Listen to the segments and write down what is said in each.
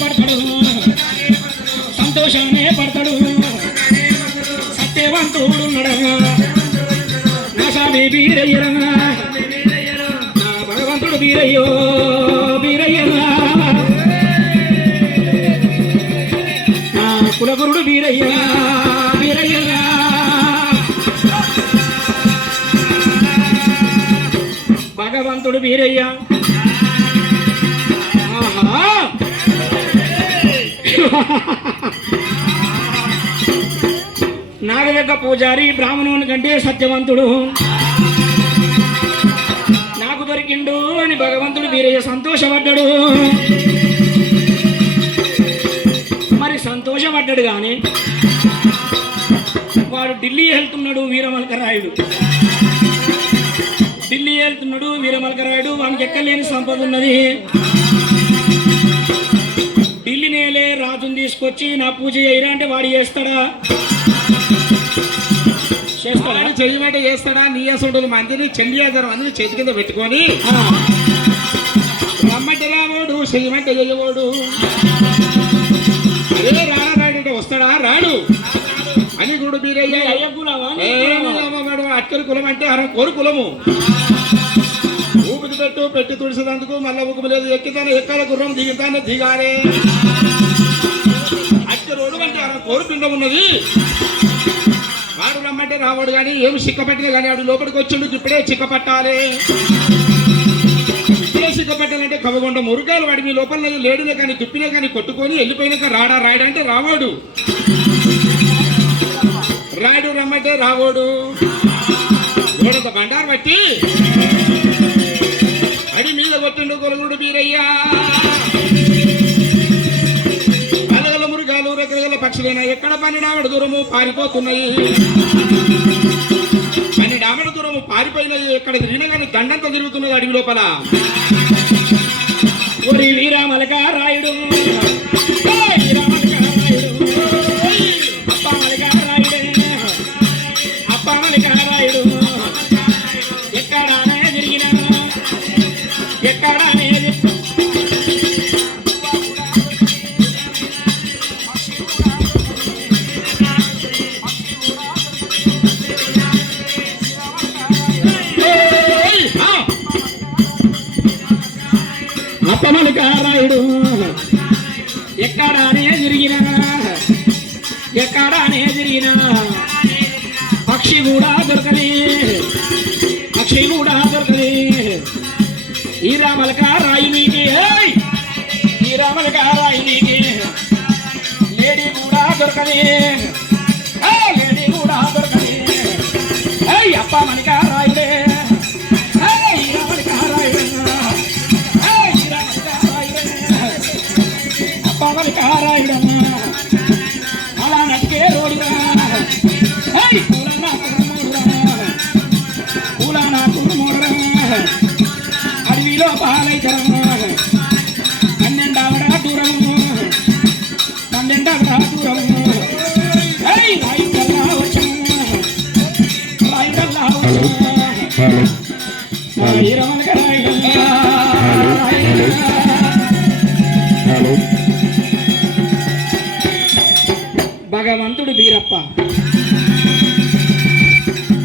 పడతాడు సంతోషానే పడతాడు సత్యవంతుడున్నాడు నా స్వామి బీరయ్యరా నా భగవంతుడు బీరయ్యో బీరయ్యరా నా కులగురుడు బీరయ్యరా బీరయ్యరా భగవంతుడు బీరయ్య నాగలిక పూజారి బ్రాహ్మణుని కంటే సత్యవంతుడు నాకు దొరికిండు అని భగవంతుడు వీరయ్య సంతోషపడ్డాడు. మరి సంతోషపడ్డాడు కానీ వాడు ఢిల్లీ వెళ్తున్నాడు వీరమల్కరాయుడు. ఢిల్లీ వెళ్తున్నాడు వీరమల్కరాయుడు. వానికి ఎక్కలేని సంపద ఉన్నది. ఢిల్లీ నేలే రాజుని తీసుకొచ్చి నా పూజ చేయరా అంటే వాడు చేస్తాడా? చేస్తాడా? చెయ్యమంటే చేస్తాడా? నీయసుడు మందిని చెల్లియాదరం మందిని చేతి కింద పెట్టుకొని రమ్మంటే రావోడు చెయ్యమంటే చెయ్యవోడు. అదే రాడు అంటే వస్తాడా? రాడు అని కూడా మీరయ్యా అక్కడి కులం అంటే అర కోరు కులము. ఊపికి పెట్టి తుడిసేందుకు మళ్ళీ ఊపికి లేదు. ఎక్కితానే ఎక్కాల గుర్రం దిగుతానే దిగారే. అక్కడి రోడ్డు అంటే అర కోరు పిండం ఉన్నది. వాడు రమ్మంటే రావాడు కానీ ఏమి చిక్కపట్టినా కానీ వాడు లోపలికి వచ్చిండు. ఇప్పుడే చిక్కపట్టాలి. ఇప్పుడే చిక్కపట్టాలంటే కవగొండ మురుగాలు వాడి మీ లోపల లేడునే కానీ తుప్పినా కానీ కొట్టుకొని వెళ్ళిపోయినాక రాడా అంటే రావాడు. రాడు రమ్మంటే రావోడు. గోడంత బండారు బట్టి అడి మీద కొట్టిండు కొలుగుడు బీరయ్యా. అలగల మురుగాలు రకరకాల పక్షులైనా ఎక్కడ 12 ఆవిడ దూరము పారిపోతున్నాయి. 12 ఆవిడ దూరము పారిపోయినాయి. ఎక్కడ తిరిగినా కానీ దండంతో తిరుగుతున్నది అడవి లోపల. ఒరి వీరమల్కరాయుడు ఎక్కడానే తిరిగినా ఎక్కడానే అప్పమల్కరాయుడు ఎక్కడానే తిరిగినా ఎక్కడానే తిరిగినా పక్షి కూడా దొరకని పక్షి కూడా దొరకని. ఈ రామల్కరాయు నీకి ఈ రామల్కరాయు నీకి లేడీ కూడా దొరకని లేడీ కూడా దొరకని. అప్పమల్కరాయుడే ఈ రామల్కరాయుడే ఈ రామల్కరాయుడే అప్పమల్కరాయుడమ్మా అలా నటికే రోడ్డురా అడవిలో పాలైతరము 12 ఆవిడ దూరము 12 ఆవిడ దూరము రాయికల్లా వచ్చము రాయికల్లా భగవంతుడు బీరప్ప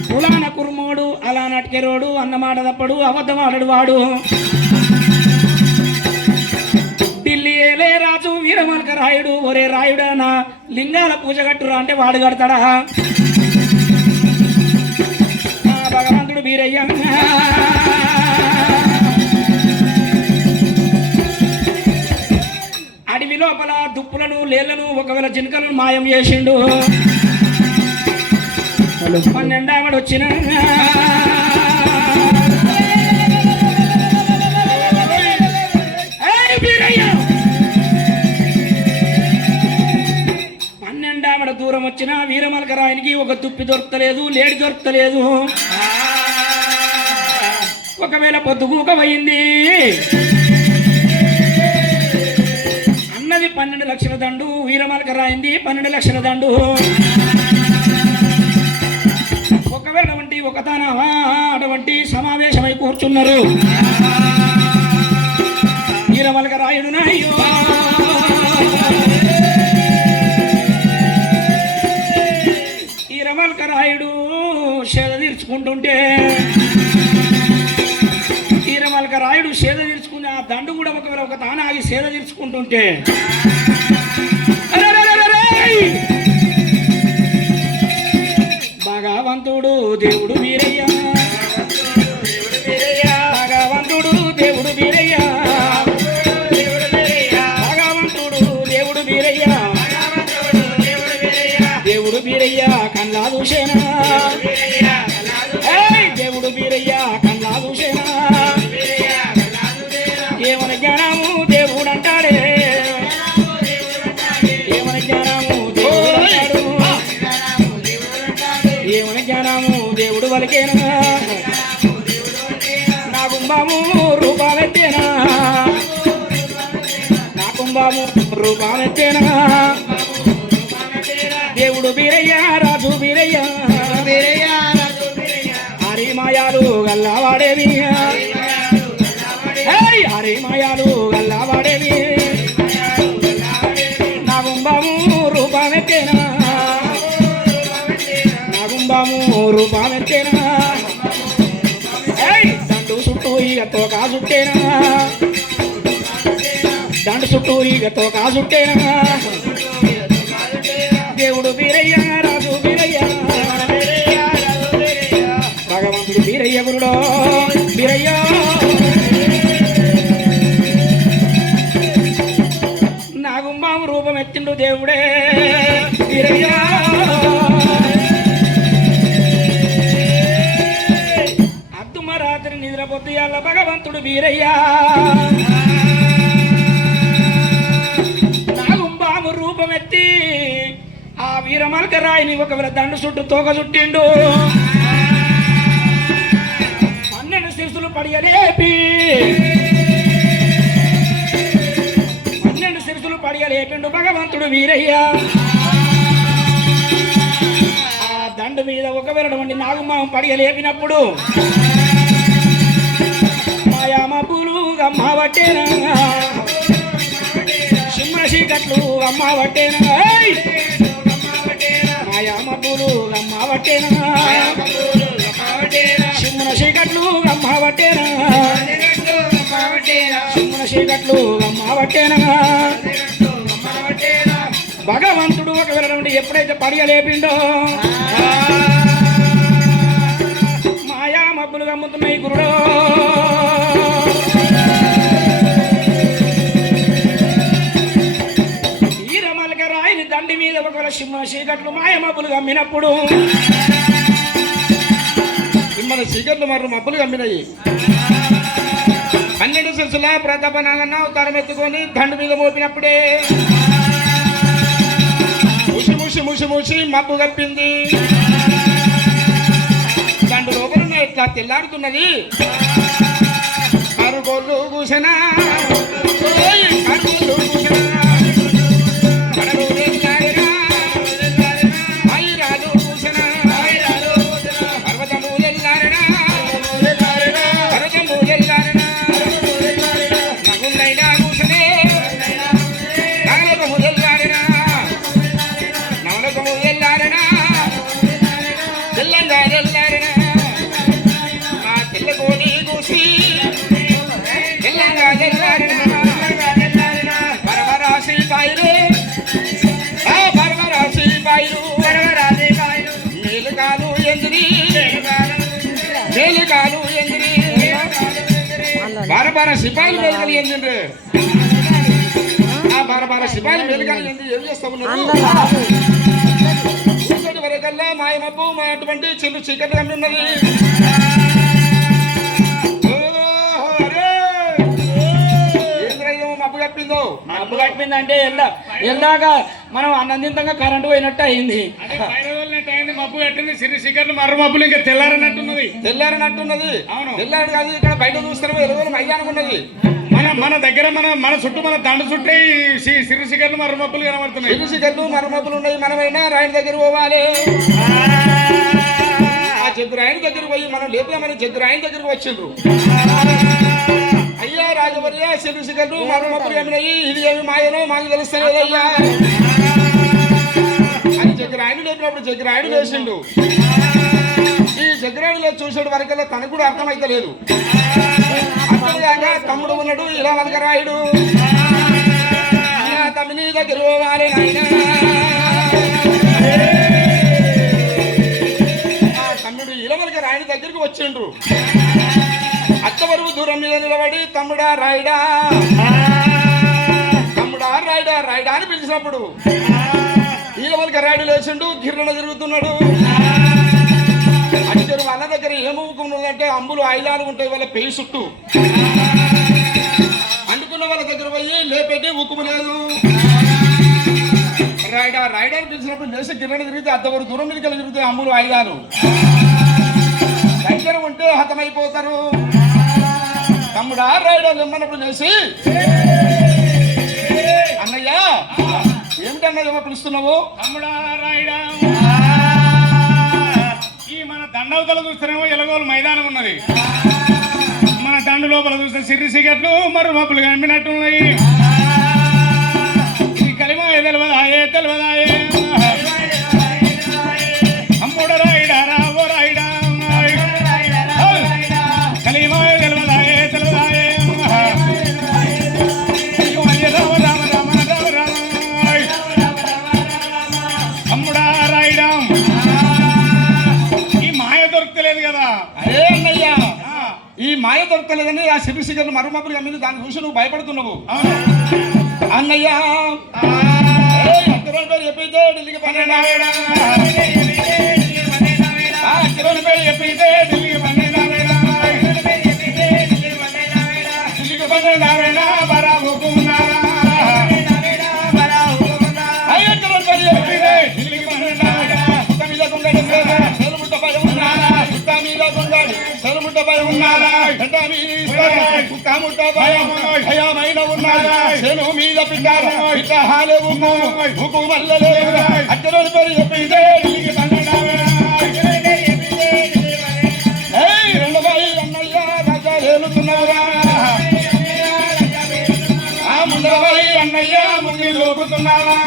పులాన కుర్మోడు అలా నటికెరోడు అన్నమాట తప్పడు అబద్ధమాడడు వాడు. ఢిల్లీ ఏలే రాజు వీరమల్కరాయుడు. ఒరే రాయుడా నా లింగాల పూజ కట్టురా అంటే వాడు కడతాడా? భగవంతుడు బీరయ్య అడవి లోపల దుప్పులను లేళ్లను ఒకవేళ జింకలను మాయం చేసిండు. 12 ఆవిడ వచ్చిన దూరం వచ్చిన వీరమల్కరాయనికి ఒక తుప్పి దొరకలేదు, లేడి దొరకలేదు. ఒకవేళ పొద్దుగూకమైంది అన్నది 12 లక్షల దండు, వీరమల్కరాయింది 12 లక్షల దండు. ఒకవేళ ఒకతాన అటువంటి సమావేశమై కూర్చున్నారు. వీరమల్కరాయుడు నాయ్యో వీరమల్కరాయుడు సేద తీర్చుకుంటుంటే వీరమల్కరాయుడు సేద తీర్చుకుని ఆ దండు కూడా ఒకవేళ ఒక తాన ఆగి సేద తీర్చుకుంటుంటే భగవంతుడు దేవుడు వీరయ్య భగవంతుడు దేవుడు వీరయ్య భగవంతుడు దేవుడు వీరయ్య దేవుడు వీరయ్య కల్లా దూషేనా దేవుడు వీరయ్య కల్లా దూషేనా ఏమని జ్ఞానము దేవుడు అంటాడే ఏమని జ్ఞానము దేవుడు అంటాడు ఏమని జ్ఞానము దేవుడు వలకేనా నా కుంభము రూపాలెత్తేనా నా కుంభము రూపాలెత్తేనా దేవుడు బీరయ్య రాజు బీరయ్య హరి మాయాలు గల్లావాడేవి హరి మాయాలు గల్లావాడేవి నా కుంభము రూపాలెత్తేనా నా కుంభము రూపాలెత్తేనా దండు చుట్టూ ఇక తోకా చుట్టేనా దండు చుట్టూ ఇక తోకా చుట్టేనా దేవుడు బీరయ్య రాజు బీరయ్య భగవంతుడు బీరయ్య గురుడో బీరయ్య నాగుంబాము రూపం ఎత్తిండు దేవుడే బీరయ్య అద్దుమ రాత్రి నిద్రపోతు భగవంతుడు బీరయ్య నాగుంబాము రూపం ఎత్తి ఆ వీరమల్కరాయిని ఒకవేళ దండు చుట్టూ తోక చుట్టిండు 12 శిరసులు పడియలేపి 12 శిరసులు పడియలేపిండు భగవంతుడు వీరయ్య ఆ దండు మీద ఒకవేళ నాగుమాం పడియలేపినప్పుడు మాయామబ్బులు అమ్మ పట్టేనా సింహశీకట్లు అమ్మ పట్టేనా మాయామబ్బులు అమ్మ పట్టేనా సింహన చీకట్లు అమ్మ పట్టేనా సింహన చీకట్లు అమ్మ పట్టేనా భగవంతుడు ఒకవేళ నుండి ఎప్పుడైతే పడియలేపిండో మాయామబ్బులు గమ్ముతున్నాయి గురుడో దండి మీద ఒకవేళ సింహ చీకట్లు మాయమబ్బులు గమ్మినప్పుడు సింహన చీకట్లు మరి మబ్బులు గమ్మినాయి 12 శిరసుల ప్రతాపనాగన్న అవతారం ఎత్తుకొని దండు మీద మోపినప్పుడే ముసి ముసి ముసి ముసి మబ్బు గప్పింది దండు లోపల ఎట్లా తెల్లాడుతున్నది కరుగోళ్ళు కూసనా కరుగోళ్ళు కూసనా బార సిపాయిలు మేలుకలు ఏంటంటే ఆ బార సిపాయిలు మేలుకలు ఏంటి ఏం చేస్తా ఉన్నారు వరకల్లా మాయమబ్బు మా అటువంటి చిన్న చీకటి కమ్మి ఉన్నది మబ్బు కప్పిందో మబ్బు కప్పిందంటే ఎందాక మనం అన్నందింతంగా కరెంటు పోయినట్టు అయింది మబ్బు కట్టింది సిరి శిఖర్లు మర్ర మబ్బులు ఇంకా తెల్లారనట్టున్నది అవును తెల్లారు కాదు ఇక్కడ బయట చూస్తారు ఎలుగులు మయ్యానుకున్నది మన దగ్గర మన చుట్టూ మన దండ చుట్టే సిరి శిఖర్లు మర్ర మబ్బులు కనబడుతున్నాయి సిరి శిఖర్లు మర్ర మబ్బులు ఉన్నాయి మనమైనా రాయని దగ్గర పోవాలి ఆ జగ్గురాయని దగ్గర పోయి మనం లేపామని జగ్గురాయని దగ్గరకు వచ్చిండ్రు అయ్యా రాజవర్య సిరి శిఖర్లు మర్ర మబ్బులు ఏమినాయి ఇది ఏమి మాయనో మాకు తెలుస్తలేదయ్యా అని జగ్రాయుడు లేపినప్పుడు జగ్రాయుడు లేచిండు. ఈ జగ్రాయుడు లేచి చూసాడు వరకల్లా తనకు కూడా అర్థమైతే లేదు. అర్థంగా తమ్ముడు ఉన్నాడు ఇలా వరకరాయుడు తమ్మిని దగ్గర పోవాలి నాయనా. తమ్ముడు ఇలవలక రాయుడి దగ్గరికి వచ్చిండ్రు. అత్తవరకు దూరం మీద నిలబడి తమ్ముడా రాయుడా తమ్ముడా రాయుడా రాయుడా అని పిలిచినప్పుడు ఈలవలక రాయుడు లేచిండు. గిర్రన తిరుగుతున్నాడు. అడిగారు వాళ్ళ దగ్గర ఏమవుకున్నదంటే అంబులు ఆయిలాలు ఉంటాయి వాళ్ళ పేయి చుట్టూ. అంటుకున్న వాళ్ళ దగ్గర పోయి లేపెట్టి ఉక్కుము లేదు. రాయుడా రాయుడా అని పిలిచినప్పుడు లేచి గిర్రన తిరిగితే అత్తవరకు దూరం మీదకి వెళ్ళి తిరిగితే అంబులు ఆయిలాలు దగ్గర ఉంటే హతమైపోతారు. తమ్ముడా రాయుడా నిమ్మన్నప్పుడు లేచి అన్నయ్య ఏమిటన్నయ్య పిలుస్తున్నావు? తమ్ముడా రాయుడా ఈ మన దండవతల చూస్తేనేమో ఎలగోలు మైదానం ఉన్నది. మన దండు లోపల చూస్తే సిర్రి సిగట్లు మరో మబ్బులు కనిపినట్టున్నాయి. ఈ కలిమా తెలియదాయే తెలియదాయే అమ్ముడు రాయుడా రావో రాయుడా కలిమా తెలియదాయే తెలియదాయే రామ రామ రామ రామ రామ అమ్ముడా రాయుడా ఈ మాయ దొరకలేదు కదా. అరే అన్నయ్య ఈ మాయ దొరకలేదని ఆ సిరి సిగర్లు మరుమబ్బులు కమ్మింది. దాన్ని చూసి నువ్వు భయపడుతున్నావు. అన్నయ్య చెప్పితే ఢిల్లీకి పన్నెండు పేరు చెప్పితే ఢిల్లీకి పన్నెండు ఢిల్లీకి పన్నెండు బరాబు భయమైన ఉన్నారా శను మీద పిట్టారా విగ్రహాలే ఉన్నాను ముక్కు మల్లలే అద్దెల పేరు చెప్పితే రెండు బాయి అన్నయ్య రాజా ఏలుతున్నారా ఆ ముందర బాయి అన్నయ్య ముందు లోపుతున్నారా.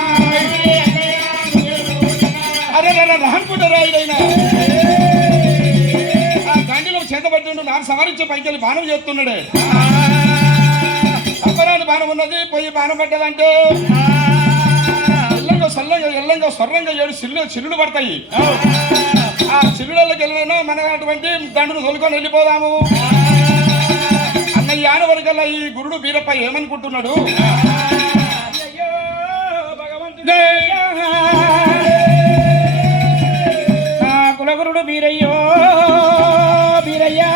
అరే అనుకుంటారా ఇదైనా చేతబట్టిండు. నాకు సవరించి పైకి బాణం చేస్తున్నాడే. అప్పరాని బాణం ఉన్నది పోయి బాణం పెట్టాలంటే ఎల్లంగా సల్లంగా ఎల్లంగా స్వర్రంగా 7 చిల్లులు పడతాయి. ఆ చిల్లులకి వెళ్ళినా మన అటువంటి దండును తొలుకొని వెళ్ళిపోదాము. అన్నయ్య ఆన వరకల్లా ఈ గురుడు బీరప్ప ఏమనుకుంటున్నాడు? కులగురుడు బీరయ్యో బీరయ్యా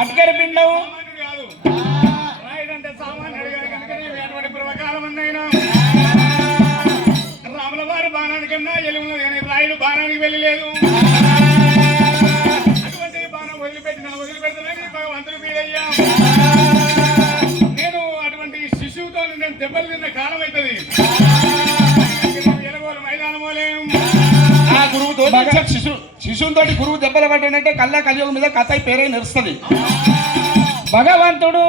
అట్కరి పిండం రాయుడంటే సామాన్యుడు కనుక పూర్వకాలం అన్నైనా రాముల వారి బాణానికన్నా ఎలుగున్నది కానీ రాయుడు బాణానికి వెళ్ళలేదు. అటువంటి బాణం వదిలిపెడతానని భగవంతుడు బీరయ్యా నేను అటువంటి శిశువుతో నేను దెబ్బలు తిన్న కాలం అవుతుంది. ఎలగోలు మైదానమోలేం ఆ గురువుతో శిశువుతో గురువు దెబ్బలు పడ్డాడంటే కల్లా కలియుగం మీద కథ పేరై నడుస్తుంది. భగవంతుడు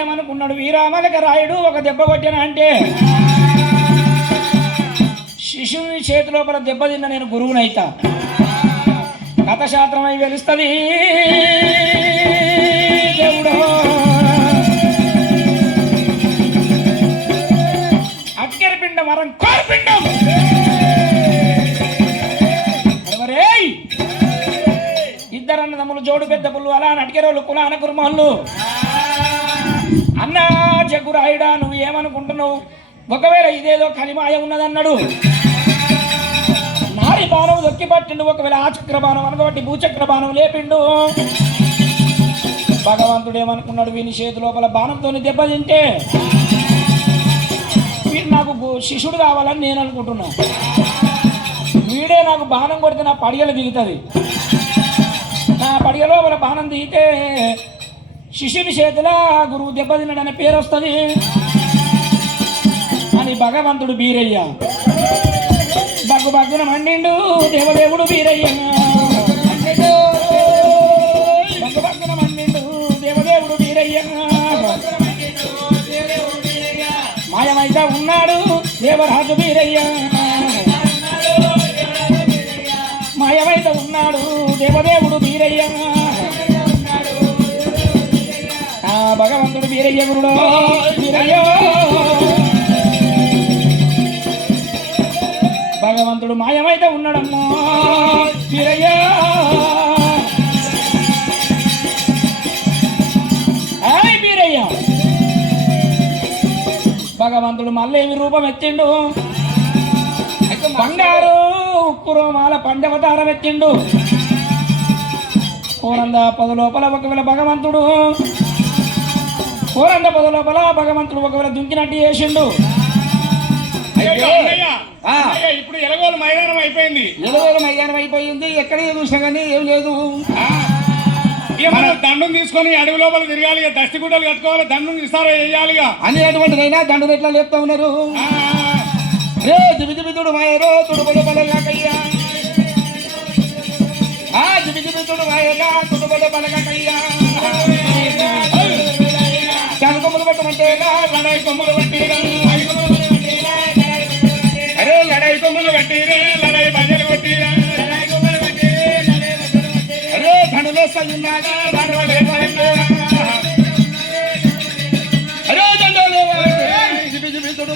ఏమనుకున్నాడు? వీరామలక రాయుడు ఒక దెబ్బ కొట్టిన అంటే శిశువుని చేతి లోపల దెబ్బ తిన్న నేను గురువునైతా కథశాస్త్రం అయి వెలుస్తుంది. దేవుడు అట్కరి పిండం వరం కోరుపిండం ఇద్దరన్నదమ్ములు జోడు పెద్ద పుల్లు అలా నటికెరోళ్ళు కులాన కుర్మోళ్ళు. అన్నా జగ్గురాయుడా నువ్వు ఏమనుకుంటున్నావు? ఒకవేళ ఇదేదో కలిమాయ ఉన్నదన్నాడు. నారి బాణం దొక్కి పట్టిండు. ఒకవేళ ఆ చక్ర బాణం అనగబట్టి భూచక్ర బాణం లేపిండు. భగవంతుడు ఏమనుకున్నాడు? వీని చేతి లోపల బాణంతో దెబ్బతింటే వీడు నాకు శిష్యుడు కావాలని నేను అనుకుంటున్నా. వీడే నాకు బాణం కొడితే నా పడిగలు దిగుతుంది. నా పడిగలో మన బాణం దిగితే శిష్యుని చేతిలో గురువు దెబ్బతిన్నాడనే పేరు వస్తుంది అని భగవంతుడు బీరయ్య బగ్గు బగ్గున మండిండు. దేవదేవుడు బీరయ్య బగ్గు బగ్గున మండిండు. దేవదేవుడు బీరయ్య మాయమైతే ఉన్నాడు దేవరాజు వీరయ్య మాయమైతే ఉన్నాడు దేవదేవుడు వీరయ్య ఆ భగవంతుడు వీరయ్య గురుడు వీరయ్య భగవంతుడు మాయమైతే ఉన్నాడమ్మో వీరయ్య హాయ్ వీరయ్య భగవంతుడు మళ్ళీ ఏమి రూపం ఎత్తిండు బంగారు ఉక్కురోమాల పంచవతారం ఎత్తిండు కోరంద పద లోపల ఒకవేళ భగవంతుడు కోరంద పద లోపల భగవంతుడు ఒకవేళ దుంకినట్టు చేసిండు ఇప్పుడు ఎలగోలు మైదానం అయిపోయింది ఎలగోలు మైదానం అయిపోయింది ఎక్కడ చూసినా కానీ ఏం లేదు ఇక మనం దండం తీసుకొని అడవి లోపల తిరగాలి దష్టి గుడ్డలు కట్టుకోవాలి దండం ఇస్తారో వేయాలిగా అని అటువంటిదైనా దండలు ఎట్లా లేపుతా ఉన్నారు రే దివిదివితుడు మాయరో తుడుబడు బలగాకయ్యా ఆ దివిదివితుడు మాయగా తుడుబడు బలగాకయ్యా కనుకొమ్మలు పట్టమంటేగా లడాయి కొమ్మలు పట్టిరా అరే లడాయి కొమ్మలు పట్టిరే లడాయి బజలు కొట్టిరా అరే దండలేస్తున్నాగా దండలే అరే దండలే దివిదివితుడు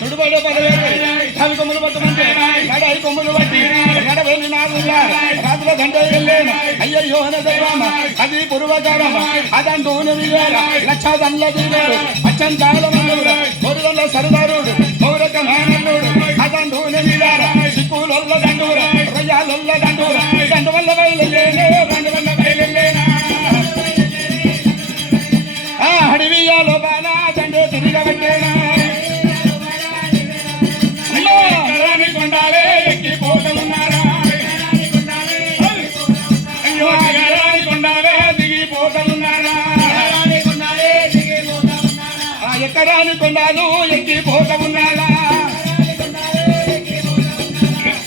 తుడుబడు బలగాకయ్యా కొమ్మలు పట్టమంటే లడాయి కొమ్మలు పట్టి నడవెళ్ళి నాగుల్లా రాజుల దండ వెళ్ళేను అయ్యయ్యో దైవమ అది పూర్వకాలమ అదంటూ లక్ష దండ్ల దీనుడు అచ్చంతాల మందుడు పొరుగల్ల సరదారుడు పౌరక మానవుడు అదంటూ సిక్కుల దండూర రొయ్యాలొల్ల దండూర దండు వల్ల బయలుదేనే దండు వల్ల బయలుదేనా ఆ అడవియాలో బాలా దండే తిరగబట్టేనా కొండాలే ఎక్కి పోతలున్నారా అయ్యో కొండాలే దిగి పోతలున్నారా ఎక్కరాని కొండాలు ఎక్కి పోతలున్నారా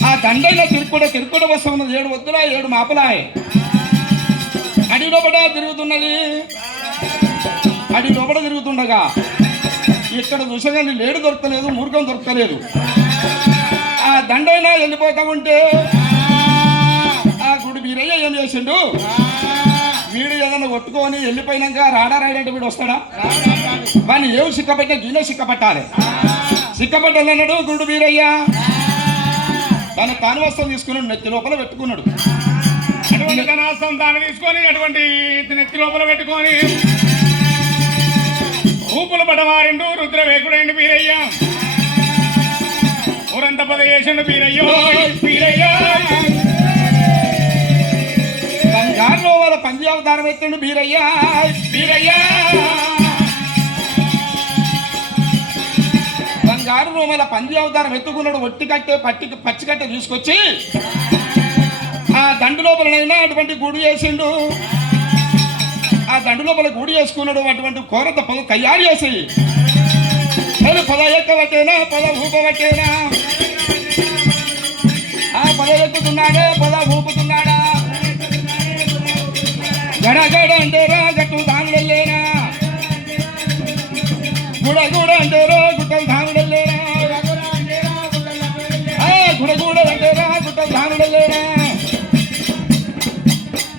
ఆ దండైన తిరుక్కుడ వస్తున్నది 7 వద్దులా 7 మాపలాయ్ అడి లోపల తిరుగుతున్నది అడి లోపల తిరుగుతుండగా ఇక్కడ చూసగానే లేడు దొరకలేదు మూర్ఖం దొరకలేదు ఆ దండైనా వెళ్ళిపోతా ఉంటే ఆ గుడి వీరయ్య ఏం చేసిండు వీడు ఏదన్నా కొట్టుకొని వెళ్ళిపోయినాక రాడారాడంటే వీడు వస్తాడా వాడిని ఏమి సిక్కపట్టినా గీనే సిక్కపట్టాలి సిక్కపట్టాలన్నాడు గుడు వీరయ్య తన కానువస్తం తీసుకున్నాడు నెత్తి లోపల పెట్టుకున్నాడు అటువంటి ధనాస్తం దాన్ని తీసుకొని అటువంటి నెత్తి లోపల పెట్టుకొని ఊపులు పడమారిండు రుద్రవేకుడైండు వీరయ్య ఊరంత పద చేసిండు వీరయ్యో వీరయ్య బంగారులో వాళ్ళ పంజి అవతారం ఎత్తిండు వీరయ్య వీరయ్య బంగారు వాళ్ళ పంజి అవతారం ఎత్తుకున్నాడు ఒట్టి కట్టే పచ్చి కట్టే తీసుకొచ్చి ఆ దండు లోపలనైనా అటువంటి గుడి చేసిండు ఆ దండు లోపల గుడి చేసుకున్నాడు అటువంటి కోరత పొద తయారు చేసి పొద ఎక్కబట్టేనా పొద ఊపబట్టేనా ఆ పొద ఎక్కుతున్నాడే పొద ఊపుతున్నాడా గడగడ అంటేరా గట్టు దాముడల్లేనా గుడ అంటేరో గుట్టలు దాముడల్లేనా గుడ అంటేరా గుట్టలు దాముడల్లేనా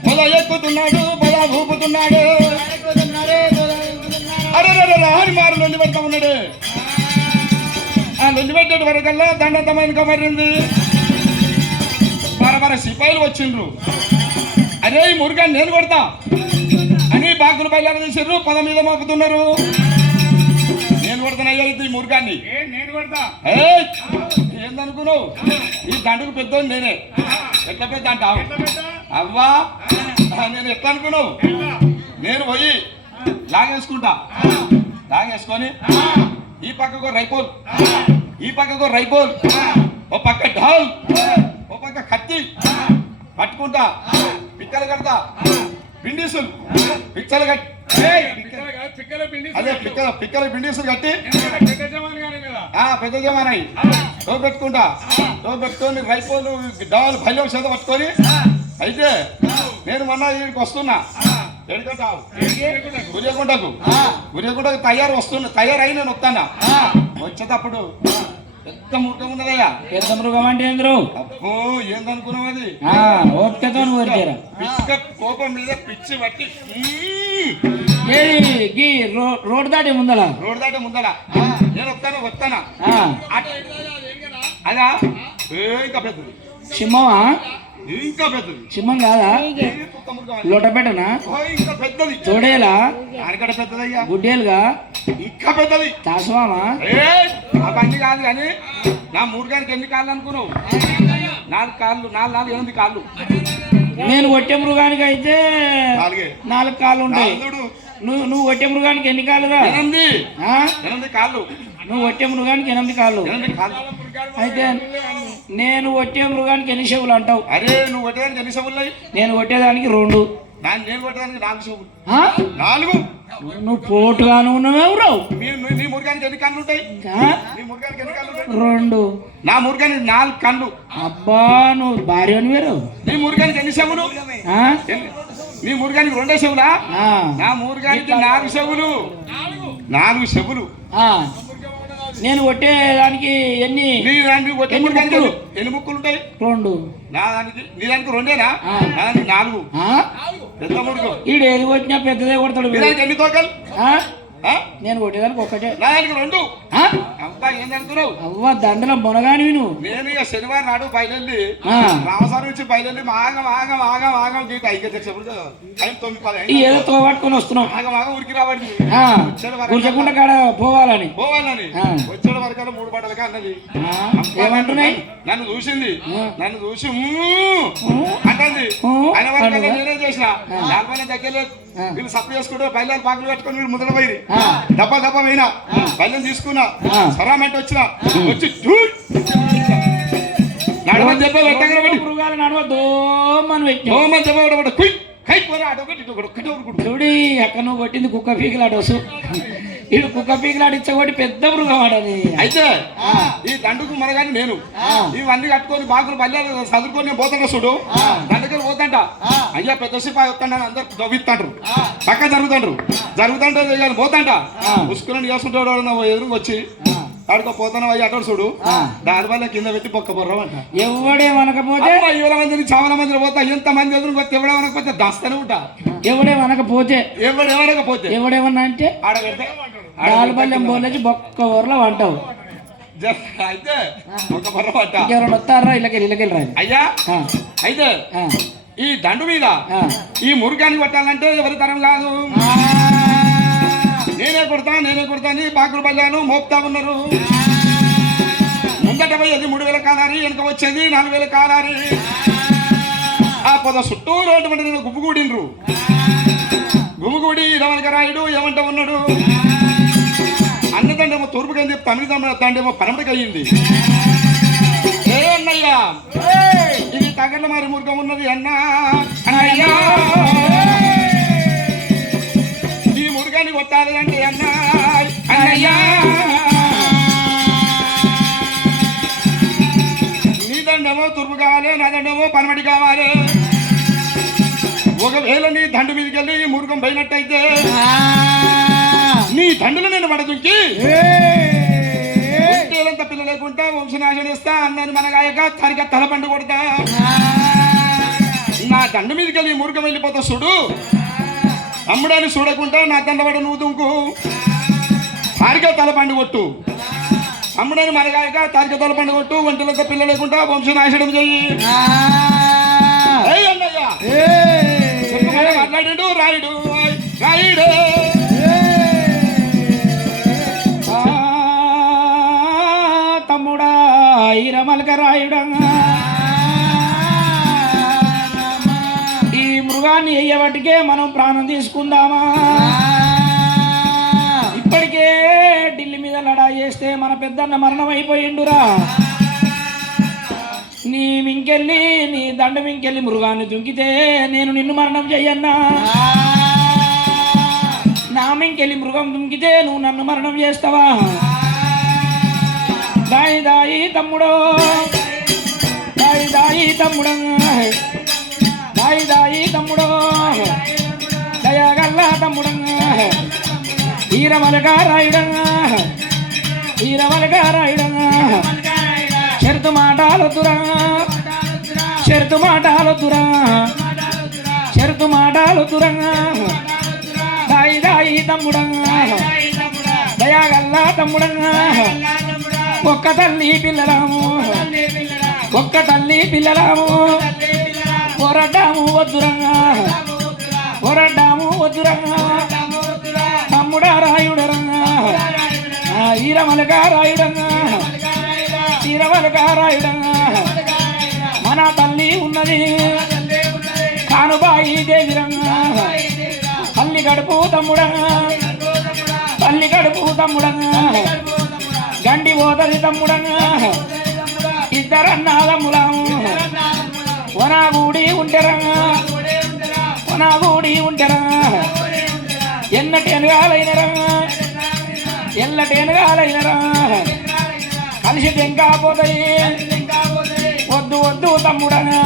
పొద ఎక్కుతున్నాడు పొద ఊపుతున్నాడు అరే రాని మారు లొల్లి పెడతా ఉన్నాడు ఆ లొల్లి పెట్టేటి వరకల్లా దండతమైన మరింది బరబర సిపాయిలు వచ్చిండ్రు అరే ఈ మురుగాన్ని నేను కొడతా అని బాకులు బయలు తీసిర్రు పద మీద మోపుతున్నారు నేను కొడతానయ్యా ఈ మురుగాన్ని నేను కొడతా ఏందనుకున్నావు ఈ దండకు పెద్దోని నేనే ఎట్లా పెద్ద అంటావు అవ్వా నేను ఎట్లా అనుకున్నావు నేను పోయి లాగేసుకుంటా లాగేసుకొని ఈ పక్కకు రైపోల్ ఈ పక్కకు రైపోల్ ఓ పక్క ఢాల్ ఓ పక్క కత్తి పట్టుకుంటా పిక్కలు కడతా బిండీసులు పిక్కలు కట్టి అదే పిక్కల బిండీసులు కట్టి పెద్ద జమానాయి తో పెట్టుకుంటా తో పెట్టుకొని రైపోలు డాలు భైలం చేత పట్టుకొని అయితే నేను మొన్న వీడికి వస్తున్నా గురియకుంటకు తయారు వస్తున్నా తయారై నేను వస్తానా వచ్చేటప్పుడు పెద్ద మూర్ఖం ఉన్నదయ్యా. పెద్ద మృగం అంటే ఏంద్రు? అబ్బో ఏందనుకున్నావు అది? ఓపికతో ఊరికేరా పిచ్చ కోపం మీద పిచ్చి పట్టి గీ రోడ్ దాటి ముందల రోడ్ దాటే ముందర నేను వస్తానా అదా ఇంకా పెద్దది సింహమా? ఇంకా పెద్దది సింహం కాదా? లోటపెట్టనా? ఇంకా పెద్దది తోడేలా? దానికడ పెద్దదయ్యా. గుడ్డేలుగా? ఇంకా పెద్దది తాసవామా? అవన్నీ కాదు కానీ నా మూడుగానికి ఎన్ని కాళ్ళు అనుకున్నావు? 4 కాళ్ళు, 8 కాళ్ళు. నేను కొట్టే మృగానికి అయితే 4 కాళ్ళు ఉంటాయి. నువ్వు కొట్టే మృగానికి ఎన్ని కాళ్ళురా? 8 కాళ్ళు. నువ్వు కొట్టే మృగానికి 8 కాళ్ళు. 8 కాళ్ళు. అయితే నేను కొట్టే మృగానికి ఎన్ని చెవులు అంటావు? అరే నువ్వు కొట్టేదానికి ఎన్ని చెవులు? నేను కొట్టేదానికి 2. నేను కొట్టేదానికి 4 చెవులు. 4? నువ్వు పోటుగాను ఉన్నావు. నీ మురుగానికి ఎన్ని కళ్ళు ఉంటాయి? నీ మురుగానికి ఎన్ని కళ్ళు ఉంటాయి? 2. నా మురుగానికి 4 కళ్ళు. అబ్బా నువ్వు భార్య అని వేరు. నీ మురుగానికి ఎన్ని చెవులు? నీ మురుగానికి 2 చెవులా? నా మురుగానికి 4 చెవులు. 4 చెవులు. నేను కొట్టేదానికి ఎన్ని ఎన్ని ముక్కులు ఉంటాయి? 2. నీ దానికి 2ఏనా? నా దానికి 4. పెద్ద మురుగు. ఈడు ఏది కొట్టినా పెద్దదే కొడతాడు. ఎన్ని తోకలు? నేను కొట్టేదానికి 1. నా దానికి 2. అబ్బా ఏందనుకున్నావు? అవ్వ దండల మొనగానివి నువ్వు. నేను ఇక శనివారం నాడు బయలుదేరి రామసారి నుంచి బయలుదేరి ఆగం గీత ఏదో తోబట్టుకొని వస్తున్నావు. ఆగం ఉరికి రావాలి కూర్చోకుండా కాడ పోవాలని వచ్చే వరకల్లా 3 బట్టలకి అన్నది. ఏమంటున్నాయి? నన్ను చూసి అంటుంది. ఆయన వరకు నేనే చేసిన దానిపైన దగ్గర వీళ్ళు సప్లై చేసుకుంటూ బయలు పాకులు పెట్టుకుని వీళ్ళు ముద్ర పోయి దెబ్బ పోయినా బయలు తీసుకున్నా సరామంటే వచ్చిన వచ్చి నడవని చెప్ప మృగాలు నడవద్దోమని చూడి అక్కడ నువ్వు కొట్టింది కుక్క పీకిలాడోసు. ఇడు కుక్క పీకిలాడిచ్చగొట్టి పెద్ద మృగం ఆడది. అయితే ఈ దండుకు మనగాని నేను ఇవన్నీ కట్టుకొని బాగులు బల్యాలు చదువుకొని పోతాడు చూడు. దండకి పోతాంట అయ్యా పెద్ద సిపాయి వస్తాడని అందరు దవ్విస్తాండ్రు. పక్క జరుగుతుంటే పోతాంట ఉసుకుని చేసుకుంటాడు ఎదురు వచ్చి ఆడుకో పోతాను అయ్యి అటు చూడు. దాని వల్ల కింద పెట్టి పొక్క బొర్రమంట. ఎవడేమనకపోతే ఇవాళ మందిని చాలా మంది పోతా ఎంత మంది ఎదురు పోతే ఎవడేమనకపోతే దాస్తానే ఉంటా. ఎవడేమనకపోతే ఎవడేమన్నా అంటే ఆడబెడితే ఆడబల్లెం పోలేసి బొక్క ఊరలో అంటావు. అయితే ఒక బొర్ర పట్ట ఎవరైనా వస్తారా ఇళ్ళకెళ్ళి రాదు. అయ్యా అయితే ఈ దండు మీద ఈ మురుగాన్ని కొట్టాలంటే ఎవరి తరం కాదు. నేనే కొడతాను బాకులు బల్లాను మోపుతా ఉన్నారు. ముందట పోయేది 3000 కాలారి, వెనుక వచ్చేది 4000 కాలారి. ఆ పొద చుట్టూ రోడ్డు పంట నేను గుమ్ముగూడిండ్రు. గుమ్ముగూడి రమణక రాయుడు ఏమంట ఉన్నాడు? అన్నదండేమో తూర్పుకని చెప్పి తమిళ దండేమో పరమడికి అయ్యింది. ఏ అన్నయ్యా ఇది తగల మరి మురుగం ఉన్నది అన్నా. అన్నయ్యా ఈ మురుగాన్ని కొట్టాలి అంటే అన్నా. అన్నయ్యా నీ దండేమో తూర్పు కావాలి, నా దండేమో పనమడి కావాలి. ఒకవేళ నీ దండు మీదకి వెళ్ళి ఈ మురుగం పోయినట్టయితే నీ దండులు నేను పడదుంకి అంత పిల్ల లేకుండా వంశనాశనం ఇస్తా అన్నది మనగాయక తరిగా తలపండు కొడతా. నా దండు మీదకి వెళ్ళి మురుగం వెళ్ళిపోతా చూడు. అమ్ముడాన్ని చూడకుండా నా దండబడ నువ్వు దుంకు తారిక తలపండు కొట్టు. అమ్ముడాన్ని మనగాయక తారిక తలపండు కొట్టు. ఒంటిలతో పిల్ల లేకుండా వంశనాశనం చెయ్యి. మాట్లాడాడు రాయుడు తమ్ముడా ఈరమలక రాయుడంగా ఈ మృగాన్ని అయ్యేవాటికే మనం ప్రాణం తీసుకుందామా? ఇప్పటికే ఢిల్లీ మీద లడా చేస్తే మన పెద్దన్న మరణం అయిపోయిండురా. నీ మింకెళ్ళి నీ దండ మింకెళ్ళి మృగాన్ని దుంకితే నేను నిన్ను మరణం చెయ్యన్నా. నా మింకెళ్ళి మృగం దుంకితే నువ్వు నన్ను మరణం చేస్తావా? దాయి దాయి తమ్ముడో దయాగల్లా తమ్ముడంగా ఈరమలక రాయుడంగా ఈరవలగా రాయుడంగా చెరుతు మాటాలొద్దురా చెరుతు మాటాలొద్దురా చెరుతు మాటాలొద్దురంగా దాయి దాయి తమ్ముడంగా దయాగల్లా తమ్ముడంగా ఒక్క తల్లి పిల్లలాము ఒక్క తల్లి పిల్లలాము పోరాటాము వద్దురంగా పోరాటాము వద్దురంగా తమ్ముడా రాయుడరంగా ఈరమలగా రాయుడంగా ఈరమలగా రాయుడంగా మన తల్లి ఉన్నది కానుబాయి దేవిరంగా తల్లి గడుపు తమ్ముడంగా తల్లి గడుపు తమ్ముడంగా గండి పోతది తమ్ముడంగా ఇద్దరన్నాదమ్ములాము వనాగూడి ఉంటరంగా వనాగూడి ఉంటరంగా ఎన్నటెనగాలైనరంగా ఎల్లటెనగాలైనరా కలిసి తెంకా పోతాయి వద్దు వద్దు తమ్ముడంగా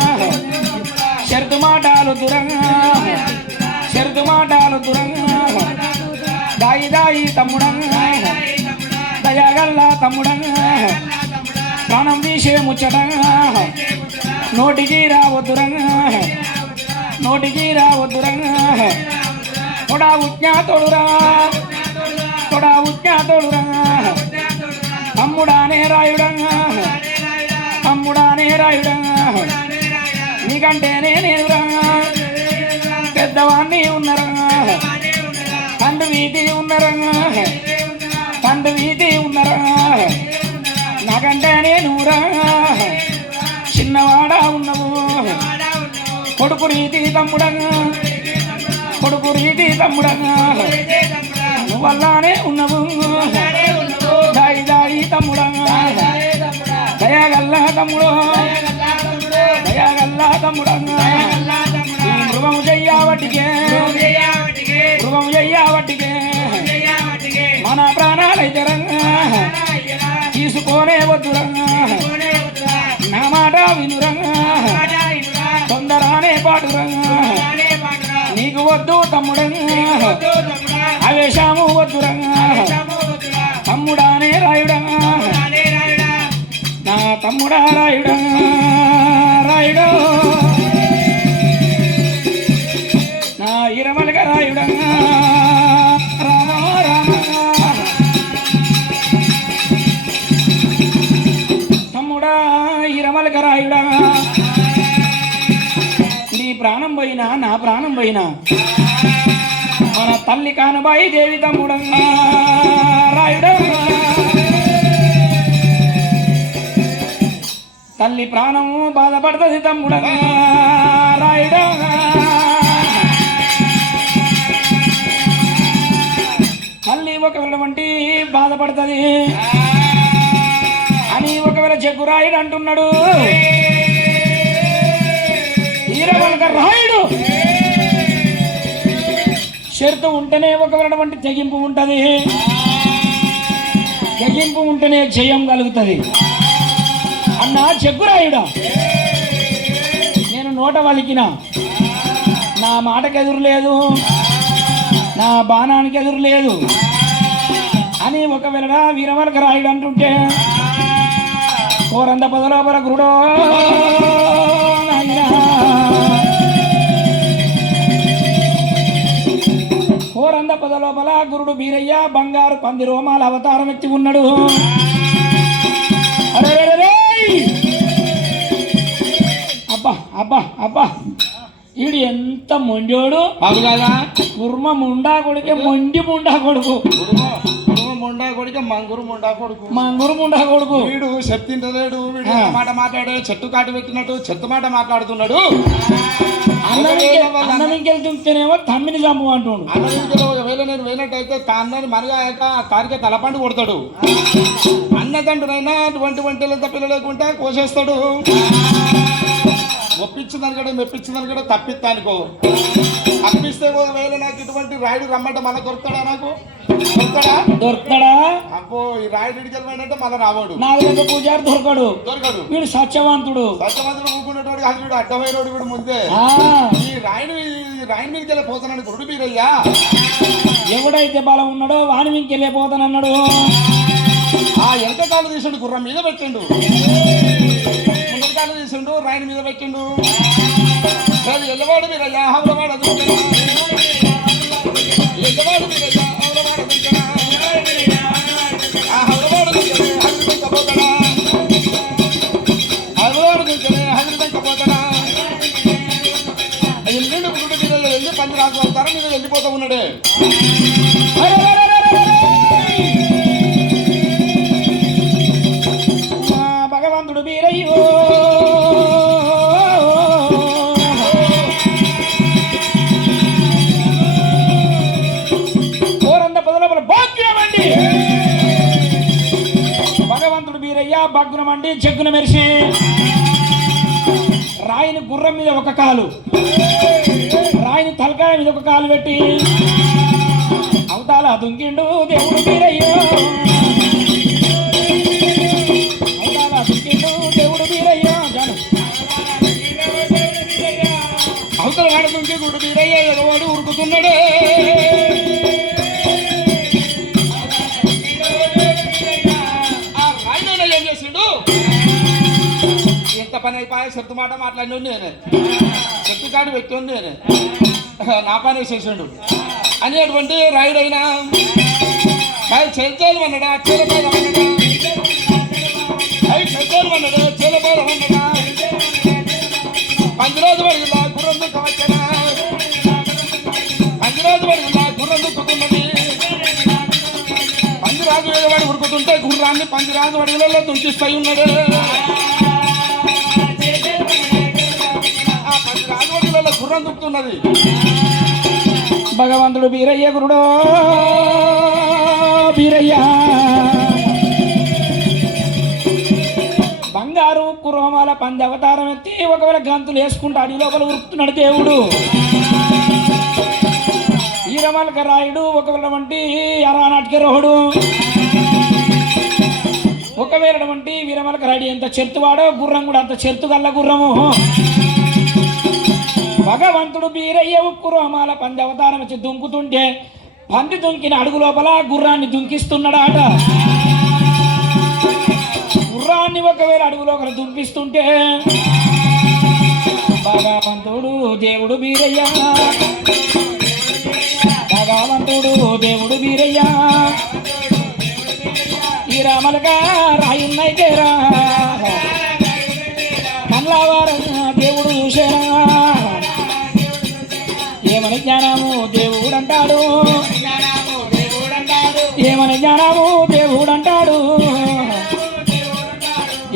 షరతు మాటాలు దురంగా షరతు మాటాలు దురంగా దాయి దాయి తమ్ముడంగా దయాగల్లా తమ్ముడంగా ప్రాణం తీసే ముచ్చటంగా నోటికి రావద్దురంగా నోటికి రావద్దురంగా తొడా ఉజ్ఞాతోడురా తొడా ఉజ్ఞాతోడురా తమ్ముడానే రాయుడంగా తమ్ముడానే రాయుడంగా నీకంటేనే నేనురా పెద్దవాణ్ణి ఉన్నరంగా తండ్రి వీధి ఉన్నరంగా తండ్రి వీధి ఉన్నరంగా నాకంటే నేనురా చిన్నవాడా ఉన్నవు కొడుకు రీతి తమ్ముడంగా కొడుకు రీతి తమ్ముడంగా నువ్వల్లానే ఉన్నవు దాయి దాయి తమ్ముడంగా దయాగల్లా తమ్ముడు దయాగల్లా తమ్ముడంగా మృగము చెయ్యావటికే మృగము చెయ్యావటికే మన ప్రాణాలైతే రంగా తీసుకోనే వద్దురంగా నా మాట వినురంగా తొందరానే పాటురంగా నీకు వద్దు తమ్ముడంగా ఆవేశము వద్దురంగా తమ్ముడానే రాయుడంగా నా తమ్ముడా రాయుడంగా రాయుడు నా ఇరమలగా రాయుడంగా రామ రామ తమ్ముడా ఇరమలగా రాయుడంగా నీ ప్రాణం పోయినా నా ప్రాణం పోయినా మన తల్లి కానుబాయి దేవి తమ్ముడంగా రాయుడంగా తల్లి ప్రాణము బాధపడుతుంది తమ్ముడంగా రాయుడంగా తల్లి ఒకవేళ వంటి బాధపడుతుంది అని ఒకవేళ చెక్కు రాయుడు అంటున్నాడు ఈరవలక రాయుడు షరతు ఉంటేనే ఒకవేళ వంటి తెగింపు ఉంటుంది తెగింపు ఉంటేనే జయం కలుగుతుంది అన్నా చెక్కురాయుడా నేను నోట వలికిన నా మాటకు ఎదురు లేదు నా బాణానికి ఎదురు లేదు అని ఒకవేళ వీరవలక రాయుడు అంటుంటే కోరంద పదలోపల గురుడో కోరంద పదలోపల గురుడు బీరయ్య బంగారు పంది రోమాల అవతారం ఎత్తి ఉన్నాడు. అబ్బా అబ్బా అబ్బా ఈడు ఎంత మొండోడు బాబు కదా కుర్మ ముండా కొడుకే మొండి ముండా కొడుకు ముండా కొడుకు మంగురు ముండా కొడుకు మంగురు ముండా కొడుకు వీడు చెప్తింటలేడు వీడు మాట మాట్లాడే చెట్టు కాటు పెట్టినట్టు చెట్టు మాట మాట్లాడుతున్నాడు. అన్నం ఇంకెళ్తుంటేనేమో తమ్మిని చంపు అంటుండు. అన్నదింకెళ్ళి ఒకవేళ నేను పోయినట్టయితే అన్నని మరుగాక కారికే తలపండు కొడతాడు. అన్నదండ్రునైనా అటువంటి వంటలంతా పిల్లలు లేకుంటే కోసేస్తాడు. ఒప్పించిందని కూడా మెప్పించిందని కూడా తప్పిస్తానుకో. తప్పిస్తే ఒకవేళ నాకు ఇటువంటి రాయుడు రమ్మంటే మళ్ళీ దొరుకుతాడా? నాకు దొరుకుతాడా? అబ్బో ఈ రాయుడు వెళ్ళిపోయినట్టే మళ్ళీ రావాడు. నాలుగు పూజారి దొరకడు. వీడు సత్యవంతుడు. సత్యవంతుడు ఊరుకునేటోడు కాదు వీడు, అడ్డమైనోడు వీడు. ముందే ఈ రాయుడు మీదకి వెళ్ళిపోతానని గురుడు మీరయ్యా. ఎవడైతే బలం ఉన్నాడో వాని మీదకి వెళ్ళిపోతానన్నాడు. ఆ వెనక కాలు తీసిండు గుర్రం మీద పెట్టిండు, ముందర కాలు తీసిండు రాయిని మీద పెట్టిండు. ఎల్లవాడు మీరయ్యా హౌలవాడ దుంకనా, ఎల్లవాడు మీరయ్యా హౌలవాడ దుంకనా, ఆ హౌలవాడ దుంకనే హంగు దుంకపోతనా, హౌలవాడ దుంకనే హంగు దుంకపోతనా. ఎల్లుండి గురుడు మీద వెళ్ళి పంది రాజు అవుతారా మీద వెళ్ళిపోతా ఉన్నాడే. భగవంతుడు వీరయ్యో కోరంద పదల భాగ్యమండి. భగవంతుడు వీరయ్య భగ్నమండి చెగ్గున మెరిసి రాయిని గుర్రం మీద ఒక కాలు, రాయిని తలకాయ మీద ఒక కాలు పెట్టి అవతాల దుంకిండు దేవుడు వీరయ్యో, అవతాల దుంకిండు దేవుడు వీరయ్యో. అవతల వాడ దుంకి గుడు వీరయ్య ఎగవాడు ఉరుకుతున్నాడే. ఆ రాయిలో ఏం చేసిండు, ఎంత పని అయిపోయా చెప్తు మాట మాట్లాడి నేనే చెట్టు కాడు పెట్టి నేనే నా పని చేసిండు అనేటువంటి రాయుడైనా చెల్చేలు అన్నడా చీలపేద అన్నడా, చెల్చేలు అన్నడా చీలపేద అన్నడా, పంజరాజు పడిలా గుర్రం దుఃఖవచ్చనా, పంజరాజు పడిలా గుర్రం దుక్కుతున్నది. పంజరాజు వేదవాడు ఉరుకుతుంటే గుర్రాన్ని పంజరాజు వడిలలో దుంకిస్తాయి ఉన్నాడు. ఆ పంజరాజు వడిలలో గుర్రం దుక్కుతున్నది. భగవంతుడు వీరయ్య గురుడో వీరయ్య బంగారు కురోమాల పంది అవతారం ఎత్తి ఒకవేళ గంతులు వేసుకుంటూ అడి లోపల ఉరుకుతున్నాడు దేవుడు. ఈరమలక రాయుడు ఒకవేళ వంటి అరానాటిక రోహుడు, ఒకవేళ వంటి వీరమలక రాయుడు ఎంత చెర్తువాడో గుర్రం కూడా అంత చెర్తుగల్ల గుర్రము. భగవంతుడు వీరయ్య ఉక్కు రోమాల పంది అవతారం వచ్చి దుంకుతుంటే పంది దుంకిన అడుగు లోపల గుర్రాన్ని దుంకిస్తున్నాడాట. గుర్రాన్ని ఒకవేళ అడుగులో ఒకరు దుంకిస్తుంటే భగవంతుడు దేవుడు వీరయ్య, భగవంతుడు దేవుడు వీరయ్య ఈ రామలగా రాయున్నైతేరా మల్లావారం దేవుడు చూసేరా. ఏమని జ్ఞానము దేవుడు అంటాడు, ఏమని జ్ఞానము దేవుడు అంటాడు.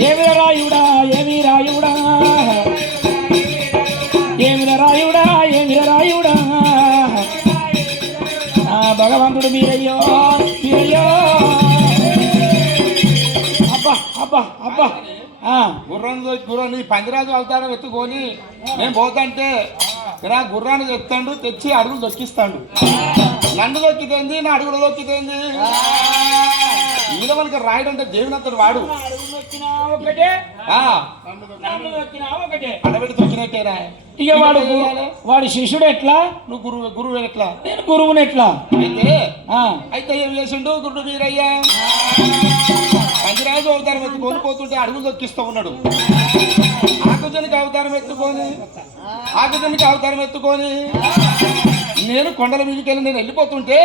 ఏమి రాయుడా ఏమి రాయుడా, ఏమి రాయుడా ఏమి రాయుడా. భగవంతుడు వీరయ్యో వీరయ్యో. అబ్బా అబ్బా అబ్బా. గుర్రాన్ని పందిరాజు అవతారం ఎత్తుకొని నేను పోతంటే నా గుర్రాన్ని తెస్తాడు, తెచ్చి అడుగులు దొక్కిస్తాడు. నన్ను దొక్కితేంది నా అడుగులు దొక్కితేంది. ఈయన మనకి రాయడంటే దేవుని అంతటి వాడు అడబెట్టి దొక్కినట్టేరా. ఇక వాడు శిష్యుడు ఎట్లా, నువ్వు గురువు ఎట్లా, నేను గురువుని ఎట్లా. అయితే ఏం చేసిండు గురుడు వీరయ్య పంచరాజు అవతారం ఎత్తుకొని పోతుంటే అడుగులు దొక్కిస్తూ ఉన్నాడు. ఆకుజనికి అవతారం ఎత్తుకొని నేను కొండల మీదకి వెళ్ళి నేను వెళ్ళిపోతుంటే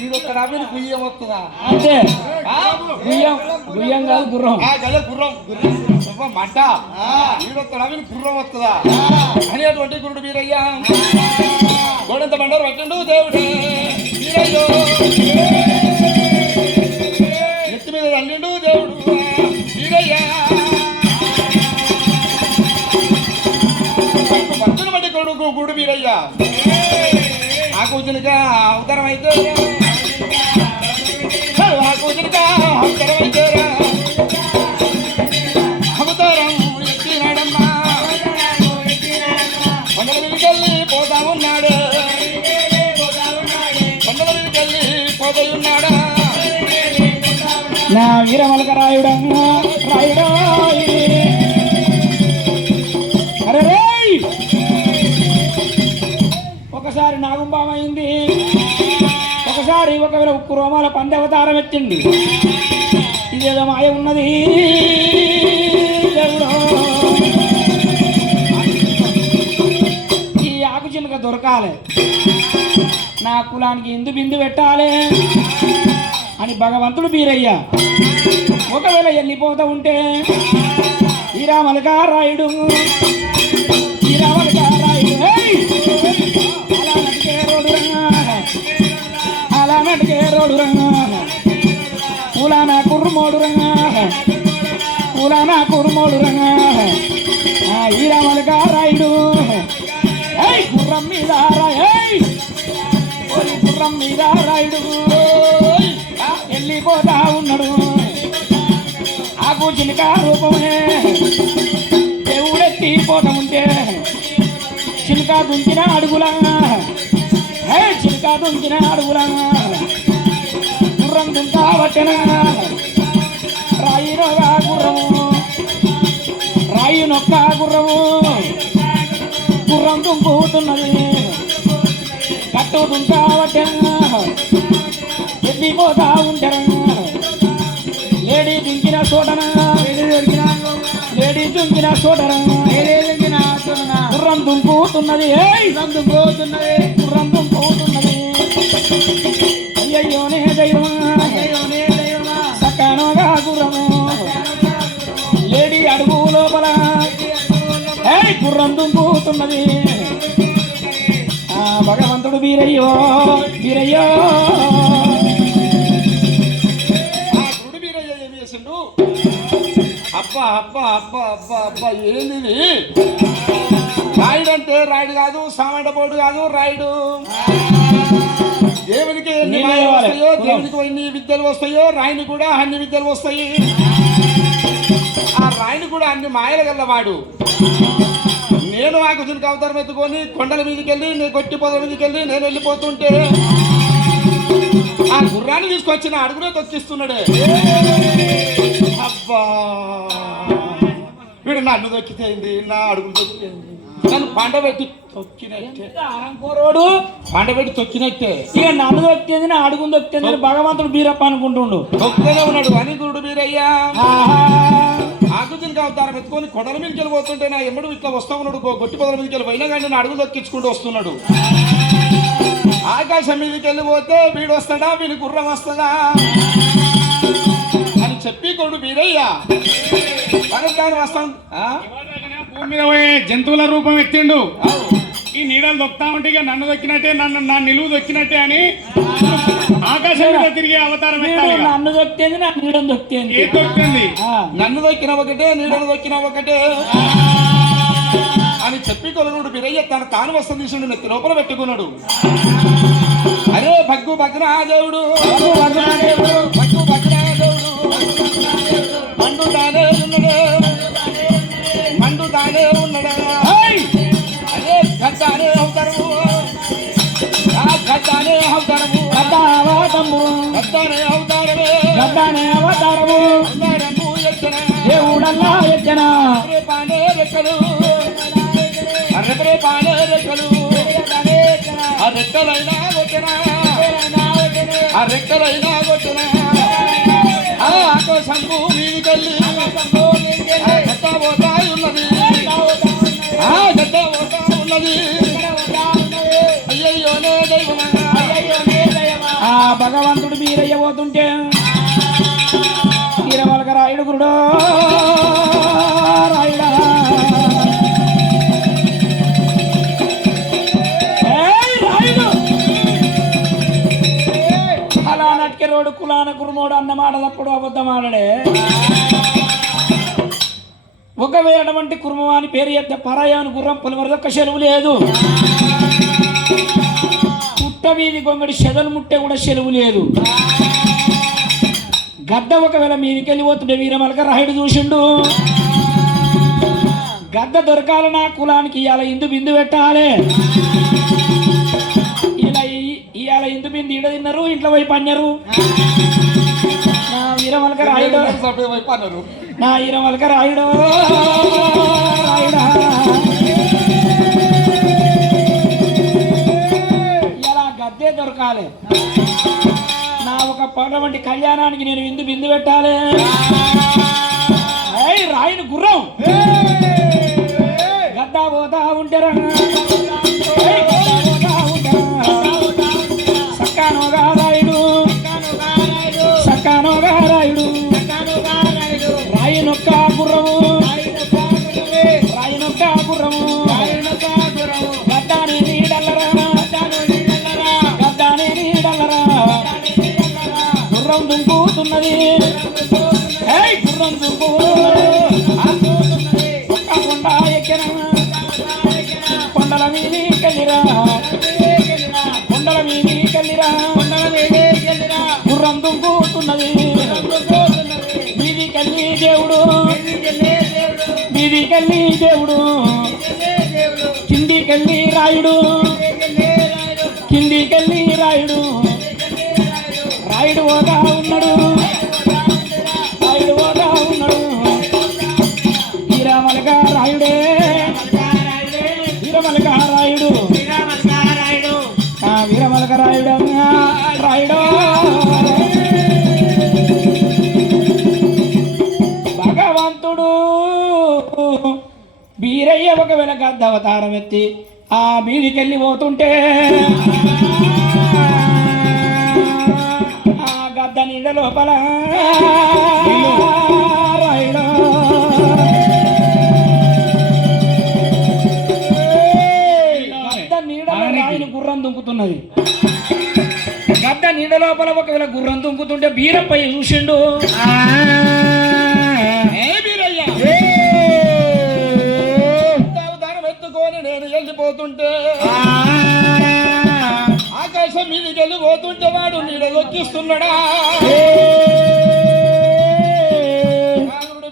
వీడొక్కడ అవి గుయ్యం వస్తుందా అంటే గుయ్యం కాదు గుర్రం, గుర్రం మంట వీడొక్కడ అవి గుర్రం వస్తుందా అనేటువంటి గురుడు వీరయ్య గోడంత బండారు పట్టిండు దేవుడే వీరయ్యో. నెత్తి మీద తల్లిండు దేవుడు వీరయ్య. భక్తులు బట్టి కొడుకు గుడు వీరయ్య ఆకూచునిగా అవతారం అయితే ఆకూచునిగా అవతారం అయితే అవతారం ఎత్తినాడమ్మా కొండల మీదకెళ్ళి పోతా ఉన్నాడు, కొండల మీదకెళ్ళి పోతూ ఉన్నాడా. నా వీరమలక రాయుడా రాయుడా. అరే రేయ్ ఒకసారి నాగుంబామైంది, ఒకసారి ఒకవేళ ఉక్కు రోమాల పంది అవతారం ఎత్తింది. ఇదేదో మాయ ఉన్నది దేవుడు. ఈ ఆకు చిలుక దొరకాలి, నా కులానికి ఇందు బిందు పెట్టాలి అని భగవంతుడు బీరయ్య ఒకవేళ వెళ్ళిపోతూ ఉంటే ఈ రామలకారాయుడు అలా నటికే రోడ్డు రంగా పూలానా కుర్రమోడు రంగా పూలానా కుర్రమోడు రంగా ఈ రామలకారాయుడు గుర్రం మీద గుర్రం మీద రాయుడు వెళ్ళిపోతా ఉన్నాడు. ఆకు చిలుక రూపమే దేవుడెత్తిపోతా ఉంటే చిలుక దుంకిన అడుగులా చిలుక దుంకిన అడుగులా గుర్రం దుంకా పట్టిన రాయి నొక్క గుర్రము రాయి నొక్క గుర్రము గుర్రం దుంకుతున్నది కట్టు దుంకా పట్టిన వెళ్ళిపోతా ఉంటారా లేడీ దుంకిన చోటన లేడీ దుంకిన చోటన గుర్రం దుంకుతున్నది గుర్రం దుంకుతున్నది అయ్యయ్యోనే దైవమా సకానోగా గుర్రము లేడీ అడుగు లోపల గుర్రం దుంకుతున్నది. భగవంతుడు వీరయ్యో వీరయ్యో అబ్బా అబ్బా అబ్బా అబ్బా అబ్బా ఏంది రాయుడు అంటే రాయుడు కాదు, సామంట పోటు కాదు, రాయుడు. దేవునికి ఎన్ని మాయలు వస్తాయో, దేవునికి ఎన్ని విద్యలు వస్తాయో రాయుని కూడా అన్ని విద్యలు వస్తాయి. ఆ రాయుని కూడా అన్ని మాయలు గల్లవాడు. నేను ఆ కుదురికి అవతారం ఎత్తుకొని కొండల మీదకి వెళ్ళి నేను కొట్టి పొదల మీదకి వెళ్ళి నేను వెళ్ళిపోతుంటే ఆ గుర్రాన్ని తీసుకొచ్చి నా అడుగునే తొక్కిస్తున్నాడే. అబ్బా వీడు నన్ను తొక్కితేంది, నా అడుగులు తొక్కితేంది, నన్ను పండబెట్టి తొక్కినట్టే పండబెట్టి తొక్కినట్టే. ఇక నన్ను తొక్కింది నా అడుగును తొక్కింది భగవంతుడు బీరప్ప అనుకుంటుండు. తొక్కుతూనే ఉన్నాడు అని గురుడు బీరయ్యా. ఆకుతినికి అవతారం ఎత్తుకొని కొండల మీదకి వెళ్ళిపోతుంటే నా ఎమ్మడు ఇట్లా వస్తా ఉన్నాడు. గొట్టి పొదల మీదకి వెళ్ళి పోయినా కానీ నా అడుగు తొక్కించుకుంటూ వస్తున్నాడు. ఆకాశం మీదకి వెళ్ళిపోతే వీడు వస్తాడా, వీడి గుర్రం వస్తుందా అని చెప్పి కొడు బీరయ్యా వస్తాం. భూమి మీద పోయే జంతువుల రూపం ఎత్తిండు. ఈ నీడలు దొక్కుతా ఉంటే ఇక నన్ను దొక్కినట్టే, నా నిలువు దొక్కినట్టే అని ఆకాశం మీద తిరిగే అవతారం నన్ను దొక్కింది నా నీడను దొక్కింది. ఏ దొక్కింది నన్ను దొక్కిన ఒకటే, నీడను దొక్కిన ఒకటే అని చెప్పి కొలుగుడు బీరయ్య తన తాను వస్త్రం తీసుకుని నెత్తి లోపల పెట్టుకున్నాడు. అరే భగ్గు భగ్నా దేవుడు, భగ్గు భగ్నా దేవుడు మండు తానే ఉన్నాడు, మండు తానే ఉన్నాడు. అరే గద్దానే అవుతారు, గద్దానే అవుతారు, గద్దానే అవుతారు, గద్దానే అవతారము దేవుడల్లా ఎత్తన పానే రెక్కలు, అరే పానే రెక్కలు, ఆ రెక్కలైనా కొట్టినా, ఆ రెక్కలైనా కొట్టినా ఆకాశం మీదికెళ్ళి గద్ద పోతా ఉన్నది, గద్ద పోతా ఉన్నది. అయ్యయ్యోనే దైవమా. ఆ భగవంతుడు బీరయ్య పోతుంటే వీరవలక రాయుడు గురుడో రాయుడా అలా నటికే రోడ్డు కులాన కురుమోడు అన్న మాట తప్పుడు అబద్ధమాడడే. ఒకవేళ అటువంటి కుర్మవాని పేరు ఎత్తే పరాయాను గుర్రం పొలిమరదొక్క సెలవు లేదు. పుట్ట వీధి గొంగడి చెదలు ముట్టే కూడా సెలవు లేదు. గద్ద ఒకవేళ మీదికి వెళ్ళిపోతుండే వీరమలక రాయుడు చూసిండు. గద్ద దొరకాలి నా కులానికి ఇవాళ ఇందు బిందు పెట్టాలి. ఇలా ఇవాళ ఇందు బిందు ఈడ తిన్నారు, ఇంట్లో పోయి పన్నారు. నా వీరమలక రాయుడు, నా వీరమలక రాయుడు రాయుడా ఇలా గద్దే దొరకాలి. నా ఒక పండ్ల వంటి కళ్యాణానికి నేను విందు బిందు పెట్టాలి. రాయిని గుర్రం గద్దా పోతా ఉంటారా సక్కానోగా రాయుడు సక్కానోగా రాయుడు రాయినొక్క గుర్రము రాయినొక్క గుర్రము గద్దాని నీడల్లరా గద్దాని నీడల్లరా గుర్రం దుంకుతున్నది గుర్రం దుంకుతున్నది ఒక్క కొండ ఎక్కిన కొండల మీది కెళ్ళిరా కొండల మీది కెళ్ళిరా గుర్రం దుంకుతున్నది మీది కెళ్ళి దేవుడు మీది కెళ్ళి దేవుడు కిందికెళ్ళి రాయుడు కిందికెళ్ళి రాయుడు రాయుడు ఓగా ఉన్నాడు రాయుడు ఓగా ఉన్నాడు వీరమలక రాయుడే వీరమలక రాయుడు వీరమలక రాయుడు రాయుడు భగవంతుడు బీరయ్య ఒకవేళ గద్ద అవతారం ఎత్తి ఆ మీదికెళ్ళి పోతుంటే ఆ గద్ద నీళ్ళ లోపల రాయుడు గద్ద నీడలో రాయిని గుర్రం దుంకుతున్నది. గద్ద నీడ లోపల ఒకవేళ గుర్రం దుంకుతుంటే బీరప్ప చూసిండు. నేను వెళ్ళిపోతుంటే ఆకాశం మీదికి వెళ్ళిపోతుంటే వాడు నీడ దొక్కిస్తున్నాడా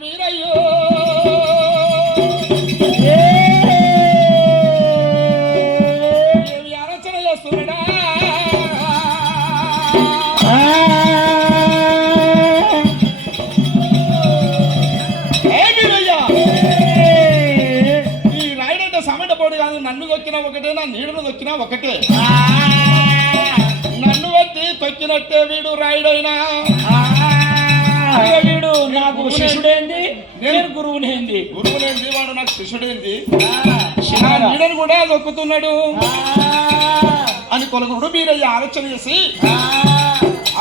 వీరయ్యో ఏమి ఆలోచన చేస్తున్నాడా నన్ను దొక్కినా ఒకటే నా నీడను దొక్కినా ఒకటే నన్ను వద్ది తొక్కినట్టే వీడు రాయుడైనా వీడు నాకు శిష్యుడేంది నేను గురువునేంది గురువునేంది వాడు నాకు శిష్యుడేంది నీడను కూడా దొక్కుతున్నాడు అని కొలగుడు బీరయ్య ఆలోచన చేసి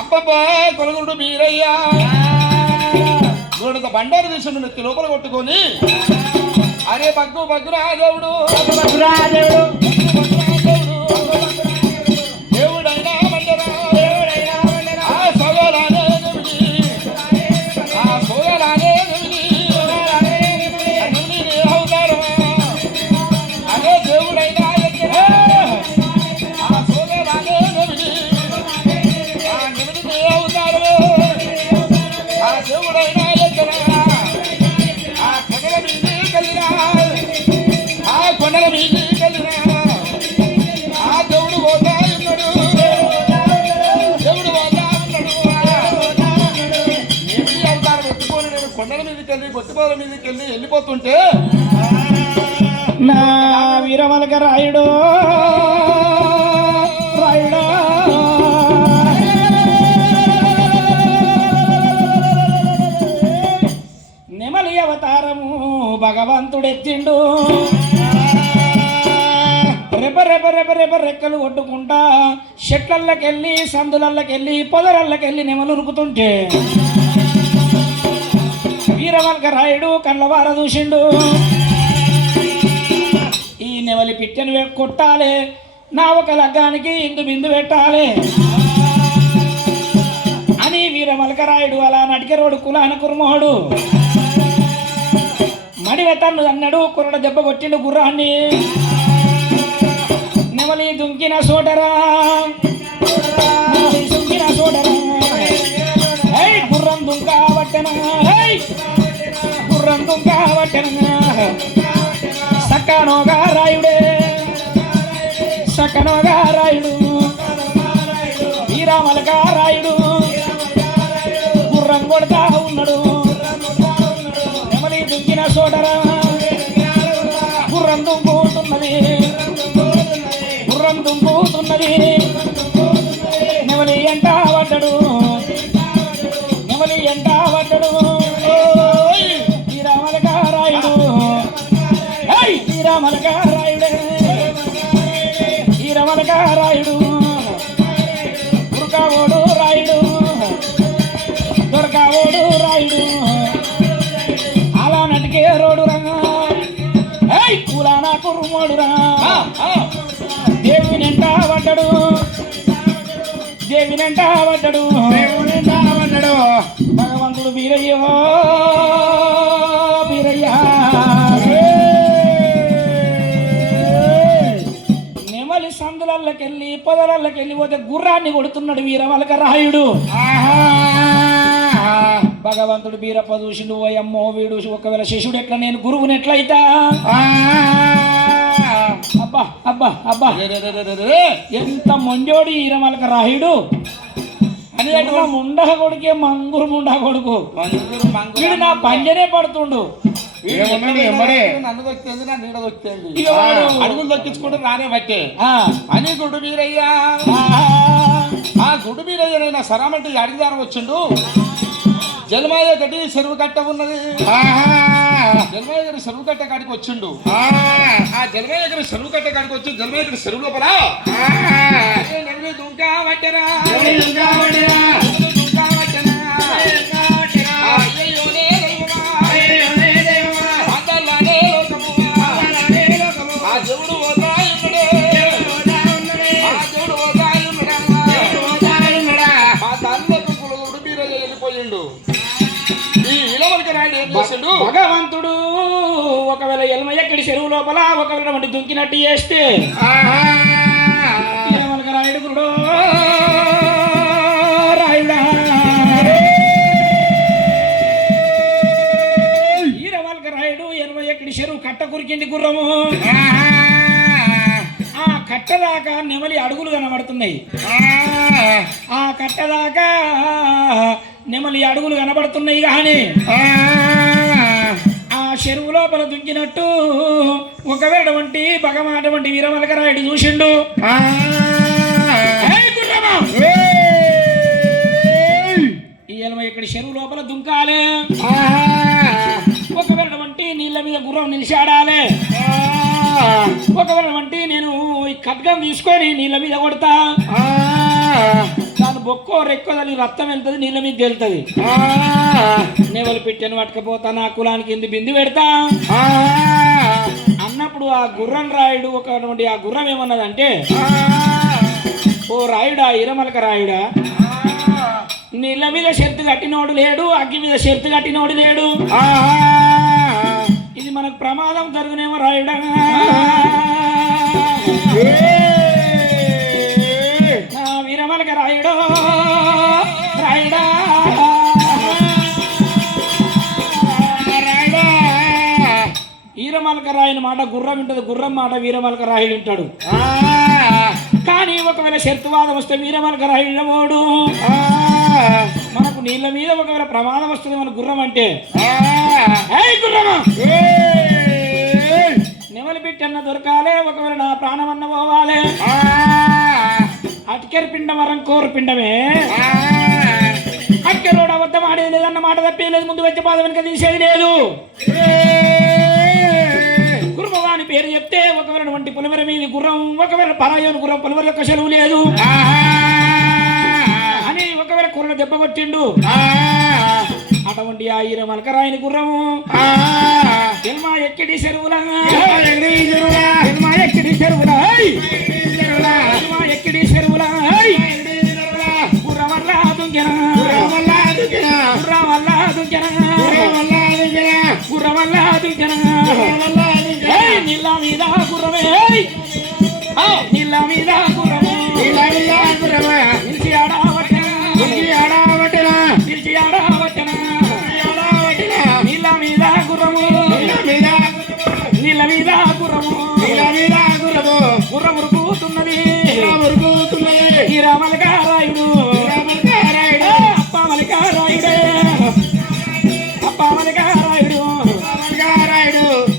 అబ్బబ్బా కొలగుడు బీరయ్య గోడంత బండారు తీసుకుని నెత్తి లోపల కొట్టుకొని అరే బగ్గు బగ్గురా దేవుడు దేవుడైనా మండరా ఆ సోగలానే ఆ సోగలానే అవుతారు అదే దేవుడైనా ఆ సోగలానే ఆ నిమిడి అవుతారు ఆ దేవుడైనా కొండల మీద కలిరా ఆ దేవుడు పోతా ఉన్నాడు దేవుడు పోతా ఉన్నాడు ఏమి అవుతారు వెతుకోని నేను కొండల మీదకి వెళ్ళి గొత్తిపాల మీదకి వెళ్ళి వెళ్ళిపోతుంటే నా వీరమలక రాయుడు రాయుడు నెమలి అవతారము భగవంతుడెత్తిండు రెప రెప రెప రెప రెక్కలు కొట్టుకుంటా చెట్లకెళ్ళి సందులకెళ్ళి పొదరల్లకెళ్ళి నెమలు ఉరుకుతుంటే వీరమల్క రాయుడు కళ్ళవార చూసిండు. ఈ నెమలి పిట్టను కొట్టాలి నా ఒక లగ్గానికి ఇందు బిందు పెట్టాలి అని వీరమల్క రాయుడు అలా నడికెరోడు కులాన కుర్మోడు మడివెతన్ను అన్నాడు. కుర్రడ దెబ్బ కొట్టిండు గుర్రాన్ని. నెమలి దుంకిన సోటరా దుంకిన సోటరా గుర్రం దుంకావట్టెనా గుర్రం దుంకావట్టెనా సక్కనోగా రాయుడే సక్కనోగా రాయుడు వీరమల్క రాయుడు గుర్రం కొడతా ఉన్నాడు. నెమలి దుంకిన సోటరా గుర్రం దుంకుతున్నది గుర్రం దుంకుతున్నది నెమలి ఎంట పడ్డాడు. మలకారాయుడే ఈరమలకారాయుడు దుర్గావోడు రాయుడు దొరకావోడు రాయుడు అలా నటికే రోడురా కులానా కుర్రుమోడురా దేవునింట పడ్డడు దేవునింట పడ్డడు భగవంతుడు వీరయ్యో వీరయ్య నెమలి సందులకెళ్ళి పొదలకెళ్ళి పోతే గుర్రాన్ని కొడుతున్నాడు వీరమలక రాయుడు భగవంతుడు బీరప్ప చూసిండు ఓయమ్మో వీడు ఒకవేళ శిష్యుడు ఎట్లా నేను గురువుని ఎట్లయితా అబ్బా అబ్బా అబ్బా ఎంత మొండోడు ఈరమలక రాయుడు అని ముండహ కొడుకే మంగురు ముండహ కొడుకు వీడు నా పంజనే పడుతుండు నన్ను దొక్కింది నా నీడ దొక్కింది అడుగులు దొక్కించుకుంటూ రానే బట్టే అని గుడు వీరయ్యా ఆ గుడు వీరయ్యనైనా సరమంటే అడిగిదారం వచ్చిండు జలమాయ గడ్డి చెరువు కట్ట ఉన్నది జలమాయ గారి చెరువు కట్ట కాడికి వచ్చిండు ఆ జలమాయ గారి చెరువు కట్ట కాడికి వచ్చి జలమాయ గారి చెరువు లోపల దుంకా పట్టరా భగవంతుడు ఒకవేళ ఎల్మయ్యక్కడి చెరువు లోపల ఒకవేళ వంటి దుంకినట్టు చేస్తే ఈరమలక రాయుడు గురుడు రాయుడా ఈరమలక రాయుడు ఎల్మయ్యక్కడి చెరువు కట్ట కురికింది గుర్రము ఆ కట్టదాకా నెమలి అడుగులు కనబడుతున్నాయి ఆ కట్టదాకా నెమలి అడుగులు కనబడుతున్నాయి కానీ ఆ చెరువు లోపల దుంకినట్టు ఒకవేళ వంటి భగమాట వంటి వీరమలక రాయుడు చూసిండు ఈ ఎలమ ఇక్కడ చెరువు లోపల దుంకాలే ఒకవేళ వంటి నీళ్ళ మీద గుర్రం నిలిచాడాలే ఒకవేళ వంటి నేను ఈ ఖడ్గం తీసుకొని నీళ్ళ మీద కొడతా దాని బొక్కో రెక్కోదని రక్తం వెళ్తుంది నీళ్ళ మీద తేలుతుంది నెవలు పెట్టాను పట్టుకపోతా నా కులానికి ఎందు బిందు పెడతా అన్నప్పుడు ఆ గుర్రం రాయుడు ఒకటువంటి ఆ గుర్రం ఏమన్నదంటే ఓ రాయుడా ఈరమలక రాయుడా నీళ్ళ మీద షర్తు కట్టినోడు లేడు అగ్గి మీద షర్తు కట్టినోడు లేడు ఇది మనకు ప్రమాదం జరుగునేమో రాయుడా వీరమలక రాయుడు రాయుడా వీరమలక రాయుని మాట గుర్రం వింటది గుర్రం మాట వీరమలక రాయుడు వింటాడు కానీ ఒకవేళ శత్రువాదం వస్తే వీరమలక రాయుడు మనకు నీళ్ళ మీద ఒకవేళ ప్రమాదం వస్తుంది మన గుర్రం అంటే గుర్రమా నెమలి బిట్టన్న దొరకాలే ఒకవేళ నా ప్రాణం అన్న పోవాలి అటికెర పిండం వరం కోరు పిండమే అటికెరోడు అబద్ధం ఆడేది లేదన్న మాట తప్పేది ముందు వచ్చే బాధ వెనుక తీసేది లేదు గురుభవాని పేరు చెప్తే ఒకవేళ వంటి పులివర మీద గుర్రం ఒకవేళ పరాయోని గుర్రం పులివర యొక్క సెలవు లేదు అని ఒకవేళ కుర్ర దెబ్బ కొట్టిండు అటువంటి ఆ ఈరమలక రాయుని గుర్రము ఎల్మా ఎక్కడి చెరువులా ఎల్మా ఎక్కడి చెరువులా ఎల్మా ఎక్కడి చెరువులా గుర్రమల్లా దుంకెన గుర్రమల్లా దుంకెన గుర్రమల్లా దుంకెన నీళ్ళ మీద గుర్రమే నీళ్ళ మీద గుర్రము నిలిచి ఆడవట్టన నిలిచి ఆడవట్టన నీళ్ళ మీద గుర్రము నీళ్ళ మీద గుర్రము గుర్రం ఉరుకుతున్నది ఈరమలక రాయుడు అప్ప మలక రాయుడే అప్ప మలక రాయుడు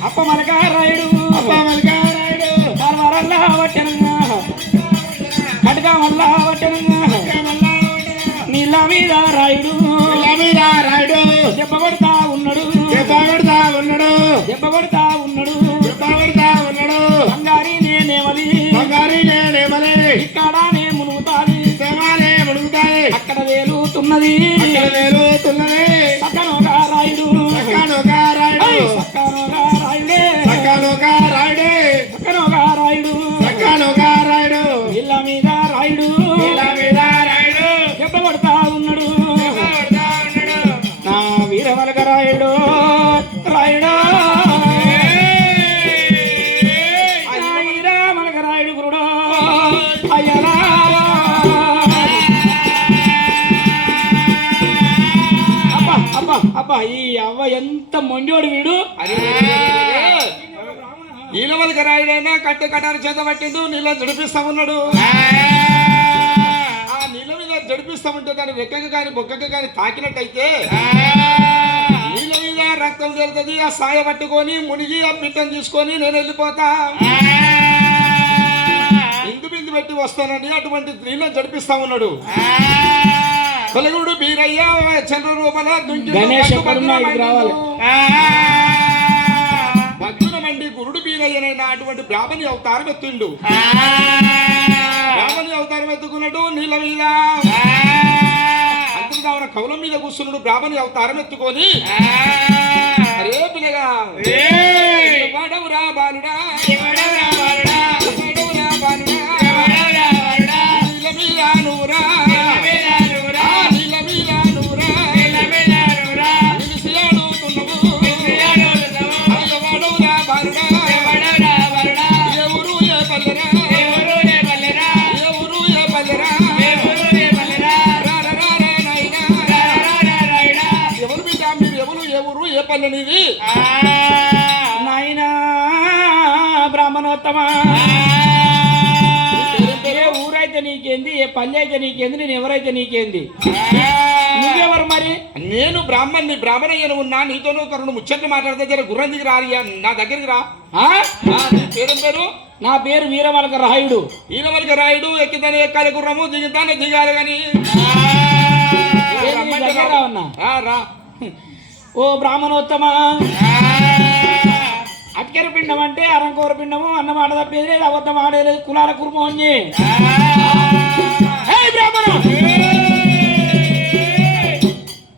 అప్ప మలక రాయుడు పర్వరల్లా వట్టనంగా కటక వల్ల వట్టనంగా నీళ్ళ మీద రాయుడు దెబ్బ కొడతా ఉన్నాడు దెబ్బ కొడతా ఉన్నాడు వేలుతున్నది వేలుతున్నది సక్కనోగా రాయుడు సక్కనోగా రాయుడు సక్కనోగా రాయుడే సక్కనోగా రాయుడే సక్కనోగా రాయుడు సక్కనోగా రాయుడు ఇళ్ళ మీద రాయుడు ఇలా మీద రాయుడు దెబ్బ కొడతా ఉన్నాడు కొడతా ఉన్నాడు నా వీరమలక రాయుడు రాయుడు నా వీరమలక రాయుడు గురుడు అయ్యలా అబ్బా అబ్బా అబ్బా ఈ అవ్వ ఎంత మొండోడు వీడు నీలమలిక రాయుడైనా కట్టె కటారు చేత పట్టిండు నీళ్ళ జడిపిస్తా ఉన్నాడు ఆ నీళ్ళ మీద జడిపిస్తా ఉంటే దాని రెక్కకి కానీ బొక్కకి కానీ తాకినట్టయితే నీళ్ళ మీద రక్తం తెలుతుంది ఆ సాయ పట్టుకొని మునిగి ఆ పిట్టను తీసుకొని నేను వెళ్ళిపోతా ఇందు బిందు పెట్టి వస్తానని అటువంటి నీళ్ళని జడిపిస్తా ఉన్నాడు తొలగుడు బీరయ్య చంద్ర రూపల గణేష్ ఎక్కడున్నా ఇక్కడికి రావాలి. భక్తుల మండి గురుడు బీరయ్యనైనా అటువంటి బ్రాహ్మణి అవతారం ఎత్తిండు బ్రాహ్మణి అవతారం ఎత్తుకున్నాడు నీళ్ళ మీద అంతర్దావన కౌలం మీద కూర్చున్నాడు బ్రాహ్మణి అవతారం ఎత్తుకొని అరే పిల్లగా వాడవురా బాలుడా వాడవురా బాలుడా నీళ్ళ మీద నువ్వురా నీళ్ళ మీద నువ్వురా నిలిసి అడుగుతున్నావు అయ్య వాడవురా బాలుడా ఏ ఊరు ఏ పల్లెరా ఏ ఊరు ఏ పల్లెరా ఎవరు బిడ్డ మీరు ఎవరు ఏ ఊరు ఏ పల్లె నీది నాయనా బ్రాహ్మణోత్తమా ఏ ఊరైతే నీకేంది ఏ పల్లె అయితే నీకేంది నేను ఎవరైతే నీకేంది నువ్వెవరు మరి నేను బ్రాహ్మణయ్యను ఉన్నా నీతోనూ ఒక రెండు ముచ్చట్లు మాట్లాడితే జర గుర్రం దిగి రారియా నా దగ్గరికి రా ఆ? నీ పేరేం పేరు నా పేరు వీరమలక రాయుడు ఈలమలిక రాయుడు ఎక్కితేనే ఎక్కాలి గుర్రము దిగుతానే దిగాలి గాని ఏది నీ దగ్గర ఉన్నా రా ఓ బ్రాహ్మణోత్తమా అట్కెర పిండం అంటే అరంకూర పిండము అన్నం ఆడ తప్పేది లేదు అబద్ధం ఆడేలేదు కులాల కుర్మోంజి బ్రాహ్మణ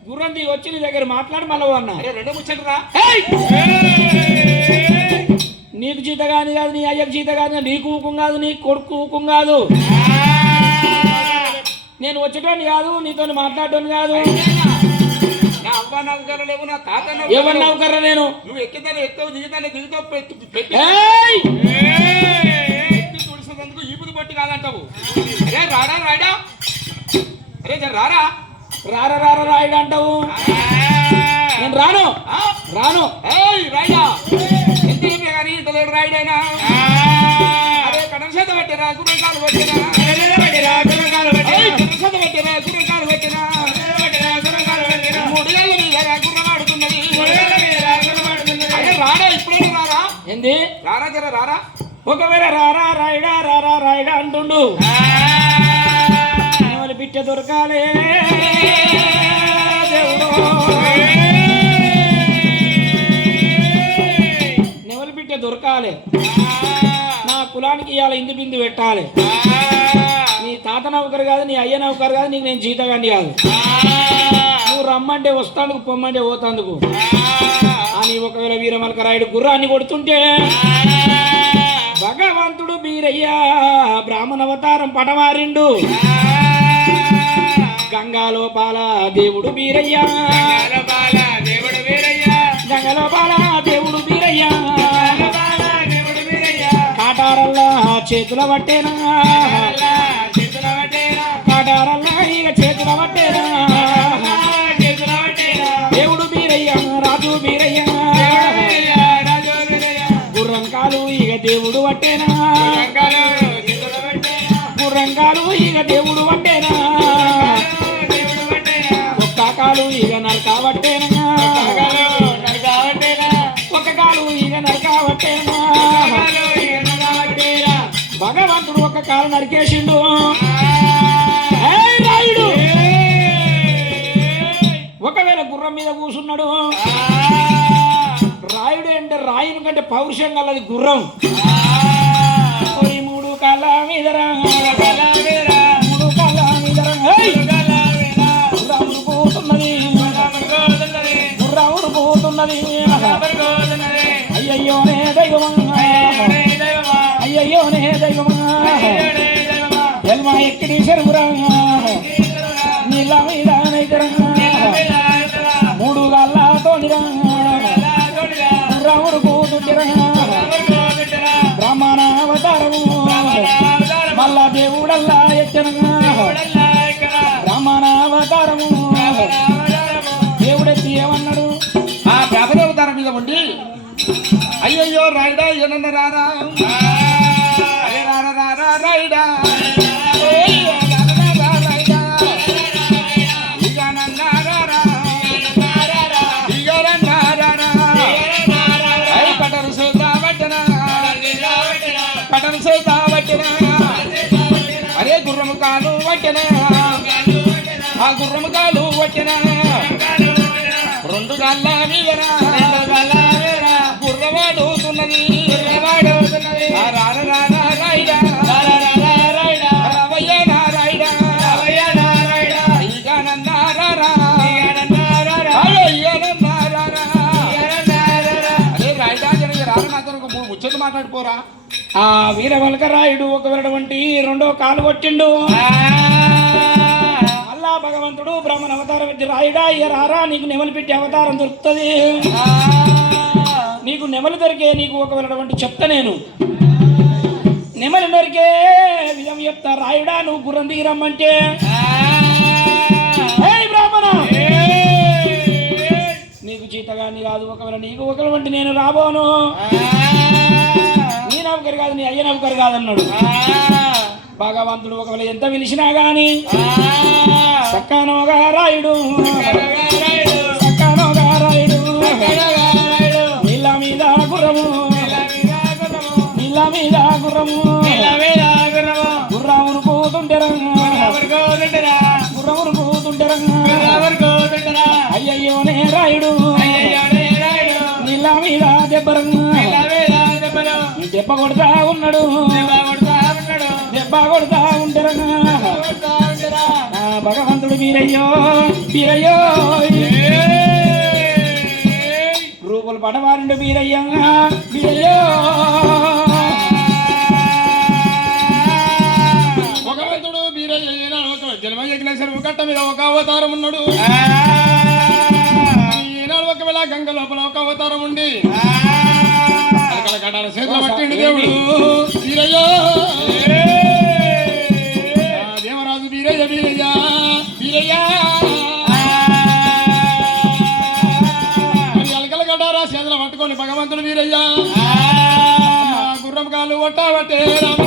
గుర్రం దిగి వచ్చి నీ దగ్గర మాట్లాడి మళ్ళీ అన్నా అరే రెండో ముచ్చట్లు రా నీకు జీత కాదు కాదు నీ అయ్యకు జీత కాదు నీకు ఊకం కాదు నీ కొడుకు ఊకం కాదు నేను వచ్చేటోని కాదు నీతో మాట్లాడటోని కాదు నా అవ్వ నౌకర్ర లేవు నా తాత ఎవరు నౌకర్ర నేను నువ్వు ఎక్కితేనే ఎక్కువ దిగుతానే దిగుతావు పెట్టి ఏయ్! ఎత్తి తుడిసినందుకు ఈపుది పట్టి కాదంటావు అరే రాడా రాడా అరే జర రారా రార రార రాయుడు అంటావు నేను రాను రాను ఏయ్ రాయా ఎంత చెప్పే కానీ ఇంత లేడు రాయుడైనా అరే కడం చేత పెట్టిరా గుర్రకాలు పెట్టిరా కడం చేత పెట్టిరా గుర్రకాలు పెట్టిరా 3 ఏళ్ళ మీద గుర్రం ఆడుతున్నది అరే రాడా ఇప్పుడే రారా ఏంది రారా జర రారా ఒకవేళ రారా రాయుడా అంటుండు ఎవరి బిడ్డ దొరకాలే దేవుడు నెవలి బిడ్డ దొరకాలి నా కులానికి ఇవాళ ఇందు బిందు పెట్టాలి నీ తాత నౌకరు కాదు నీ అయ్య నౌకరు కాదు నీకు నేను జీతగాండి కాదు నువ్వు రమ్మంటే వస్తాందుకు పొమ్మంటే పోతాందుకు అని ఒకవేళ వీరమలక రాయుడు గుర్రాన్ని కొడుతుంటే భగవంతుడు బీరయ్య బ్రాహ్మణవతారం పటమారిండు గంగాలోపాల దేవుడు బీరయ్య గంగలోపాల దేవుడు బీరయ్య కాటారల్లా చేతుల పట్టేనా కాటారల్లా ఇక చేతుల పట్టేనా దేవుడు బీరయ్య రాజు బీరయ్య గుర్రం కాలు ఇక దేవుడు పట్టేనా గుర్రం కాలు ఇక దేవుడు పట్టేనా ఒక్క కాలు ఇక నరకా పట్టేనా ఒక్క కాలు ఇక నరకా పట్టేనా భగవంతుడు ఒక్క కాలు నరికేసిండు రాయుడు ఒకవేళ గుర్రం మీద కూర్చున్నాడు రాయుడు అంటే రాయుని కంటే పౌరుషం కలది గుర్రం 3 కాళ్ళ మీదరా 3 కాళ్ళ మీదరా దైవమా అయ్యయ్యోనే దైవమా ఎల్మా ఎక్కడి శరువురా నీళ్ళ మీద నైతరంగా మూడు గాళ్ళతో రాముడు కూతురా బ్రాహ్మణ అవతారము మళ్ళా దేవుడల్లా ఎచ్చనగా బ్రాహ్మణ అవతారము దేవుడెత్తి ఏమన్నాడు ఆ బ్రాహ్మణ అవతారం మీద ఉండి అయ్యయ్యో రాయుడా ఏనన్న రారా అరే రారా రారా రాయుడా అరే గుర్రము కాలు వట్టెనా ఆ గుర్రము కాలు వట్టెనా రెండు గల్ల మీదనా గుర్రవాడుతున్నది ముచ్చట్లు మాట్లాడిపోరా ఆ వీరవల్కరాయుడు ఒకవేళటువంటి రెండో కాలు కొట్టిండు అల్లా భగవంతుడు బ్రహ్మణ అవతారం ఎత్తి రాయుడా ఇక రారా నీకు నెమలి పెట్టి అవతారం దొరుకుతుంది నీకు నెమలి దొరికే నీకు ఒకవేళటువంటి చెప్తా నేను నెమలి దొరికే విధం చెప్తా రాయుడా నువ్వు గుర్రం దిగిరమ్మంటే బ్రాహ్మణ నీకు చీతగాని కాదు ఒకవేళ నీకు ఒకవేళ నేను రాబోను నీ నౌకరు కాదు నీ అయ్య నౌకరు కాదన్నాడు భగవంతుడు ఒకవేళ ఎంత పిలిచినా గాని సక్కనోగా రాయుడు సక్కనోగా రాయుడు నీళ్ళ మీద గుర్రము నీళ్ళ మీద గుర్రము గుర్రామును పోతుంటారా గుర్రమును పోతుంటారా అయ్యయ్యోనే రాయుడు నీళ్ళ మీద దెబ్బరంగా దెబ్బ కొడతా ఉన్నాడు దెబ్బ కొడతా ఉంటారా భగవంతుడు వీరయ్యో వీరయ్యో రూపులు పడవారుండు వీరయ్యా వీరయ్యో భగవంతుడు వీరయ్య జన్మ యజ్ఞేశ్వరు కట్ట మీద ఒక అవతారం ఉన్నాడు ఈనాడు ఒకవేళ గంగ లోపల ఒక అవతారం ఉండి చేతులు పట్టిండు దేవుడు వీరయ్యో దేవరాజు వీరయ్య వీరయ్య వీరయ్య అలకల గడారా చేతులు పట్టుకొని భగవంతుడు వీరయ్య గుర్రం కాలు ఒట్టాబట్టే రామ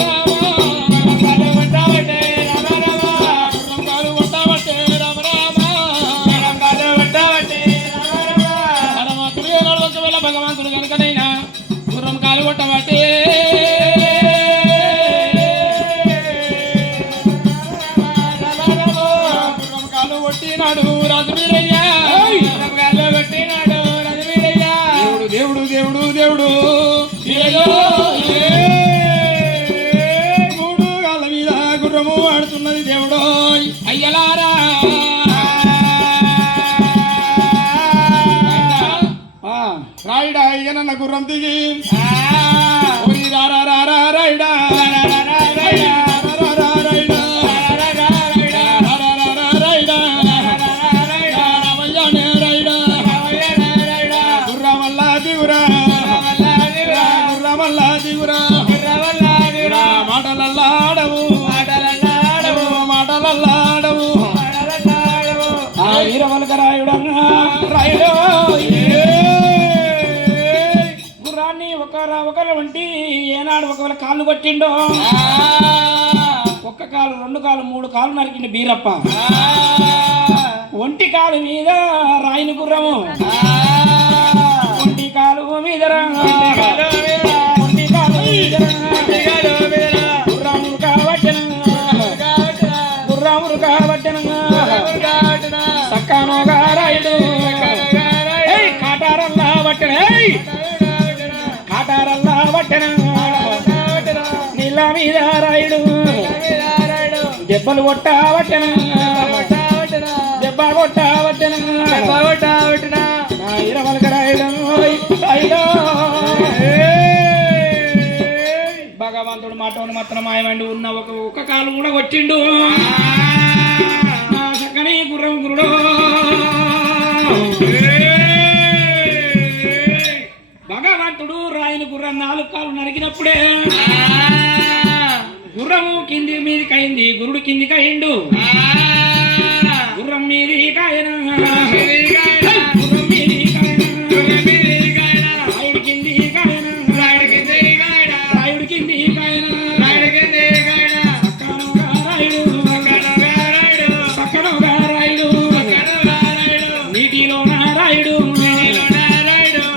భగవంతుడు కనుకనైనా గుర్రం కాలు కొట్టబట్టే గుర్రం కాలు కొట్టినాడు రాజు వీరయ్య దేవుడు దేవుడు దేవుడు మూడు కాళ్ళ మీద గుర్రము ఆడుతున్నది దేవుడు అయ్యలారా రాయుడా అయ్యనన్న గుర్రం దిగి రాయుడా గుర్రమల్లా దిగురా గుర్రమల్లా దిగురా మాటలల్లాడవు మాటలల్లాడవు వీరవల్క రాయుడన్నా రాయుడు గుర్రాన్ని ఒకరు వంటి ఏనాడు ఒకవేళ కాళ్ళు కొట్టిండో ఒక్క కాలు రెండు కాలు మూడు కాలు నరికిండు బీరప్ప ఒంటి కాలు మీద రాయిని గుర్రము ఒంటి కాలు మీద ఒంటి కాలు గుర్రాములు కాబట్టిన సక్కనోగా రాయుడు కాటారల్లా పట్టిన కాటారల్లా పట్టిన నీళ్ళ మీద రాయుడు దెబ్బలు కొట్టబట్టిన దెబ్బ కొట్టబట్టిన వీరవల్క రాయుడు రాయుడు భగవంతుడు మాటోని మాత్రం మాయమండి ఉన్న ఒక కాలు కూడా కొట్టిండు నా చక్కని గుర్రం గురుడు భగవంతుడు రాయిని గుర్రం 4 కాలు నరికినప్పుడే గుర్రము కింది మీదికి అయింది గురుడు కిందికి అయిండు గుర్రం మీది కాయన గుర్రం మీది కాయన రాయుడు కింది కాయన రాయుడు కింది కాయన సక్కనుగా రాయుడు నీటిలో నారాయుడు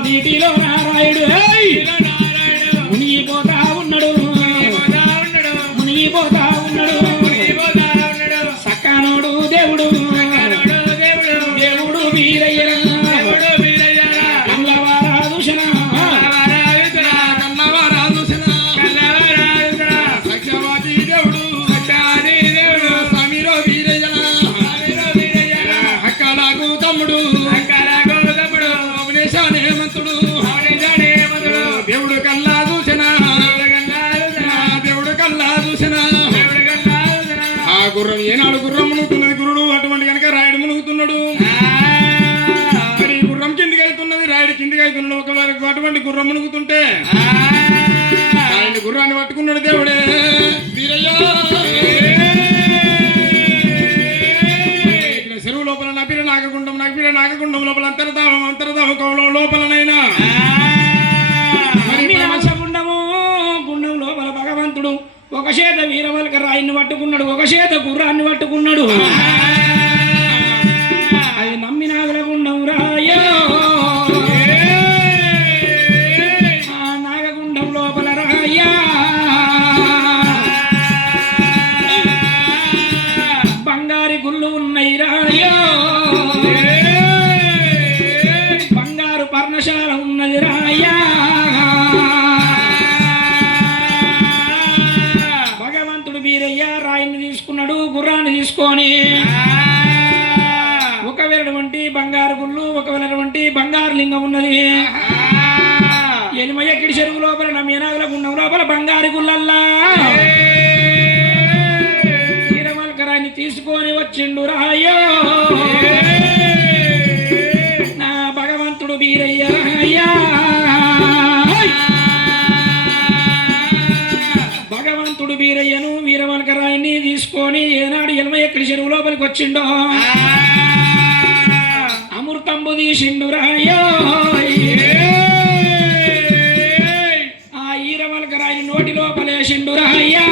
నీటిలో నారాయుడు మునిగిపోతా ఉన్నాడు మునిగిపోతా ఉన్నాడు సక్కనోడు దేవుడు దేవుడు వీరయ్య కల్లవారాధుషణ సత్యవాది దేవుడు స్వామిలో వీరయ్య అక్కలకు తమ్ముడు హేమంతుడు దేవుడు కల్లా దూషణ దేవుడు కల్లా దూషణ ఆ గుర్రం ఏనాడు గుర్రం మునుగుతున్నది గురుడు అటువంటి కనుక రాయుడు మునుగుతున్నాడు మరి గుర్రం కిందికి అవుతున్నది రాయుడు కిందికి అవుతున్నాడు ఒక అటువంటి గుర్రం మునుగుతుంటే ఆయన గుర్రాన్ని పట్టుకున్నాడు దేవుడే వీరయ్య చెరువు లోపల నపిర నాగగుండం లోపల అంతర్ధామ కౌలం లోపలనైనా గుండం లోపల భగవంతుడు ఒక చేత వీరవల్క రాయిని పట్టుకున్నాడు ఒక చేత గుర్రాన్ని పట్టుకున్నాడు అది నమ్మి నాగల గుండం రాయో ఆ నాగగుండం లోపల రాయ్యా బంగారు గుళ్ళు ఉన్నాయి రాయో బంగారు పర్ణశాల ఉన్నది రాయ్యా భగవంతుడు వీరయ్య రాయిని తీసుకున్నాడు గుర్రాన్ని తీసుకొని ఒక వెరటువంటి బంగారు గుళ్ళు ఒక వెరటువంటి బంగారు లింగం ఉన్నది ఎనిమయ్యకిడి చెరువు లోపల నమ్యనాగుల గుండం లోపల బంగారు గుళ్ళల్లా రాయిని తీసుకొని వచ్చిండు రాయో నా భగవంతుడు వీరయ్య భగవంతుడు వీరయ్యను వీరవల్క రాయిని తీసుకొని ఏనాడు 81 చెరువు లోపలికి వచ్చిండో అమృతంబు తీసిండు రాయో ఆ ఈరవల్క రాయిని నోటి లోపలేసిండు రాయ్యా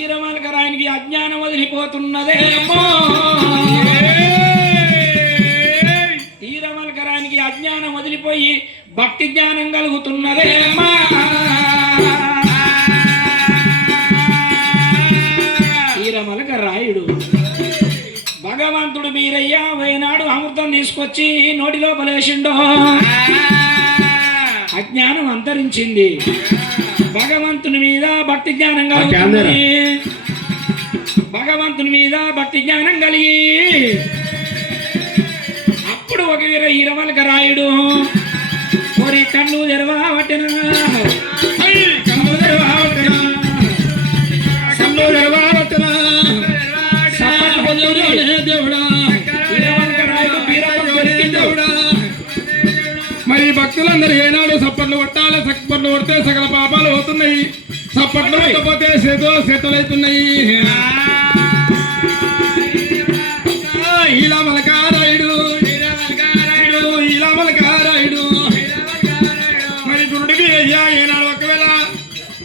ఈరవల్క రాయినికి అజ్ఞానం వదిలిపోతున్నదేమో ఈరవల్క రాయినికి అజ్ఞానం వదిలిపోయి భక్తి జ్ఞానం కలుగుతున్నదేమా ఈరవల్క రాయుడు భగవంతుడు వీరయ్య వేనాడు అమృతం తీసుకొచ్చి నోటి లోపలేసిండో అజ్ఞానం అంతరించింది భగవంతుని మీద భక్తి జ్ఞానం కలుగుతుంది భగవంతుని మీద భక్తి జ్ఞానం కలిగి అప్పుడు ఒక ఈరవల్క రాయుడు ఒరి కన్ను తెరవబట్టిన కన్ను తెరవబట్టిన కన్ను తెరవబట్టిన దేవుడా ఈరవల్క రాయుడు దేవుడా మరి భక్తులందరూ ఏనాడు సప్పట్లు కొట్టాలి సప్పట్లు కొడితే సకల పాపాలు అవుతున్నాయి సప్పట్లు కొట్టకపోతే చేతులైతున్నాయి ఇలా మలకారాయుడు ఇలా మలకారాయుడు మరి గురుడు వీరయ్య ఏనాడు ఒకవేళ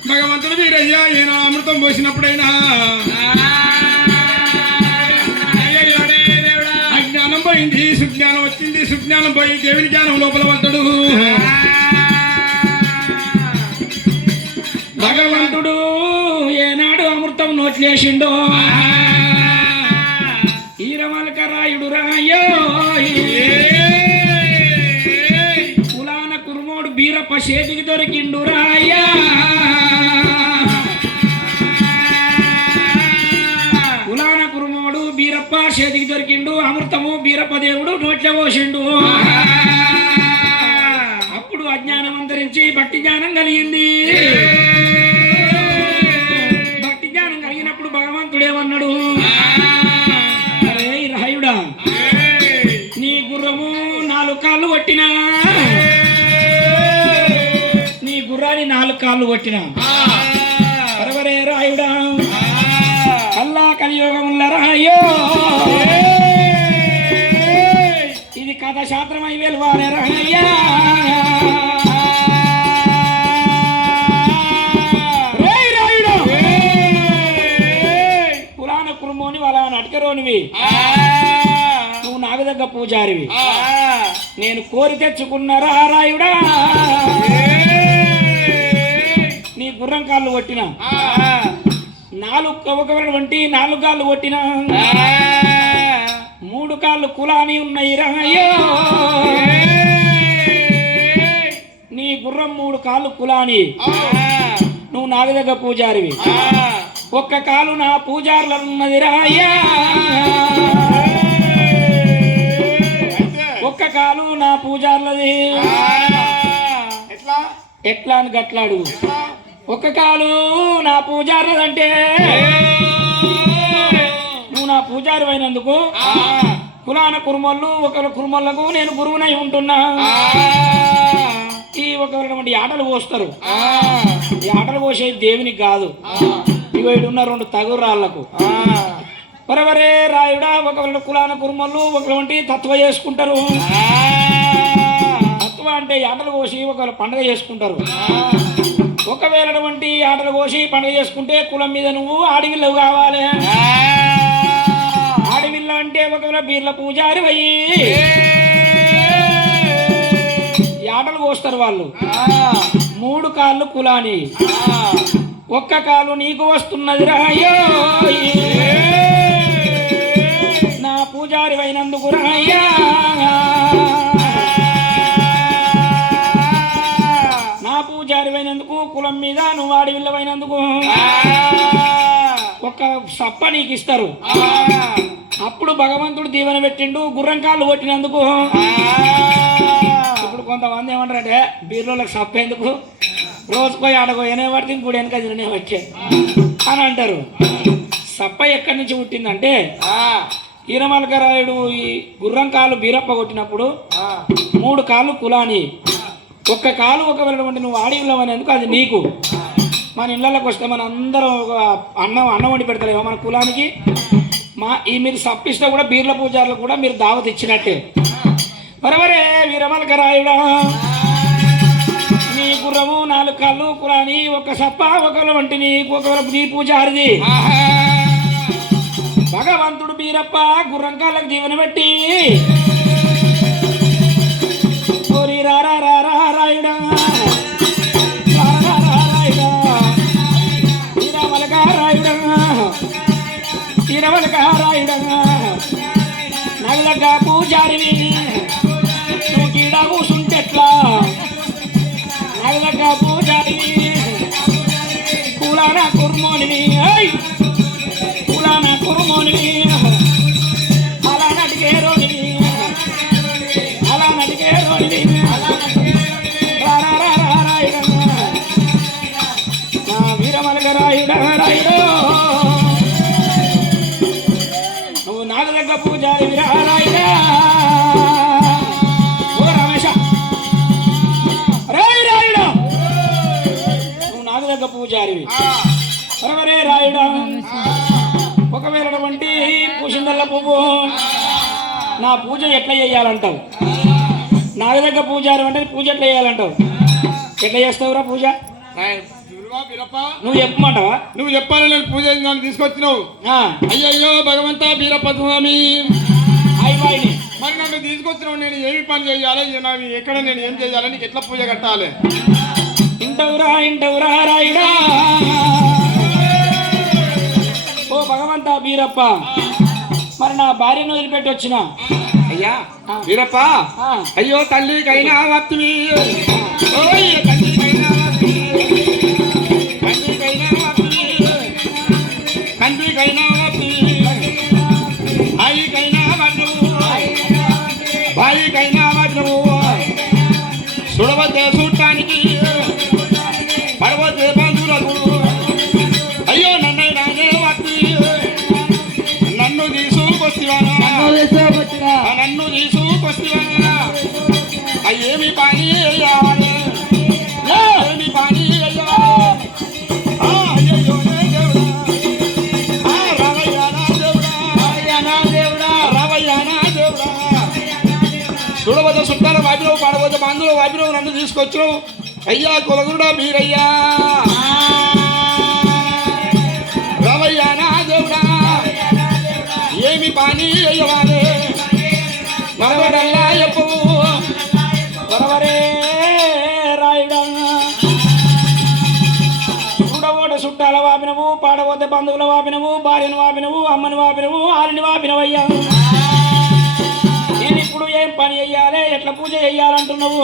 భగవంతుడు వీరయ్య ఏనాడు అమృతం పోసినప్పుడైనా అజ్ఞానం పోయింది సుజ్ఞానం వచ్చింది సుజ్ఞానం పోయి దేవుని జ్ఞానం లోపల పడ్డాడు భగవంతుడు ఏనాడు అమృతం నోట్లేసిండో ఈరవల్క రాయుడు రాయో కులాన కురుమోడు బీరప్ప చేతికి దొరికిండు రాయా కులాన కురుమోడు బీరప్ప చేతికి దొరికిండు అమృతము బీరప్ప దేవుడు నోట్ల పోసిండు జ్ఞానం కలిగింది. భక్తి జ్ఞానం కలిగినప్పుడు భగవంతుడేమన్నాడు, అరే రాయుడా నీ గుర్రము 4 కాళ్ళు కొట్టినా, నీ గుర్రాన్ని 4 కాళ్ళు కొట్టినా, పరవరే రాయుడా అల్లా కలియుగముల రాయో ఇది కథ శాస్త్రమై వెలువాలే రాయ్యా. పురాణ కురుమోని వాళ్ళ నటకరోనివి, నువ్వు నాకు దగ్గర పూజారివి, నేను కోరి తెచ్చుకున్నారా రాయుడా నీ గుర్రం కాళ్ళు కొట్టిన, 4 కాళ్ళు కొట్టిన, 3 కాళ్ళు కులాని ఉన్నాయి రాయో నీ గుర్రం 3 కాళ్ళు కులాని, నువ్వు నాకు దగ్గర పూజారివి, 1 కాలు నా పూజారులో ఉన్నది రాయ్యా, 1 కాలు నా పూజారులది. ఎట్లా అని గట్లాడు, 1 కాలు నా పూజారులదంటే నువ్వు నా పూజారి అయినందుకు కులాన కురుమళ్ళు ఒకరి కురుమళ్ళకు నేను గురువునై ఉంటున్నా. ఈ ఒకరి ఆటలు పోస్తారు, ఈ ఆటలు పోసేది దేవునికి కాదు, ఇవిడున్న 2 తగురాళ్లకు. పరవరే రాయుడా ఒకరి కులాన కురుమళ్ళు ఒకరి తత్వ చేసుకుంటారు. తత్వ అంటే ఆటలు పోసి ఒకరు పండుగ చేసుకుంటారు. ఒకవేళ ఆటలు పోసి పండుగ చేసుకుంటే కులం మీద నువ్వు ఆడవిల్లవు కావాలి. ఆడవిల్ల అంటే ఒకవేళ బీర్ల పూజారి అయ్యి ఆటలు పోస్తారు వాళ్ళు. 3 కాళ్ళు కులాని, 1 కాలు నీకు వస్తున్నది రాయో నా పూజారి అయినందుకు రాయ్యా. నా పూజారి అయినందుకు కులం మీద నువ్వు ఆడవిల్లవైనందుకు 1 సప్ప నీకు ఇస్తారు. అప్పుడు భగవంతుడు దీవెన పెట్టిండు గుర్రం కాళ్ళు కొట్టినందుకు. ఇప్పుడు కొంతమంది ఏమంటారంటే బీర్లోకి సప్ప ఎందుకు, రోజుకోయి ఆడకో ఎనే పడితే ఇంకోటి వెనక తినే వచ్చే అని అంటారు. సప్ప ఎక్కడి నుంచి పుట్టిందంటే ఈరమలకరాయుడు ఈ గుర్రం కాళ్ళు బీరప్ప కొట్టినప్పుడు 3 కాళ్ళు కులాని, 1 కాలు ఒకవేళ నువ్వు ఆడివిల్లవనేందుకు అది నీకు. మన ఇళ్ళకి వస్తే మన అందరం ఒక అన్నం వండి పెడతలేమో మన కులానికి. ఈ మీరు సప్పిస్తే కూడా బీర్ల పూజారులు కూడా మీరు దావత్ ఇచ్చినట్టే. బరబరే వీరమలకరాయుడా నీ గుర్రము 4 కాళ్ళు కులాని, 1 సప్ప ఒకరు వంటి ఒకరు నీ పూజారిది. భగవంతుడు బీరప్ప గుర్రం కాళ్ళకు దీవెన పెట్టి రాయుడా నల్లగా పూజారివి నువ్వు కీడ కూసుంటెట్లా, నల్లగా పూజారివి కులానా కుర్మోనివి, కులానా కుర్మోనివి అలా నటికే రోనివి, అలా నటికే రోనివి నా వీరమలక రాయుడా రాయుడు నువ్వు నాకు దగ్గర పూజారి రాయుడా. ఓ రమేష రాయుడా నువ్వు నాకు దగ్గర పూజారివి. పరవరే రాయుడా ఒకవేళ పూసిందల్ల పువ్వు నా పూజ ఎట్లా చేయాలంటావు, నాకు దగ్గర పూజారి అంటే పూజ ఎట్లా చేయాలంటావు, ఎట్లా చేస్తావురా పూజ నువ్వు చెప్పమంటావా? నువ్వు చెప్పాలి, నేను పూజ తీసుకొచ్చినావు. అయ్యయ్యో భగవంతా బీరప్ప స్వామి మరి నన్ను తీసుకొచ్చినావు, నేను ఏమి పని చేయాలి, ఎక్కడ నేను ఏం చేయాలి, నీకు ఎట్లా పూజ కట్టాలి? ఇంటవురా రాయుడా ఓ భగవంతా బీరప్ప, మరి నా భార్యను వదిలిపెట్టి వచ్చిన. అయ్యా బీరప్ప, అయ్యో తల్లికైనా వత్తివి, తండ్రికైనా అయ్యికైనా బాయికైనా చూడవద్దే చూడటానికి ఏమి పని అయ్యాలి ఏమి పని అయ్యాలి చూడవద్ద చుట్టాల వాపినవు పాడవద్ద మందులో వాపినవు నన్ను తీసుకొచ్చు అయ్యా కులగురుడా మీరయ్యా రవయ్యా నా దేవుడా ఏమి పని అయ్యవాదే మనవడల్లా చెప్పవు వరవరే రాయుడా చూడబోట చుట్టాల వాపినవు పాడబోతే బంధువుల వాపినవు భార్యను వాపినవు అమ్మని వాపినవు ఆరిని వాపినవయ్యా నేను ఇప్పుడు ఏం పని చెయ్యాలి ఎట్లా పూజ చెయ్యాలంటున్నావు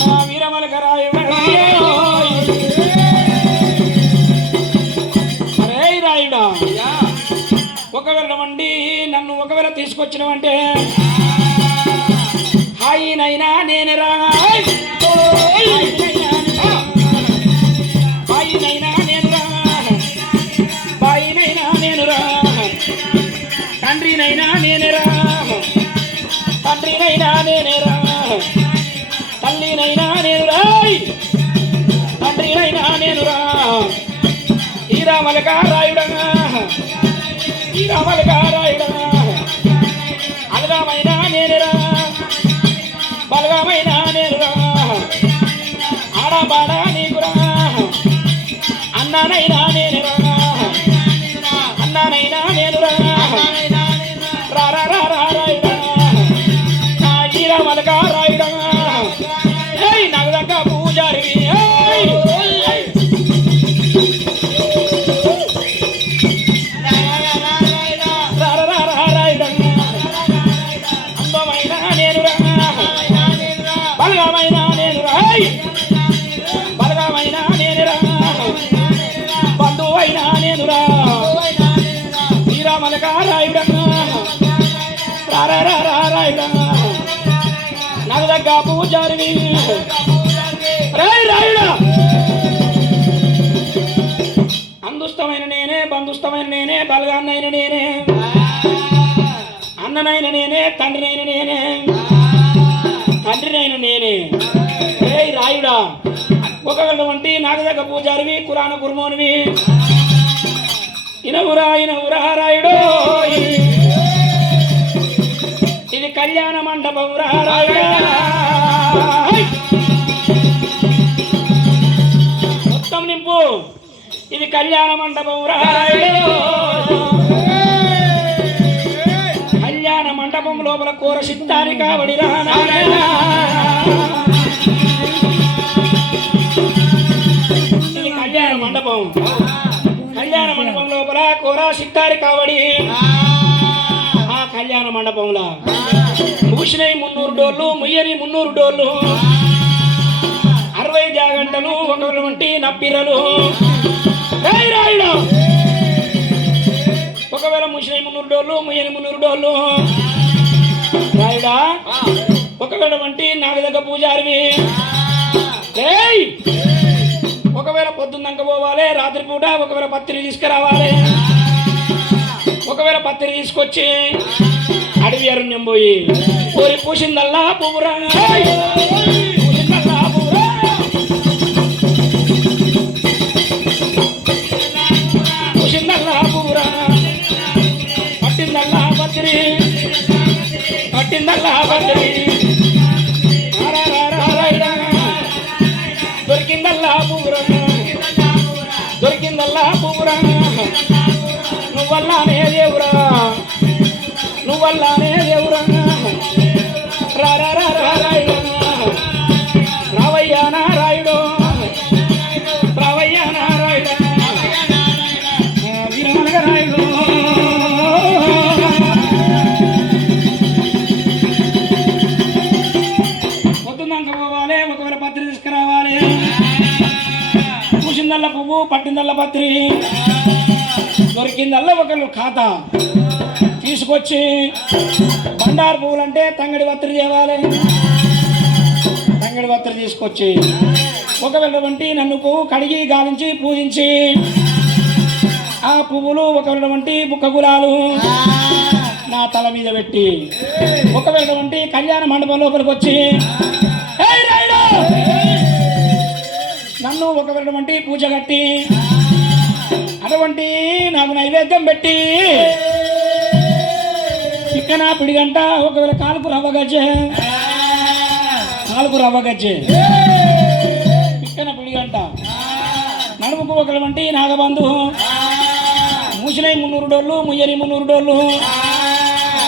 నా వీరమలక రాయుడా అరే రాయుడా ఒకవేళ వండి నన్ను ఒకవేళ తీసుకొచ్చినవంటే హాయినైనా నేను రా హాయినైనా నేను రా బాయినైనా నేను రా తండ్రినైనా నేనే రా తండ్రినైనా నేనే రా తల్లినైనా నేను రా తండ్రినైనా నేను రా ఈ రామలక రాయుడా ఈ రామలక రాయుడా అలగామైనా నేనే రా బలగామైనా నేను రా ఆడబాడ నీకు రా అన్నానైనా నేను రా అన్నానైనా నేను రా రాయుడా నా ఈ రామలక రాయుడా ఏయ్ నగదక్క పూజారి అందమైన నేను రా బలగమైన నేను రా బలగమైన నేను రా బంధువైనా నేను రా శ్రీరామలక రాయుడా రాయుడా నాకు దగ్గ పూజారిని రాయుడా అందుష్టమైన నేనే బంధుష్టమైన నేనే బలగాన్నైన నేనే అన్ననైన నేనే తండ్రినైన నేనే తండ్రినైన నేనే రాయుడా ఒకవేళ వంటి నాకు దగ్గర పూజారివి కురాన కుర్మోనివి ఇనవురా రాయుడు ఇది కళ్యాణ మండపం రాయుడా మొత్తం నింపు ఇది కళ్యాణ మండపం రాయుడు కళ్యాణ మండపం లోపల కూర సిద్ధాన్ని కాబడి ఇది కళ్యాణ మండపం కళ్యాణ మండపం లోపల కూర సిద్ధారి కాబడి ఆ కళ్యాణ మండపంలో ముగిసినవి 300 డోర్లు ముయ్యని 300 డోర్లు 60 జాగంటలు ఒకరు వంటి నప్పిరలు రాయుడు ఒకవేళ ముగిసినవి 300 డోర్లు ముయ్యని 300 డోర్లు రాయుడా ఒకవేళ వంటి నాకు దగ్గర పూజారివి ఒకవేళ పొద్దున్నాక పోవాలి రాత్రిపూట ఒకవేళ పత్రి తీసుకురావాలి ఒకవేళ పత్రి తీసుకొచ్చి అడవి అరణ్యం పోయి కోరి పూసిందల్లా పువ్వురా పూసిందల్లా పువ్వురా పట్టిందల్లా పత్రి పట్టిందల్లా పత్రి దొరికిందల్లా పువ్వురా దొరికిందల్లా పువ్వురా నువ్వల్లానే దేవురా నువ్వల్లానే దేవురా రాయుడు రావయ్యా నారాయుడు రావయ్యా నారాయుడు వీరమలక రాయుడు పొద్దున్నాక పోవాలి ఒకవేళ పత్రి తీసుకురావాలి పూసిందల్లా పువ్వు పట్టిందల్లా పత్రి దొరికిందల్లా ఒకళ్ళు ఖాతా తీసుకొచ్చి బండారు పువ్వులు అంటే తంగడి పత్రి తేవాలి తంగడి పత్రి తీసుకొచ్చి ఒకవేళ వంటి నన్ను పువ్వు కడిగి గాలించి పూజించి ఆ పువ్వులు ఒకవేళ వంటి బుక్క గులాలు నా తల మీద పెట్టి ఒకవేళ వంటి కళ్యాణ మండపం లోపలికి వచ్చి "ఏయ్ రాయుడు!" నన్ను ఒకవేళ వంటి పూజ కట్టి అటువంటి నాకు నైవేద్యం పెట్టి ఇక్కడ పిడిగంట ఒకవేళ కాలుకు రవ్వ గజ్జె ఇక్కడ పిడిగంట నడుముకు ఒకరి వంటి నాగబంధు మూసినై 300 డోళ్ళు ముయ్యని 300 డోళ్ళు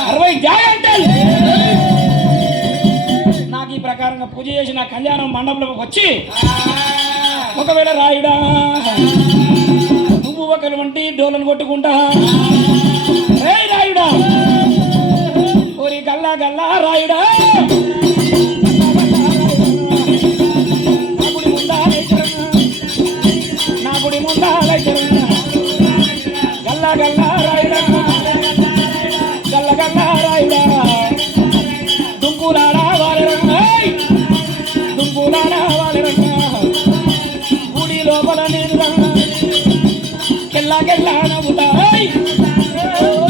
60 జాగంటలు నాకు ఈ ప్రకారంగా పూజ చేసి నా కళ్యాణం మండపంలోకి వచ్చి ఒకవేళ రాయుడా నువ్వు ఒకరి వంటి డోళ్ళను కొట్టుకుంటా "ఏయ్ రాయుడా ఓరి గల్లా గల్లా రాయుడా నా గుడి ముందాలైతరన్నా గల్లా గల్లా రాయుడా గల్ల గల్లా రాయుడా దుంకులాడా వాలరన్నా దుంకులాడా వాలరన్నా గుడి లోపల నేను రన్నా కెల్లా కెల్లా నవ్వుతా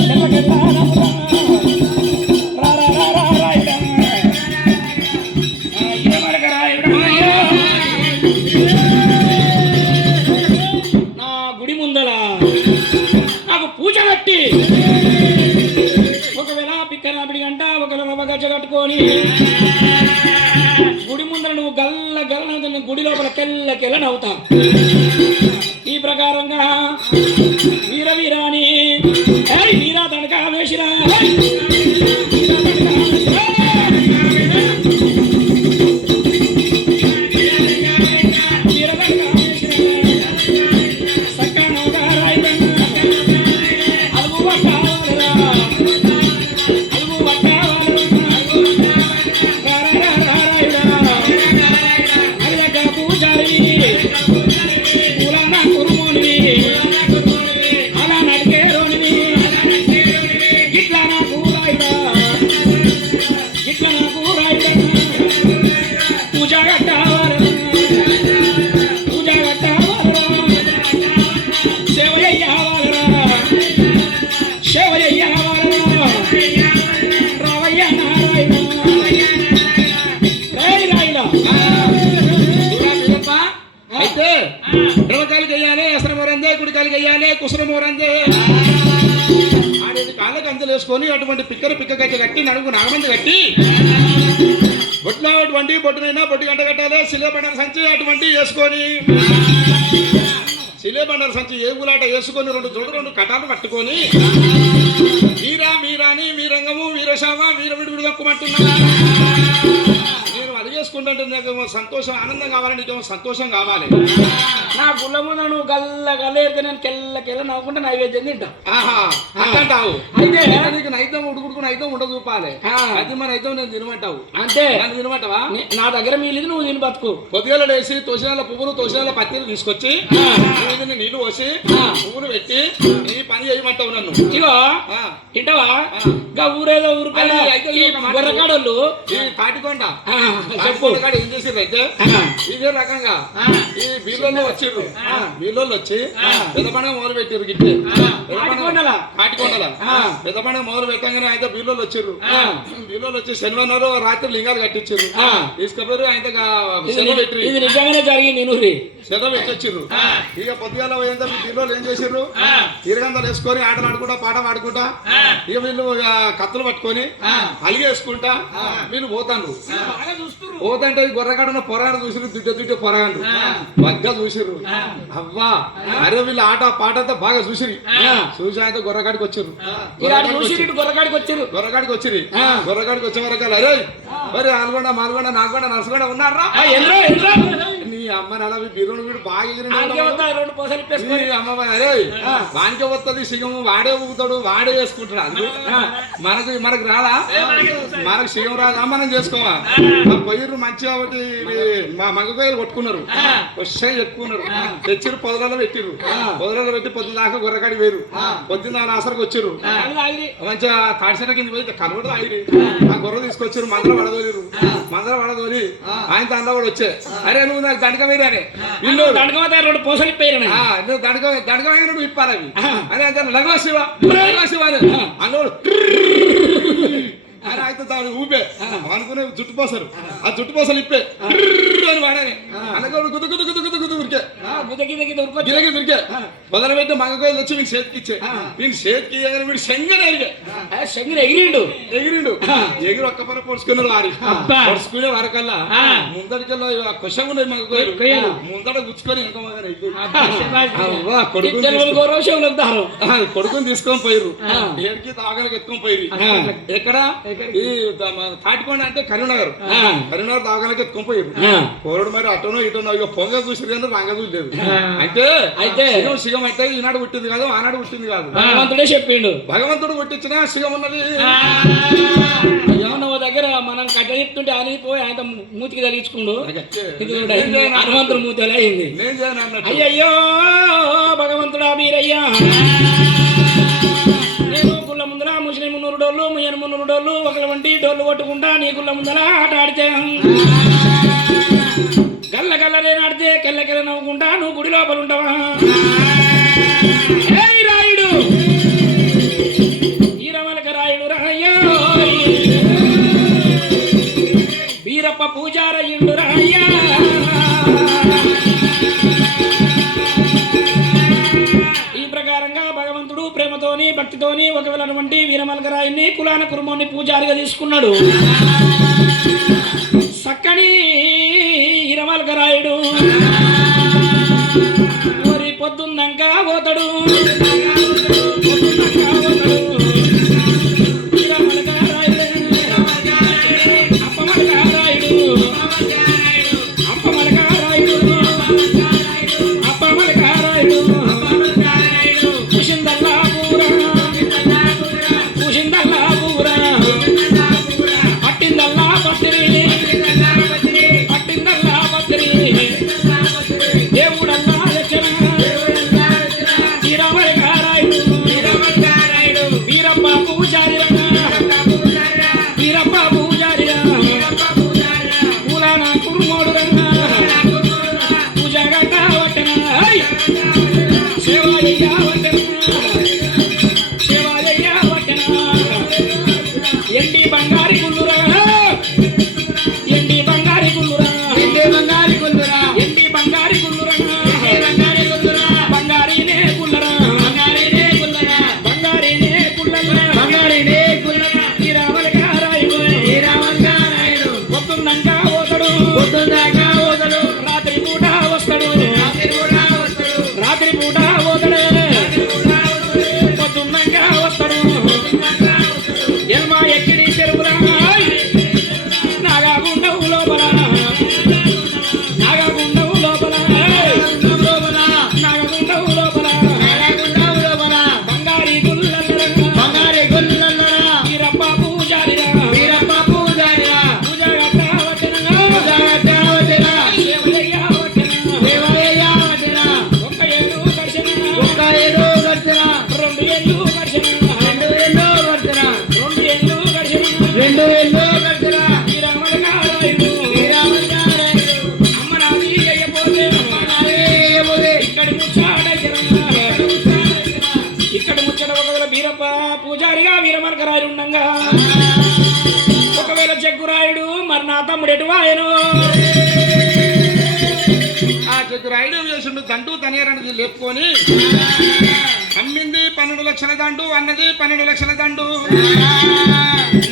కెల్ల కెల్లా నవ్వుతా రాయుడా ఏమనక రాయుడా నా గుడి ముందల నాకు పూజ కట్టి ఒకవేళ పిక్కరాపిడి గంట ఒకవేళ రవ్వ గజ్జ కట్టుకొని గుడి ముందర నువ్వు గల్ల గల్ల నవ్వుతా గుడి లోపల కెల్ల నవ్వుతా ఈ ప్రకారంగా వీర వీరాని వీరా తడక వేసిరా అయితే ఎడవకాలు గయ్యాలి ఎసరమోరందే కుడికాలు గయ్యాలి కుసరమోరందే ఆడేది కాళ్ళకి అంతలు వేసుకొని అటువంటి పిక్క గట్టి కట్టి నడుము నాగమంది కట్టి బొట్లో అటువంటి బొట్టునైనా బొట్టు గంట కట్టాలి సిలే బండల సంచి అటువంటి వేసుకొని సిలే బండల సంచి ఏ ఊలాట వేసుకొని 2 కటాలు పట్టుకొని వీరా వీరాని వీరంగము వీరశామ వీరవిడు దక్కుమంటున్నా నేను అడిగేసుకుంటుంటే నాకు సంతోషం ఆనందం కావాలి నీకేమో సంతోషం కావాలి నా గుళ్ళ ముందు నువ్వు గల్ల గల్లేరితే నేను కెల్ల నవ్వుకుంటే నైవేద్యం తింటా అంటావు అయితే నీకు నైతం ఉడుకుడుకు నైతం ఉండ చూపాలి అది మన నైతం నేను తినమంటావు అంటే నన్ను తినమంటావా నా దగ్గర మీలిది నువ్వు తిని బతుకు పొద్దుగల వేసి తోసినాల పువ్వులు తోసినాల పత్తిని తీసుకొచ్చి నీళ్లు పోసి పువ్వులు పెట్టి నీ పని చేయమంటావు నన్ను ఇగో తింటావా ఇంకా ఊరేదో ఊరుకాడోళ్ళు తాటికొండ చెప్పు ఏం చేసిర్రు అయితే ఇదే రకంగా ఈ బీర్లలో వచ్చిర్రు బీర్లలో వచ్చి పెదపండుగ మొదలు పెట్టిర్రు గిట్టి తాటికొండల పెదపండుగ మొదలు పెట్టగానే అయితే బీర్లలో వచ్చిర్రు బీర్లలో వచ్చి శనివారం రాత్రి లింగాలు కట్టించారు తీసుకపోయారు ఆయన పెట్టి ఇది నిజంగానే జరిగింది శత పెట్టొచ్చిర్రు ఇక పొద్దుగాల పోయేంత బీర్లో ఏం చేసిర్రు ఇరగందలు వేసుకొని ఆటలు ఆడుకుంటా పాట పాడుకుంటా ఇక వీళ్ళు కత్తులు పట్టుకొని అలిగేసుకుంటా వీళ్ళు పోతాను పోతంటే గొర్రెగాడున్న పొరగాడు చూసిరు దుడ్డ పొరగాడు బగ్గా చూసిర్రు అవ్వా అరే వీళ్ళు ఆట పాట అంతా బాగా చూసిరి చూసి అయితే గొర్రెగాడికి వచ్చిర్రు గొర్రెగాడికి వచ్చిరి గొర్రెగాడికి వచ్చే వరకు అరే మరి ఆల్గొండ మాల్గొండ నాగొండ నరసగొండ ఉన్నారా నీ అమ్మ నడవి బిర్రుడు వీడు బాగా అమ్మ అరే వానికే వస్తుంది సిగము వాడే ఊగుతాడు వాడే వేసుకుంటాడు అందుకు మనకు రాదా మనకు సిగం రాదా మనం చేసుకోవా పొయ్యిర్రు మంచి కాబట్టి మా మగకాయలు కొట్టుకున్నారు వచ్చాయి ఎక్కున్నారు తెచ్చిర్రు పొదలలో పెట్టిర్రు పొదలలో పెట్టి పొద్దున దాకా గొర్రెకాడికి వేరు పొద్దున్న ఆసరకు వచ్చిర్రు మంచిగా తాడిసెట కింద పోయి కనబడి ఆగిరి ఆ గొర్రె తీసుకొచ్చారు మందర పడదోలిరు మందర పడదోలి ఆయన తండ్రి కూడా వచ్చే అరే నువ్వు నాకు దండక వేరే ఇల్లు దండకమత 2 పూసలు ఇప్పేరు నువ్వు దడగమైన నువ్వు ఇప్పాలి అవి అని అంటే లగవ శివ అన్నోడు అని అయితే దాని ఊపే అనుకునే జుట్టుపోసరు ఆ జుట్టుపోసలు ఇప్పే అని వాడని అనగా గుద్దు గుద్దు గుద్దు గుద్దు గుద్దు ఉరికే గిరగి దొరికే మొదలుపెట్టి మంగకోయలు వచ్చి వీడి చేతికి ఇచ్చే వీడి చేతికి ఇయ్యగానే వీడు శంగనే ఎగిరిండు ఎగిరి ఒక్క పని పొడుచుకున్నారు వారి పొడుచుకునే వారికల్లా ముందడికల్లా కుషం ఉన్నాయి మంగకోయలు ముందడ గుచ్చుకొని ఇంకా కొడుకుని తీసుకొని పోయిరు ఏడికి దాగలకి ఎత్తుకొని పోయిరు ఎక్కడ ఈ తాటికొండ అంటే కరీంనగర్ దాగలకి ఎత్తుకొని పోయిరు కోరుడు మరి అటనో ఇటనో ఇక పొంగ చూసి కానీ రంగ చూడలేదు అయితే శిగం అంటే ఈనాడు పుట్టింది కాదు ఆనాడు పుట్టింది కాదు భగవంతుడే చెప్పిండు భగవంతుడు పుట్టించిన శిగం ఉన్నది నువ్వు దగ్గర మనం కట్ట చెప్తుంటే ఆయన పోయి ఆయన మూతికి తగిలించుకుండు హనుమంతుడు మూతి ఎలా అయింది అయ్యయ్యో భగవంతుడా మీరయ్యా నేను గుళ్ళ ముందర ముస్లిం 300 డోళ్ళు 300 డోళ్ళు ఒకళ్ళ వంటి డోళ్ళు కొట్టుకుంటా నీ గుళ్ళ ముందర ఆట ఆడితే గల్ల గల్ల నేను ఆడితే కెల్ల నవ్వుకుంటా నువ్వు గుడి లోపల ఉంటావా రాయుడు ఈరమలక రాయుడు రాయ్యా వీరప్ప పూజారయ్యుడు రాయ్యా ఈ ప్రకారంగా భగవంతుడు ప్రేమతోని భక్తితోని ఒకవేళ వంటి వీరమలకరాయుని కులాన కుర్మోని పూజారిగా తీసుకున్నాడు సక్కని ఈరమలకరాయుడు మరి పొద్దున్నాక పోతాడు పూజారిగా వీరమలకరాయుడు ఉండగా ఒకవేళ జగ్గురాయుడు మరి నా తమ్ముడు ఎటువాయను ఆ జగ్గురాయుడు వేసుడు దండు తనియరన్నది లేపుకొని అమ్మింది 12 లక్షల దండు అన్నది 12 లక్షల దండు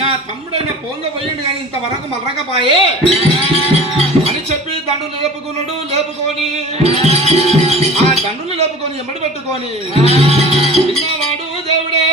నా తమ్ముడైన పోంగ పోయిండు కానీ ఇంతవరకు మర్రకపాయే అని చెప్పి దండులు లేపుకొని ఆ దండులు లేపుకొని ఎమ్మడి పెట్టుకొని విన్నవాడు దేవుడే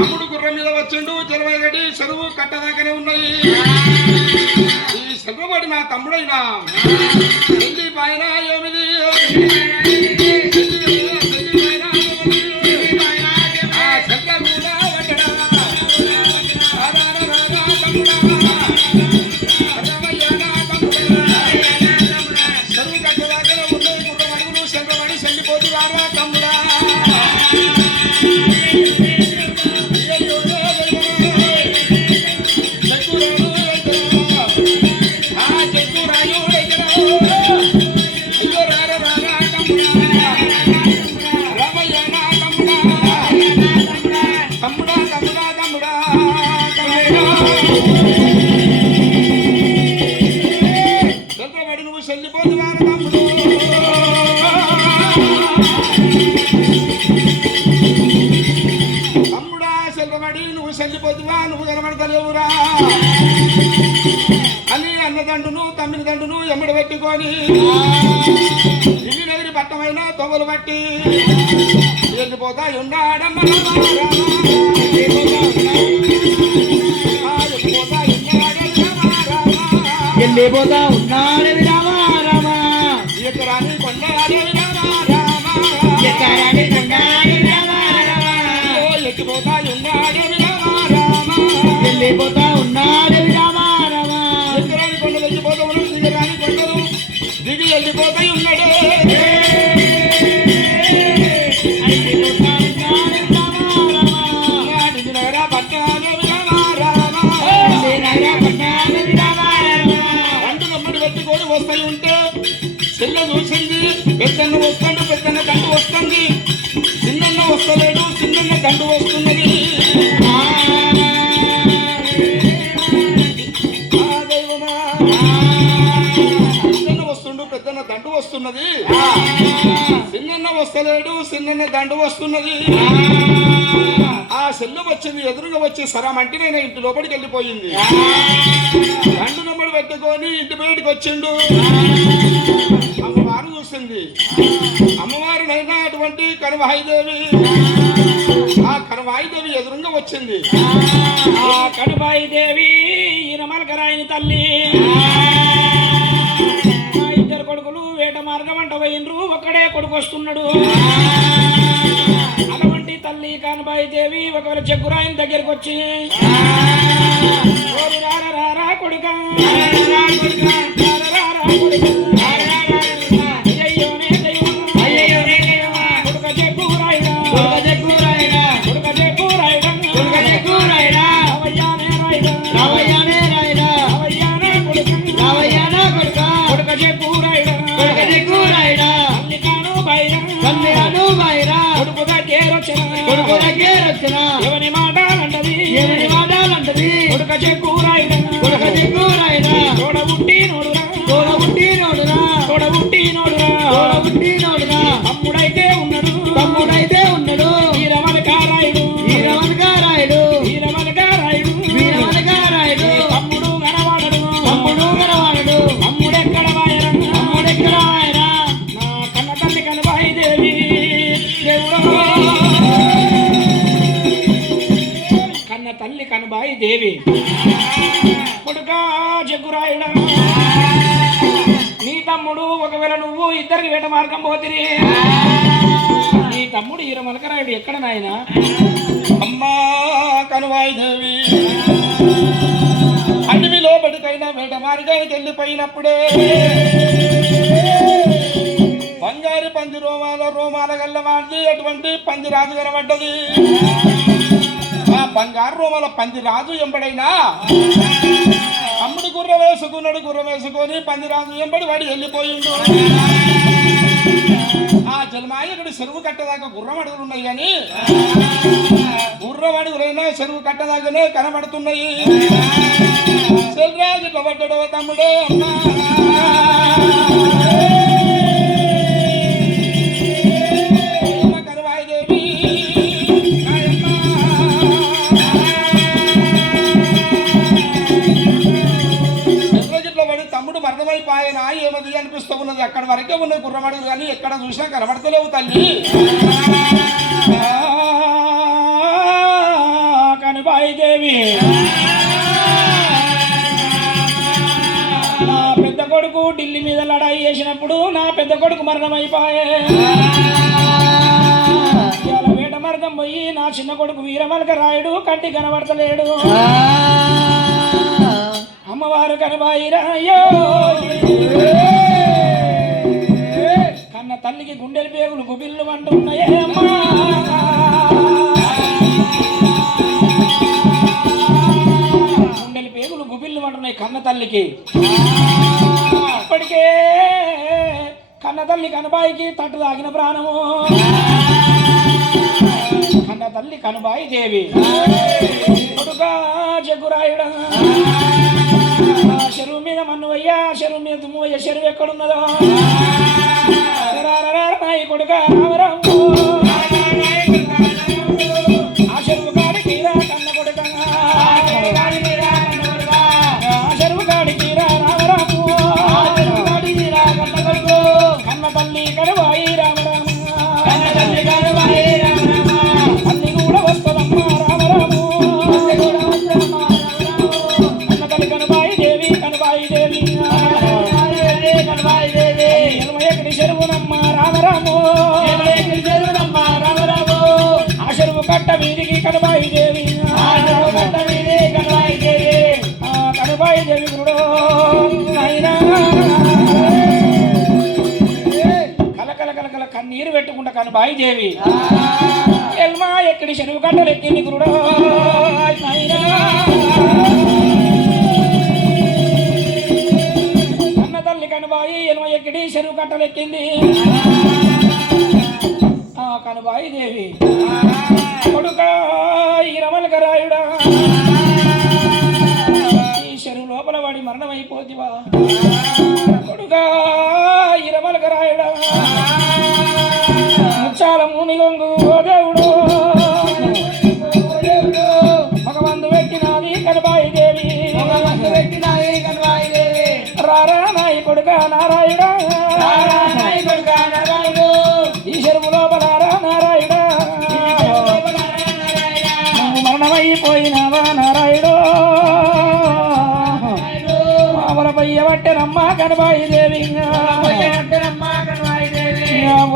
అమ్ముడు గుర్రం మీద వచ్చిండు జలవగడి చెరువు కట్టదాకానే ఉన్నాయి. ఈ చెరువుబడి నా తమ్ముడైనా చెల్లి పైన ఏమిది అని అన్నదండును తమ్మిని దండును ఎమ్మడి పెట్టుకొని ఇల్లు నదిరి పట్టమైన తొవ్వలు బట్టి వెళ్ళిపోతా ఉన్నాడమ్మ వెళ్ళిపోతా ఉన్నాడు రామ ఎకరాని కొండాలి రామ ఎక్కడాని కొండాలి రామ ఎక్కిపోతా ఉన్నాడు వెళ్ళిపోతా ఉన్నాడు రామ ఎకరాని కొండలు వెళ్ళిపోతాము దిగరాని కొండలు దిగి వెళ్ళిపోతాయి ఉన్నాడు వస్తాయి ఉంటే చెల్ల చూసింది పెద్దన్న వస్తాడు పెద్దన్న దండు వస్తుంది చిన్నన్న వస్తలేడు చిన్నన్న దండు వస్తున్నది చిన్నన్న వస్తుండు పెద్దన్న దండు వస్తున్నది చిన్నన్న వస్తలేడు చిన్నన్న దండు వస్తున్నది ఆ సెల్లు వచ్చింది ఎదురుగా వచ్చి సరమంటే నేను ఇంటి లోపలికి వెళ్ళిపోయింది దండు నమ్మడు పెట్టుకొని ఇంటి బయటికి వచ్చిండు అమ్మవారు చూసింది అమ్మవారినైనా అటువంటి కనువాయిదేవి ఆ కనువాయిదేవి ఎదురుగా వచ్చింది ఆ కనుబాయిదేవి ఈనమలకరాయని తల్లి మా ఇద్దరు కొడుకులు వేట మార్గం అంట పోయినరు ఒక్కడే కొడుకు వస్తున్నాడు అటువంటి తల్లి కనుబాయిదేవి ఒకవేళ చెక్కురాయని దగ్గరికి వచ్చి రారా కొడుక ఎవని మాటాలంటది ఎవని మాటాలంటది కొడుక చెక్కురాయినా కొడుక చెక్కురాయినా తోడబుట్టి నోడురా తోడబుట్టి నోడురా తోడబుట్టి నోడురా తోడబుట్టి నోడురా తమ్ముడైతే ఉన్నాడు తమ్ముడైతే ఉన్నాడు వీరమలకారాయుడు వీరమలకారాయుడు వీరమలకారాయుడు వీరమలకారాయుడు తమ్ముడు కనవాడడు తమ్ముడు కనవాడడు తమ్ముడెక్కడ వాయరా తమ్ముడెక్కడ వాయరా నా కన్న తల్లి కనబాయిదేవి దేవుడు తల్లి కనుబాయి దేవి కొడుక జగ్గురాయుడా నీ తమ్ముడు ఒకవేళ నువ్వు ఇద్దరికి వేట మార్గం పోతిరి నీ తమ్ముడు ఈరమలకరాయుడు ఎక్కడ నాయన అమ్మా కనువాయిదేవి అడవిలో బడికైనా వేట మార్గానికి వెళ్ళిపోయినప్పుడే బంగారు పంది రోమాల గల్లవాడి అటువంటి పంది రాజు కనబడ్డది ఆ బంగారు రోమల పంది రాజు ఎంబడైనా తమ్ముడు గుర్ర వేసుకొని పంది రాజు ఎంబడి వాడి వెళ్ళిపోయిండు ఆ జలమాయకుడు చెరువు కట్టదాకా గుర్రం అడుగులు ఉన్నాయి కానీ గుర్రం అడుగులైనా చెరువు కట్టదాకానే కనబడుతున్నాయి చెల్రాజు కబడ్డో తమ్ముడే మరణమైపోయినా ఏమది అనిపిస్తూ ఉన్నది అక్కడ వరకే ఉన్నాయి గుర్రమడుగులు కానీ ఎక్కడ చూసినా కనబడతలేవు తల్లి కనుబాయిదేవి నా పెద్ద కొడుకు ఢిల్లీ మీద లడాయి చేసినప్పుడు నా పెద్ద కొడుకు మరణమైపోయే. ఇవాళ వేట మార్గం పోయి నా చిన్న కొడుకు వీరమలక రాయుడు కంటి కనబడతలేడు. అమ్మవారు కనబాయిరాయో కన్న తల్లికి గుండెల పేగులు గుబిల్లు అంటున్నాయే అమ్మా. గుండెల పేగులు గుబిల్లు అంటున్నాయి కన్న తల్లికి. ఇప్పటికే కన్న తల్లి కనబాయికి తట్టు తాగిన ప్రాణము. కన్న తల్లి కనబాయి దేవి కొడుకా జగ్గురాయుడా చెరువు మీద మన్నువయ్యా, చెరువు మీద తుమ్మువయ్యా, చెరువు ఎక్కడున్నదో నాయి కొడుక రామరాము. ఆ చెరువు కాడికి రా కన్న కొడుక, ఆ చెరువు కాడికి రా రామరాము. కన్న తల్లి కడవాయి రామరాము, తల్లి కూడా వస్తుందమ్మా రామరాము. కన్న తల్లి కనబాయి దేవి, కనబాయి దేవి ఎక్కడి చెరువునమ్మ రామరాము. ఆ చెరువు కట్ట వీధికి కనబాయి దేవి, కనబాయి దేవి గురుడు నాయనా. కలకల కలకల కన్నీరు పెట్టుకుంటా కనబాయి దేవి ఎల్మా ఎక్కడి చెరువు కట్టలు ఎక్కింది గురుడు నాయనా. కన్న తల్లి కనబాయి ఎల్మ ఎక్కడి చెరువు కట్టలు ఎక్కింది. ఆ కనబాయి దేవి కొడుక ఈరమలక రాయుడా ఈ చెరువు లోపల వాడి మరణమైపోతివా. కొడుక ఈరమలక రాయుడా ముచ్చాల మునిగొంగు ఓ దేవుడు భగవంతు పెట్టినది కనబాయి దేవి, రారా నాయి కొడుక నారాయుడా ఈ చెరువు లోపల రా నారాయుడా నువ్వు మరణమైపోయినావా నారాయుడు. మామలపై పట్టెనమ్మా కనబాయి దేవి,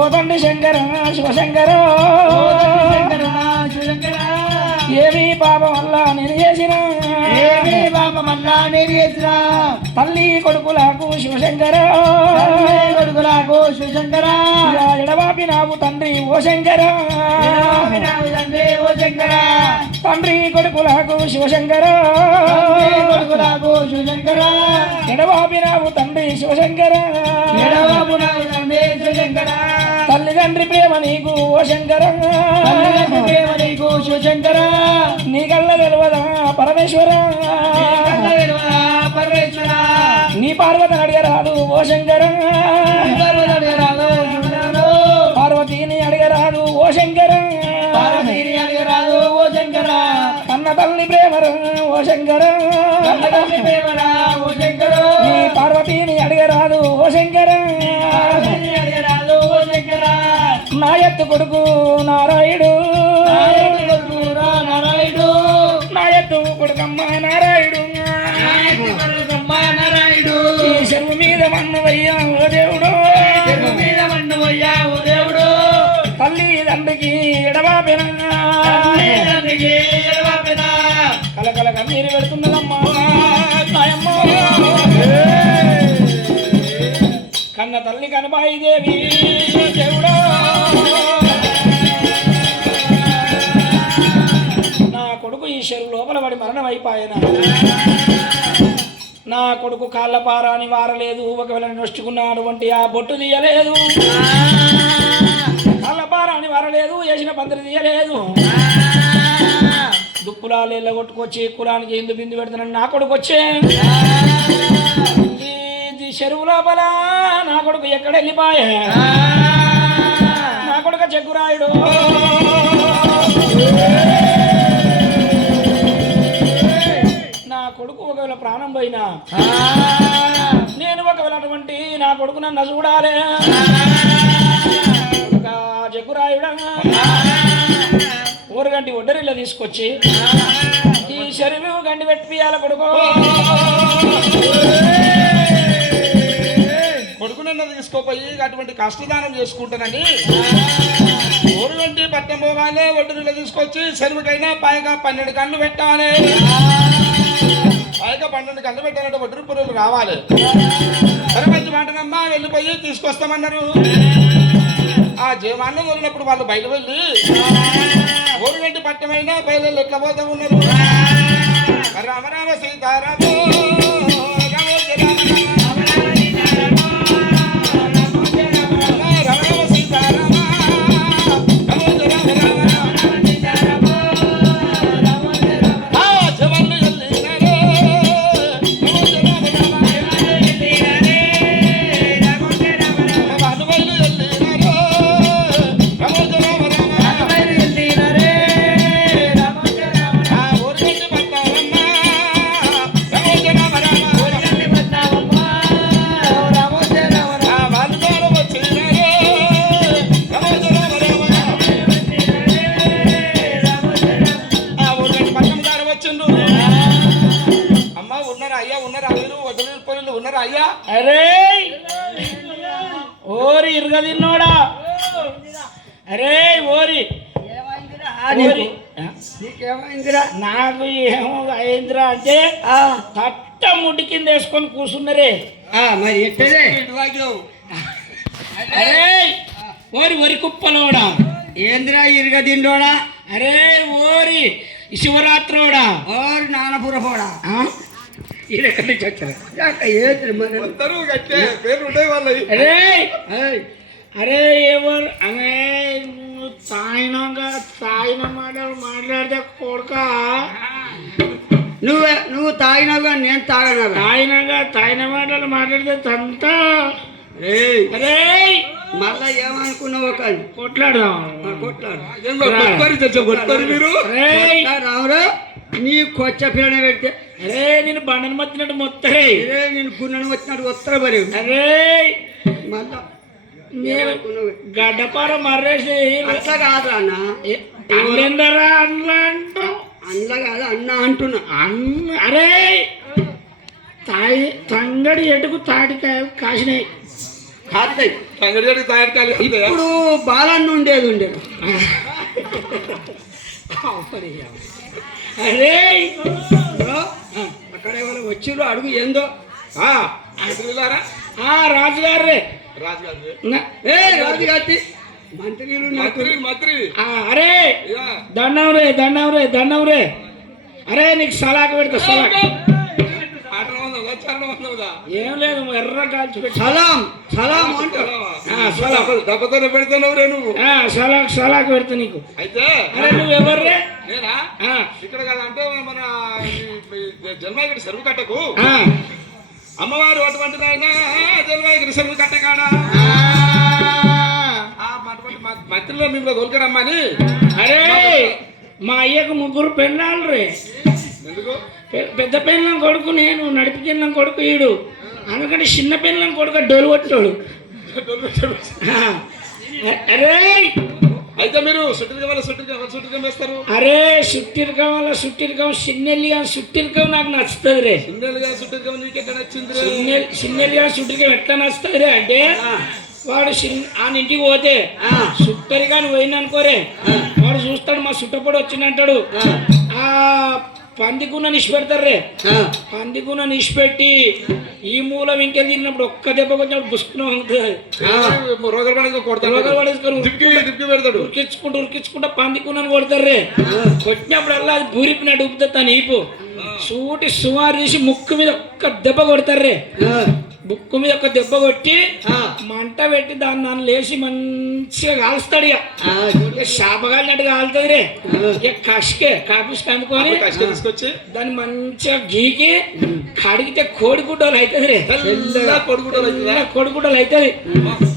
ఓ తండ్రి శంకర శివశంకర ఏమి పాపం వల్ల నేను చేసిన, తల్లి కొడుకులకు శివశంకర ఎడవాపి నాకు తండ్రి ఓ శంకర, తండ్రి కొడుకులకు శివశంకర ఎడవాపి నాకు తండ్రి శివశంకర, తల్లిదండ్రి ప్రేమ నీకు ఓ శంకర, నీ కళ్ళ తెలవదా పరమేశ్వర, నీ పార్వతిని అడిగరాదు ఓ శంకర, పార్వతీని అడిగరాదు ఓ శంకర, కన్న తల్లి ప్రేమర ఓ శంకర, నీ పార్వతీని అడిగరాదు ఓ శంకర, నా ఎత్తు కొడుకు నారాయుడు, నా ఎత్తు కొడుకమ్మ నారాయుడు, ఈ చెరువు మీద మన్నువయ్యా ఓ దేవుడు, తల్లి తండ్రికి ఎడబాపిన కలకల కన్నీరు పెడుతున్నదమ్మా నాయమ్మ. కన్న తల్లి కనబాయి దేవి దేవుడా నా కొడుకు ఈ చెరువు లోపల పడి మరణం అయిపోయినా, నా కొడుకు కాళ్ళ పారాని వారలేదు, ఒకవేళ నొచ్చుకున్నాడు వంటి ఆ బొట్టు తీయలేదు, కాళ్ళ పారాని వారలేదు, వేసిన పందిరి తీయలేదు, దుప్పులాలు ఎల్లగొట్టుకొచ్చి కులానికి ఎందు బిందు పెడుతున్నాను నా కొడుకు వచ్చే ఈ చెరువు లోపల నా కొడుకు ఎక్కడ వెళ్ళిపోయా, నా కొడుకు జగ్గురాయుడు నా కొడుకు ఒకవేళ ప్రాణం పోయినా, నేను ఒకవేళ అటువంటి నా కొడుకు నన్ను చూడాలి జగ్గురాయుడా ఊరగంటి ఒడ్డరిలో తీసుకొచ్చి ఈ శరీరం వండి పెట్టియాల కొడుకు కొడుకునన్న తీసుకోపోయి అటువంటి కష్టదానం చేసుకుంటానని ఊరుగంటి పట్టం పోగానే ఒడ్డు నీళ్ళు తీసుకొచ్చి చెరువుకైనా పైగా 12 కళ్ళు పెట్టాలి. పైగా 12 కళ్ళు పెట్టాలంటే ఒడ్డు పురుగులు రావాలి. సరే మంచి మాటనమ్మా వెళ్ళిపోయి తీసుకొస్తామన్నారు. ఆ జీవాన్ని వదిలినప్పుడు వాళ్ళు బయట వెళ్ళి ఊరుగంటి పట్టమైనా బయలు ఎట్లా పోతా ఉన్నారు. రామ రామ సీతారామ అయ్యా. అరే ఓరి ఇరగదిన్నోడా, అరే ఓరి నాకు ఏమో అయిందిరా అంటే కట్ట ముడి కింద వేసుకొని కూర్చున్నరే. మరి ఎట్టదే అరే ఓరి వరి కుప్పలోడా, ఏందిరా ఇరుగ తిండోడా, అరే ఓరి శివరాత్రోడా, ఓరి నానపుర పోడా, ఇది ఎక్కడి నుంచి వచ్చారు? అరే అరే ఎవరు అనే తాయిన మాట్లాడితే కొడుక నువ్వు తాగినావుగా నేను తాయిన మాటలు మాట్లాడితే తంత. అరే మళ్ళా ఏమనుకున్నావు కానీ కొట్లాడదాం, రావురా నీ కొచ్చ పిల్లని పెడితే అరే నేను బండను మత్తినట్టు మొత్తరే, నేను గున్నను వచ్చినట్టు వస్తారు మరి. అరే మళ్ళా నేను గడ్డపార మర్రేసి అట్లా కాదు అన్న, అన్నెందరా అన్న అంటావు, అందులో కాదు అన్న అంటున్నా. అన్న అరే తంగడి ఎటుకు తాటికాయలు కాసినాయి. ఇప్పుడు బాలన్న ఉండేది అరే అక్కడ ఎవరు వచ్చిర్రు అడుగు ఏందో. రాజుగారు రాజుగారి మంత్రి అరే దండం రే అరే నీకు సలాకు పెడతా, సలాక్ ఏం లేదు ఎర్ర కాల్చి పెట్టి దెబ్బతో పెడతావు నువ్వు. సలాకు పెడతా నీకు. అయితే అరే నువ్వు ఎవర్రే? నేనా ఇక్కడ కదంటే మన జన్మాగిరి చెరువు కట్టకు అమ్మవారు అటువంటి ఆయన జన్మాగిరి చెరువు కట్టకాడా మంత్రిలో మిమ్మల్ని దొరికరమ్మని. అరే మా అయ్యకు 3 పెళ్ళాళ్ళు రే. ఎందుకు? పెద్ద పెళ్ళం కొడుకు నేను, నడిపి చిన్న కొడుకు ఈడు, అందుకని చిన్న పెళ్ళం కొడుకు డోలు కొట్టాడు. అరే అయితే మీరు సుట్టిరికం వేస్తారు. అరే సుట్టిరికం చిన్నెల్లిగా సుట్టిరికం నాకు నచ్చుతుంది రే. సుట్టిరికం నీకు ఎట్లా నచ్చింది? చిన్నెల్లిగా సుట్టిరికం ఎట్లా నచ్చుతుంది రే అంటే వాడు ఆయన ఇంటికి పోతే సుట్టరికాని పోయిందనుకోరే, వాడు చూస్తాడు మా సుట్టపొడి వచ్చిందంటాడు. ఆ పందికున్న నిష్పెడతారు రే. పందికున్న నిష్పెట్టి ఈ మూలం ఇంకెళ్ళి తిరిగినప్పుడు ఒక్క దెబ్బ కొంచెం బుసుకుని ఉరికించుకుంటా పందికున్నని కొడతారు రే. కొట్టినప్పుడల్లా అది బూరిపినట్టు ఉప్పుతా నీపు సూటి సుమారు తీసి ముక్కు మీద ఒక్క దెబ్బ కొడతారు రే. బుక్కు మీద ఒక దెబ్బ కొట్టి మంట పెట్టి దాన్ని లేచి మంచిగా కాలుస్తాడు. ఇక శాపగాలినట్టు కాలుతుంది రే. ఇక కసికే కాపుసి కనుక్కొని తీసుకొచ్చి దాన్ని మంచిగా గీకి కడిగితే కోడిగుడ్డలు అవుతుంది రే. కోడిగుడ్డలు అవుతుంది.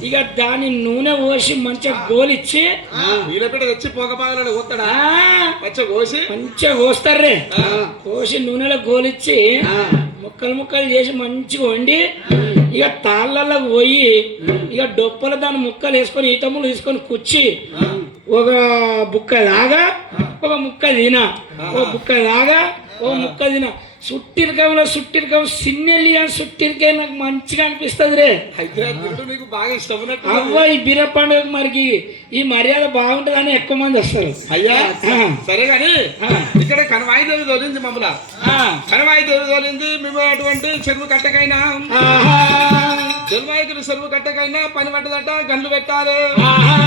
ఇక దాని నూనె పోసి మంచిగా గోలిచ్చి తెచ్చి పొగపాగలని పోతాడా మంచిగా కోస్తారు రే. కోసి నూనెలో గోలిచ్చి ముక్కలు చేసి మంచిగా వండి ఇక తాళ్ళల్లో పోయి ఇక డొప్పలు దాని ముక్కలు వేసుకొని ఈతములు తీసుకొని కుచ్చి ఒక బుక్క దాగా ఒక ముక్క తిన, ఒక బుక్క దాగా ఓ ముక్క తిన సుట్టిరికాయలో సుట్టిరికాయ సిన్నెల్లిగా సుట్టిరికాయ నాకు మంచిగా అనిపిస్తుంది రే. అయితే ఆ తిరుడు నీకు బాగా ఇష్టం ఉన్నట్టు. అవ్వ ఈ బీర పండుగ మరికి ఈ మర్యాద బాగుంటుందని ఎక్కువ మంది వస్తారు. అయ్యా ఆ. సరే గాని ఆ. ఇక్కడ కనవాయిదేవి తోలింది మమ్మల్ని. ఆ. కనవాయిదేవి తోలింది మేము అటువంటి చెరువు కట్టకైనా ఆహా. జన్మాయితులు చెరువు కట్టకైనా పని పట్టదట గండ్లు పెట్టాలి. ఆహా.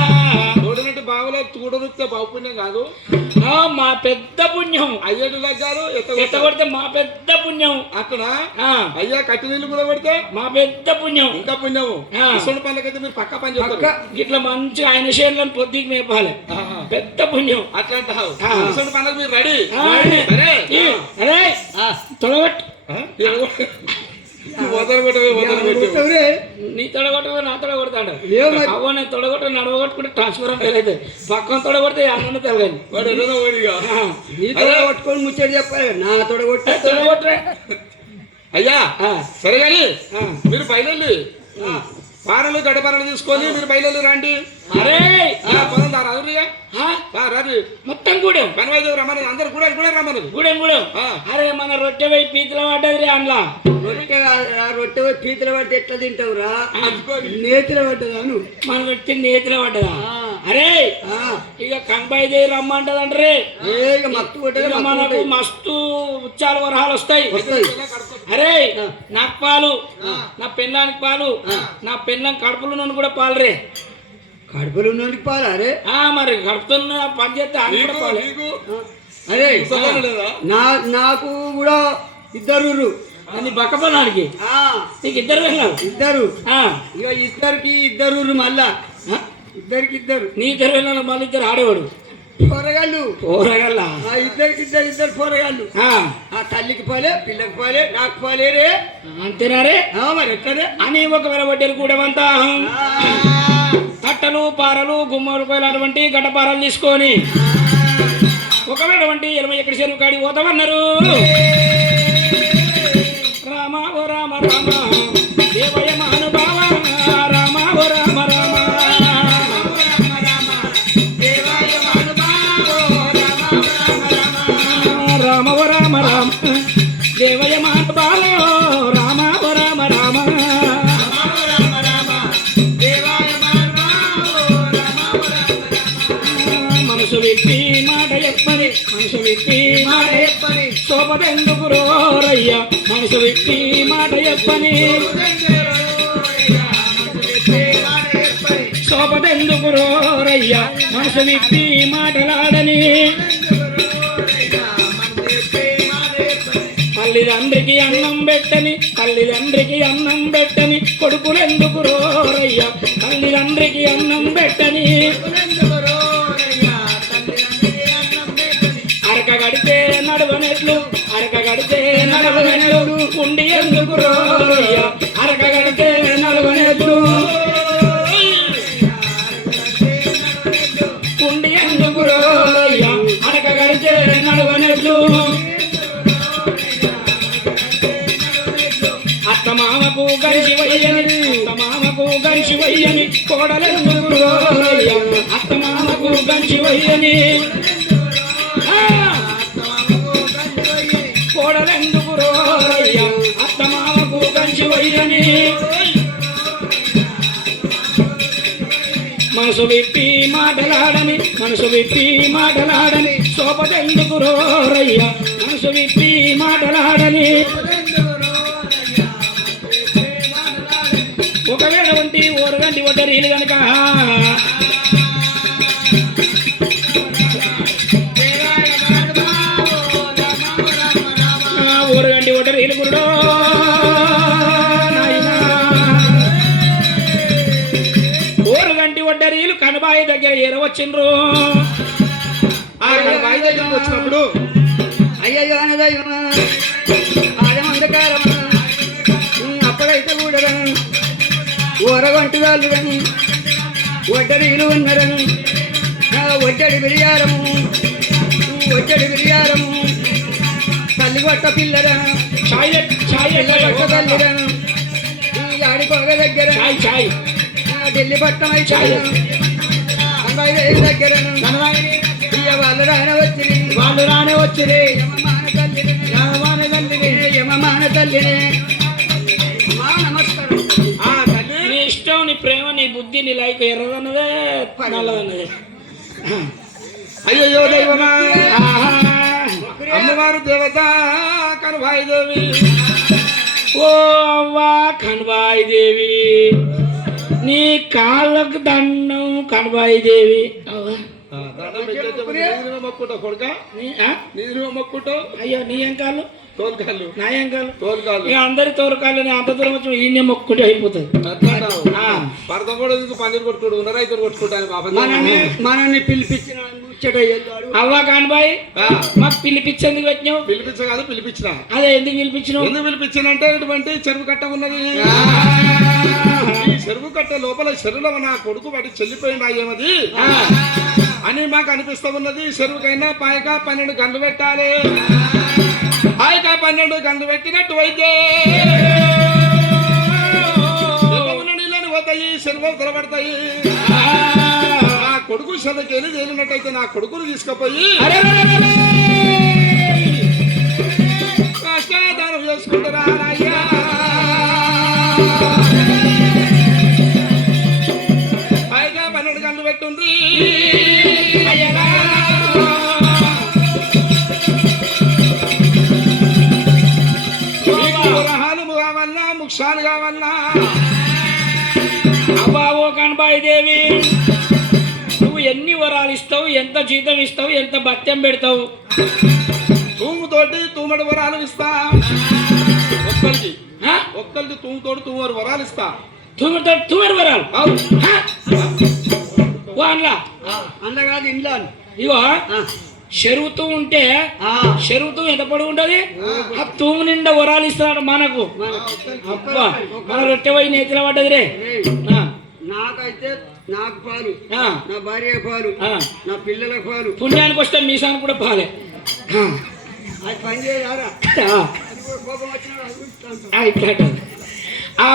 తోడినట్టు బావులో తూడనిస్తే బాగుపుణ్యం కాదు. ఆ, మా పెద్ద పుణ్యం. అయ్యేడు లగ్గారు ఎత్తగొడితే మా పెద్ద పుణ్యం. అక్కడ ఆ, అయ్యా కట్టి నీళ్ళు కూడా కొడితే మా పెద్ద పుణ్యం. ఇంకా పుణ్యము. ఆ. ఇసుంటి పనులకైతే మీరు పక్క పని పక్క చెప్తారు. ఇట్లా మంచి ఆయన షేర్లను పొద్దుకి మేపాలి. ఆహా. పెద్ద పుణ్యం. అట్లా అంటావు. ఆ. ఇసుంటి పనులకు మీరు రెడీ. ఆ, సరే ఈ, అరే తొడగొట్టు. కొట్టవురే. నీ తొడగొట్టు నా తొడగొడతాడు. ఏం మరి? అవ్వ నేను తొడగొట్టు నడవగొట్టుకుంటే ట్రాన్స్ఫర్ తెలియదు. పక్కన తొడగొడితే అన్న తెలగండి. వాడు ఎన్నో ఓడిగా. నీ తోడ కొట్టుకొని ముచ్చట చెప్పాలి, నా తోడ కొట్టే తొడగొట్టరే. అయ్యా ఆ, సరే గాని ఆ. మీరు బయలుదేరి పారలు గడపారలు తీసుకొని మీరు బయలుదేరి రండి. అరే పదం రాదురియా ఆ, రాదు. మొత్తం గూడెం కనవాయిదేవి రమ్మన్నది. అందరు కూడా కూడా రమ్మన్నది. గూడెం గూడెం. ఆ. అరే మన రొట్టె పోయి పీతల పడ్డది రే అందులో. రొట్టె పీతల పడితే ఎట్లా తింటావురా? నేతిలో పడ్డదాను. మన రొట్టె నేతిలో పడ్డదా? ఆ. అరే ఇక కనబాయి రమ్మంటదండ్రే. ఇక మత్తు కొట్టేది ఇక మనకు మస్తు ఉచ్చాలు వరహాలు వస్తాయి. వస్తాయి. అరే నాకు పాలు, నా పెళ్ళానికి పాలు, నా పెళ్ళం కడుపులో నన్ను కూడా పాలు రే. కడుపులో ఉన్నోడికి పాలా అరే? మరి కడుపుతున్న పని చేస్తే ఆయన కూడా పాలే. అరే ముసలోడు లేదా? నాకు కూడా ఇద్దరు. నీ బక్క పొలానికి నీకు ఇద్దరు వెళ్ళావు. ఇద్దరు ఆ, ఇక ఇద్దరికి ఇద్దరు మళ్ళా ఆ? ఇద్దరికి ఇద్దరు నీ ఇద్దరు వెళ్ళాను మళ్ళీ ఇద్దరు ఆడేవాడు పొరగాళ్ళు. ఓరగల్లా. ఇద్దరికి ఇద్దరు పొరగాళ్ళు. ఆ, ఆ తల్లికి పోలే, పిల్లకి పోలే, నాకు పోలేరే. అంతేనా రే మరి ఎట్లనే? అని ఒకవేళ వడ్డీలు కూడమంతా తట్టలు పారలు గుమ్మడికాయలు అటువంటి గడ్డపారలు తీసుకొని ఒకవేళ వంటి 20 ఎకర చెరువు కాడి పోతామన్నారు. రామ ఓ రామ రామ దేవయ మహానుభావ రామ ఓ రామ రామ రామ ఓ రామ రామ దేవయ మహానుభావ రామ ఓ రామ రామ మనసు విప్పి మాట చెప్పని మనసు విప్పి మాట చెప్పని శోభదెందుకు రోరయ్య మనసు విప్పి మాట చెప్పని శోభదెందుకు రోరయ్య మనసు విప్పి మాటలాడని తల్లిదండ్రికి అన్నం పెట్టని తల్లిదండ్రికి అన్నం పెట్టని కొడుకులెందుకు రోరయ్య తల్లిదండ్రికి అన్నం పెట్టని అరక గడితే నడవనెట్లు అరక గడితే నడవనెట్లు ఉండి ఎందుకు రోరయ్య అరక గడితే నడవనెట్లు ఉండి ఎందుకు రోరయ్య అరక గడితే నడవనెట్లు అత్తమామకు గడిచి వయ్యని అత్తమామకు గడిచి వయ్యని కోడలెందుకు రోరయ్య అత్తమామకు గడిచి వయ్యని కోడలెందుకు రోరయ్య అత్తమామకు గడిచి వయ్యని మనసు విప్పి మాటలాడని మనసు విప్పి మాటలాడని శోభదెందుకు రోరయ్య మనసు విప్పి మాటలాడని ఒకవేళ వంటి ఓరగంటి వడ్డరీలు కనుక ఓరగంటి వడ్డరీలు గురుడో ఓరగంటి వడ్డరీలు కనబాయి దగ్గర ఏరవచ్చిండ్రు. ఆ కనవాయి దగ్గరికి వచ్చినప్పుడు అయ్యయ్యో అనదయ్యో ఆదమందకారమా అప్పుడైతే కూడా ఊరగొంటి వాళ్ళు ఒడ్డరీలు ఉన్నారని ఒడ్డడి బిరియారము ఒడ్డడి బిరియారము తల్లిగొట్ట పిల్లరా చాయ్ చాయ్ పిల్లగొట్ట తల్లిరా ఈ ఆడికొగ దగ్గర చాయ్ ఢిల్లీ పట్టణం అయితే అమ్మాయి దగ్గర కనబాయిని ఇక వాళ్ళు రానే వచ్చి వాళ్ళు రానే వచ్చిరే తల్లి తల్లిని యమమాన తల్లిని మా నమస్కారం. ఆ తల్లి నీ ఇష్టం, నీ ప్రేమ, నీ బుద్ధి, నీ లైక్ ఎర్రదన్నదే నల్లదన్నదే. అయ్యో దైవమా అమ్మవారు దేవత కనుభాయి దేవి. ఓ అవ్వా కనుబాయి దేవి, నీ కాళ్ళకు దండం కనుబాయి దేవి. అవ్వా మొక్కుంటావు కొడుక, నీరు మొక్కుంటావు. అయ్యో నీ ఏం కాళ్ళు, తోలుకాళ్ళు, నా ఏం కాళ్ళు, తోలుకాళ్ళు. ఇక అందరి తోలుకాళ్ళు అంత దూరం వచ్చి ఈయన మొక్కుంటే అయిపోతుంది. భర్త కూడా పన్నీరు కొట్టుకోడు, ఉన్న రైతులు కొట్టుకుంటాను. మనల్ని పిలిపించిన ముచ్చట అవ్వా కానుబాయి మాకు పిలిపించేందుకు వచ్చినావు? పిలిపించ కాదు పిలిపించిన. అదే ఎందుకు పిలిపించినావు? ఎందుకు పిలిపించానంటే ఇటువంటి చెరువు కట్ట ఉన్నది. ఈ చెరువు కట్ట లోపల చెరువులో నా కొడుకు వాటి చెల్లిపోయింది అయ్యేమది అని మాకు అనిపిస్తూ ఉన్నది. చెరువుకైనా పాయక 12 గంటలు పెట్టాలి. పాయక 12 గంటలు పెట్టినట్టు అయితే ఉన్న నీళ్ళని పోతాయి, చెరువు తెలబడతాయి. నా కొడుకు చెల్లకెళ్ళి తేలినట్టయితే నా కొడుకును తీసుకుపోయి కష్టాదానం చేసుకుంటారా అయ్యా. పైగా 12 గంటలు పెట్టుంది. గ్రహాలు కావాలన్నా, ముక్షాలు కావాలన్నా. అబ్బావో కనబాయి దేవి, నువ్వు ఎన్ని వరాలు ఇస్తావు, ఎంత జీతం ఇస్తావు, ఎంత భత్యం పెడతావు? తూముతోటి తూమడి వరాలు ఇస్తా. ఒక్కరికి తూముతోటి తూమరు వరాలు ఇస్తా. తూముతో తూమరు వరాలు అందులో అందగాదు ఇంట్లో. ఇగో చెరువుతూ ఉంటే చెరువుతూ ఎంత పొడుగు ఉంటది, ఆ తూము నిండా వరాలు ఇస్తున్నాడు మనకు. అబ్బా మన రొట్టె పోయి నేతిలో పడ్డది రే. నాకైతే నాకు పాలు, నా భార్య పాలు, నా పిల్లల పాలు. పుణ్యానికి వస్తే మీసానికి కూడా పాలే. అది పని చేయాలా?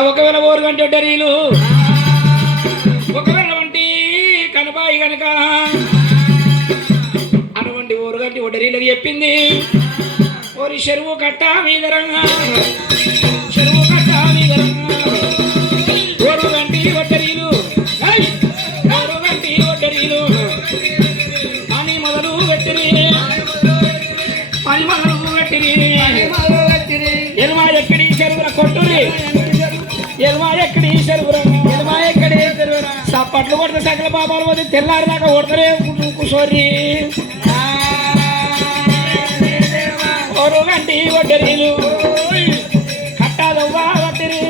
ఒకవేళ 4 గంట డరీలు ఒకవేళ వంటి కనబాయి కనుక అటువంటి 4 గంట ఒడరీలకు చెప్పింది. ఓరి చెరువు కట్ట మీదరంగా, చెరువు కట్ట మీదరంగా 4 గంటి ఒడ్డరీలు, 4 గంటి ఒడ్డరీలు అని మొదలు పెట్టిరి, అని మొదలు పెట్టిరి. ఎల్మా ఎక్కడి చెరువుల కొట్టురి, ఎల్మా ఎక్కడి చెరువురా, ఎల్మా ఎక్కడి చెరువురా. సప్పట్లు కొడితే సకల పాపాలు పోతే తెల్లారి దాకా కొడతలే కూర్చోరి. 4 గంటి ఒడ్డరీలు కట్టాదవ్వా వట్టిరి,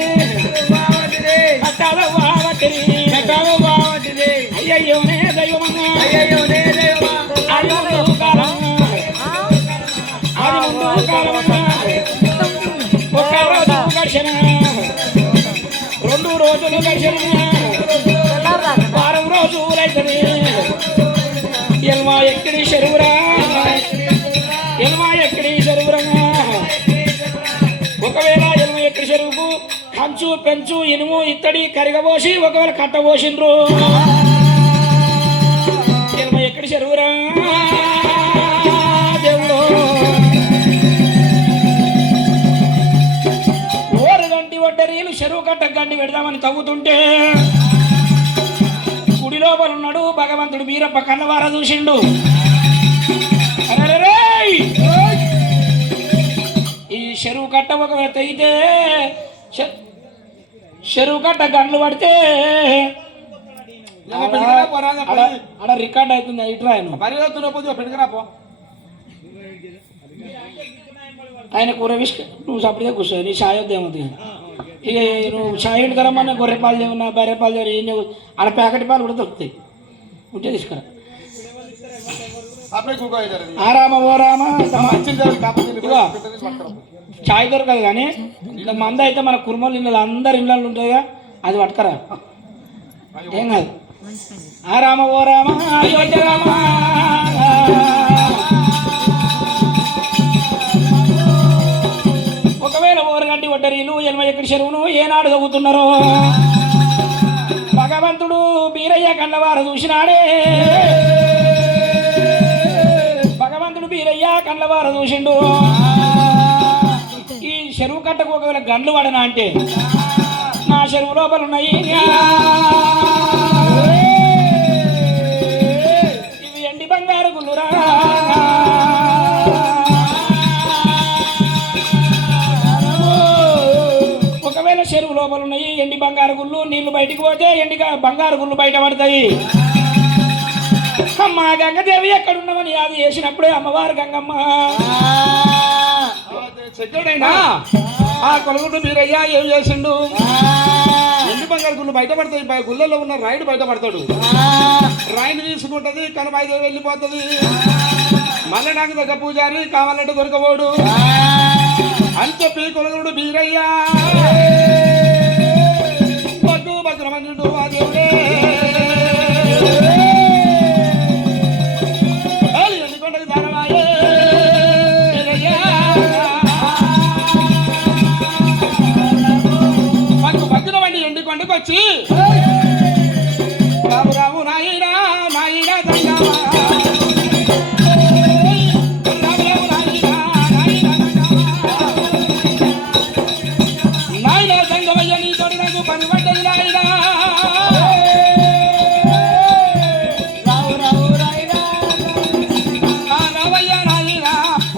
కట్టాదవ్వా వట్టిరి, కట్టాదవ్వా వట్టిరి. అయ్యయ్యోనే దైవమన్నా, అయ్యయ్యోనే దైవమా. అది ముందు కాలమన్నా, అది ముందు కాలమన్నా. ఒక రోజు ఘర్షణ, 2 రోజులు ఘర్షణ, వారం రోజులైతుంది. ఎల్మా ఎక్కడి చెరువురా, ఎల్మా ఎక్కడి చెరువురా. ఒకవేళ ఎల్మ ఎక్కడి చెరువుకు కంచు పెంచు ఇనుము ఇత్తడి కరిగబోసి ఒకవేళ కట్టబోసిండ్రు. ఎల్మ ఎక్కడి చెరువురా దేవుడు. 4 గంటి ఒడ్డరీలు చెరువు కట్ట గండి పెడదామని తవ్వుతుంటే గుడి లోపల ఉన్నాడు భగవంతుడు వీరప్ప కన్నవార చూసిండు. ఈ చెరువు కట్ట ఒకవేళ తెగితే, చెరువు కట్ట గంటలు పడితే అక్కడ రికార్డ్ అవుతుంది. ఇట్రా ఆయన కూర విష్ నువ్వు సపడిగా కూర్చో, నీ సాయోద్యమవుతుంది. ఇక నువ్వు సాయుడు కరమ్మా, గొర్రె పాలు చేయమన్నా, బర్రె పాలు చేయరు, ఆడ ప్యాకెట్ పాలు కూడా దొరుకుతాయి, ఉంటే తీసుకురా. ఆరామ ఓ రామ. చాయ్ దొరకదు కానీ ఇంకా మంద అయితే మన కుర్మలు ఇళ్ళలో అందరు ఇళ్ళల్లో ఉంటాయిగా, అది పట్టుకరా, ఏం కాదు. ఆరామ ఓ రామ, రామ. ఒకవేళ 4 గంటి ఒడ్డరీలు 80 ఎక్కడి చెరువును ఏనాడు తవ్వుతున్నారో భగవంతుడు బీరయ్య కన్నవార చూసినాడే. భగవంతుడు బీరయ్య కన్నవార చూసిండు. చెరువు కట్టకు ఒకవేళ గండ్లు పడనా అంటే నా చెరువు లోపల ఉన్నాయి ఇవి ఎండి బంగారు గుల్లురా ఒకవేళ చెరువు లోపల ఉన్నాయి ఎండి బంగారు గుళ్ళు నీళ్లు బయటికి పోతే ఎండి బంగారు గుళ్ళు బయట పడతాయి. అమ్మ గంగదేవి ఎక్కడున్నామని అది చేసినప్పుడే అమ్మవారు గంగమ్మ చెక్కడైనా ఆ కొలుగుడు మీరయ్యా ఏం చేసిండు? ఎండి బంగారు గుళ్ళు బయటపడతాయి, గుళ్ళల్లో ఉన్న రాయుడు బయటపడతాడు. రాయిని తీసుకుంటది కనబాయిదేవి వెళ్ళిపోతుంది. మళ్ళీ నాకు దగ్గర పూజారి కావాలంటే దొరకబోడు అని చెప్పి కొలుగుడు బీరయ్యా బగ్గు భద్రమంజుడు ఆ దేవుడే ఎండికొండకి దానమాయే భద్రమండి ఎండికొండకు వచ్చి రాము రాము నాయనా నాయనా దండమా పని పడ్డది నాయనా రావయ్య నాయనా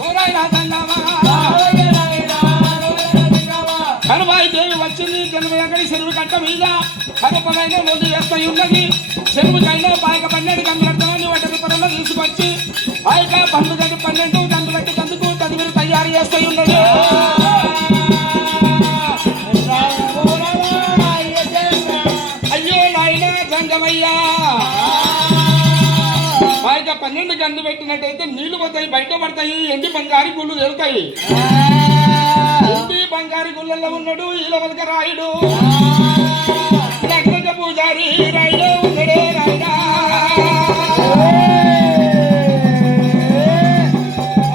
ఓరాయినా దండమా కనుబాయి దేవి వచ్చింది. కనుబాయి అక్కడి చెరువు కట్ట మీద కనుపమైన ముందు వేస్తూ ఉన్నది. చెరువుకైనా పాయక 12 గంటలని వాటి పొలంలో తీసుకొచ్చి పాయక 12 గంటలు పెట్టి కందుకు తదుపరి తయారు చేస్తూ ఉన్నది. గంగమయ్యా పాయక 12 గంటలు పెట్టినట్టయితే నీళ్లు పోతాయి, బయట పడతాయి, ఎండి బంగారు గుళ్ళు వెళ్తాయి. ఎండి బంగారు గుళ్ళల్లో ఉన్నాడు ఈల వలక రాయుడు లగ్న పూజారి రాయుడు ఉన్నాడే రాయుడా.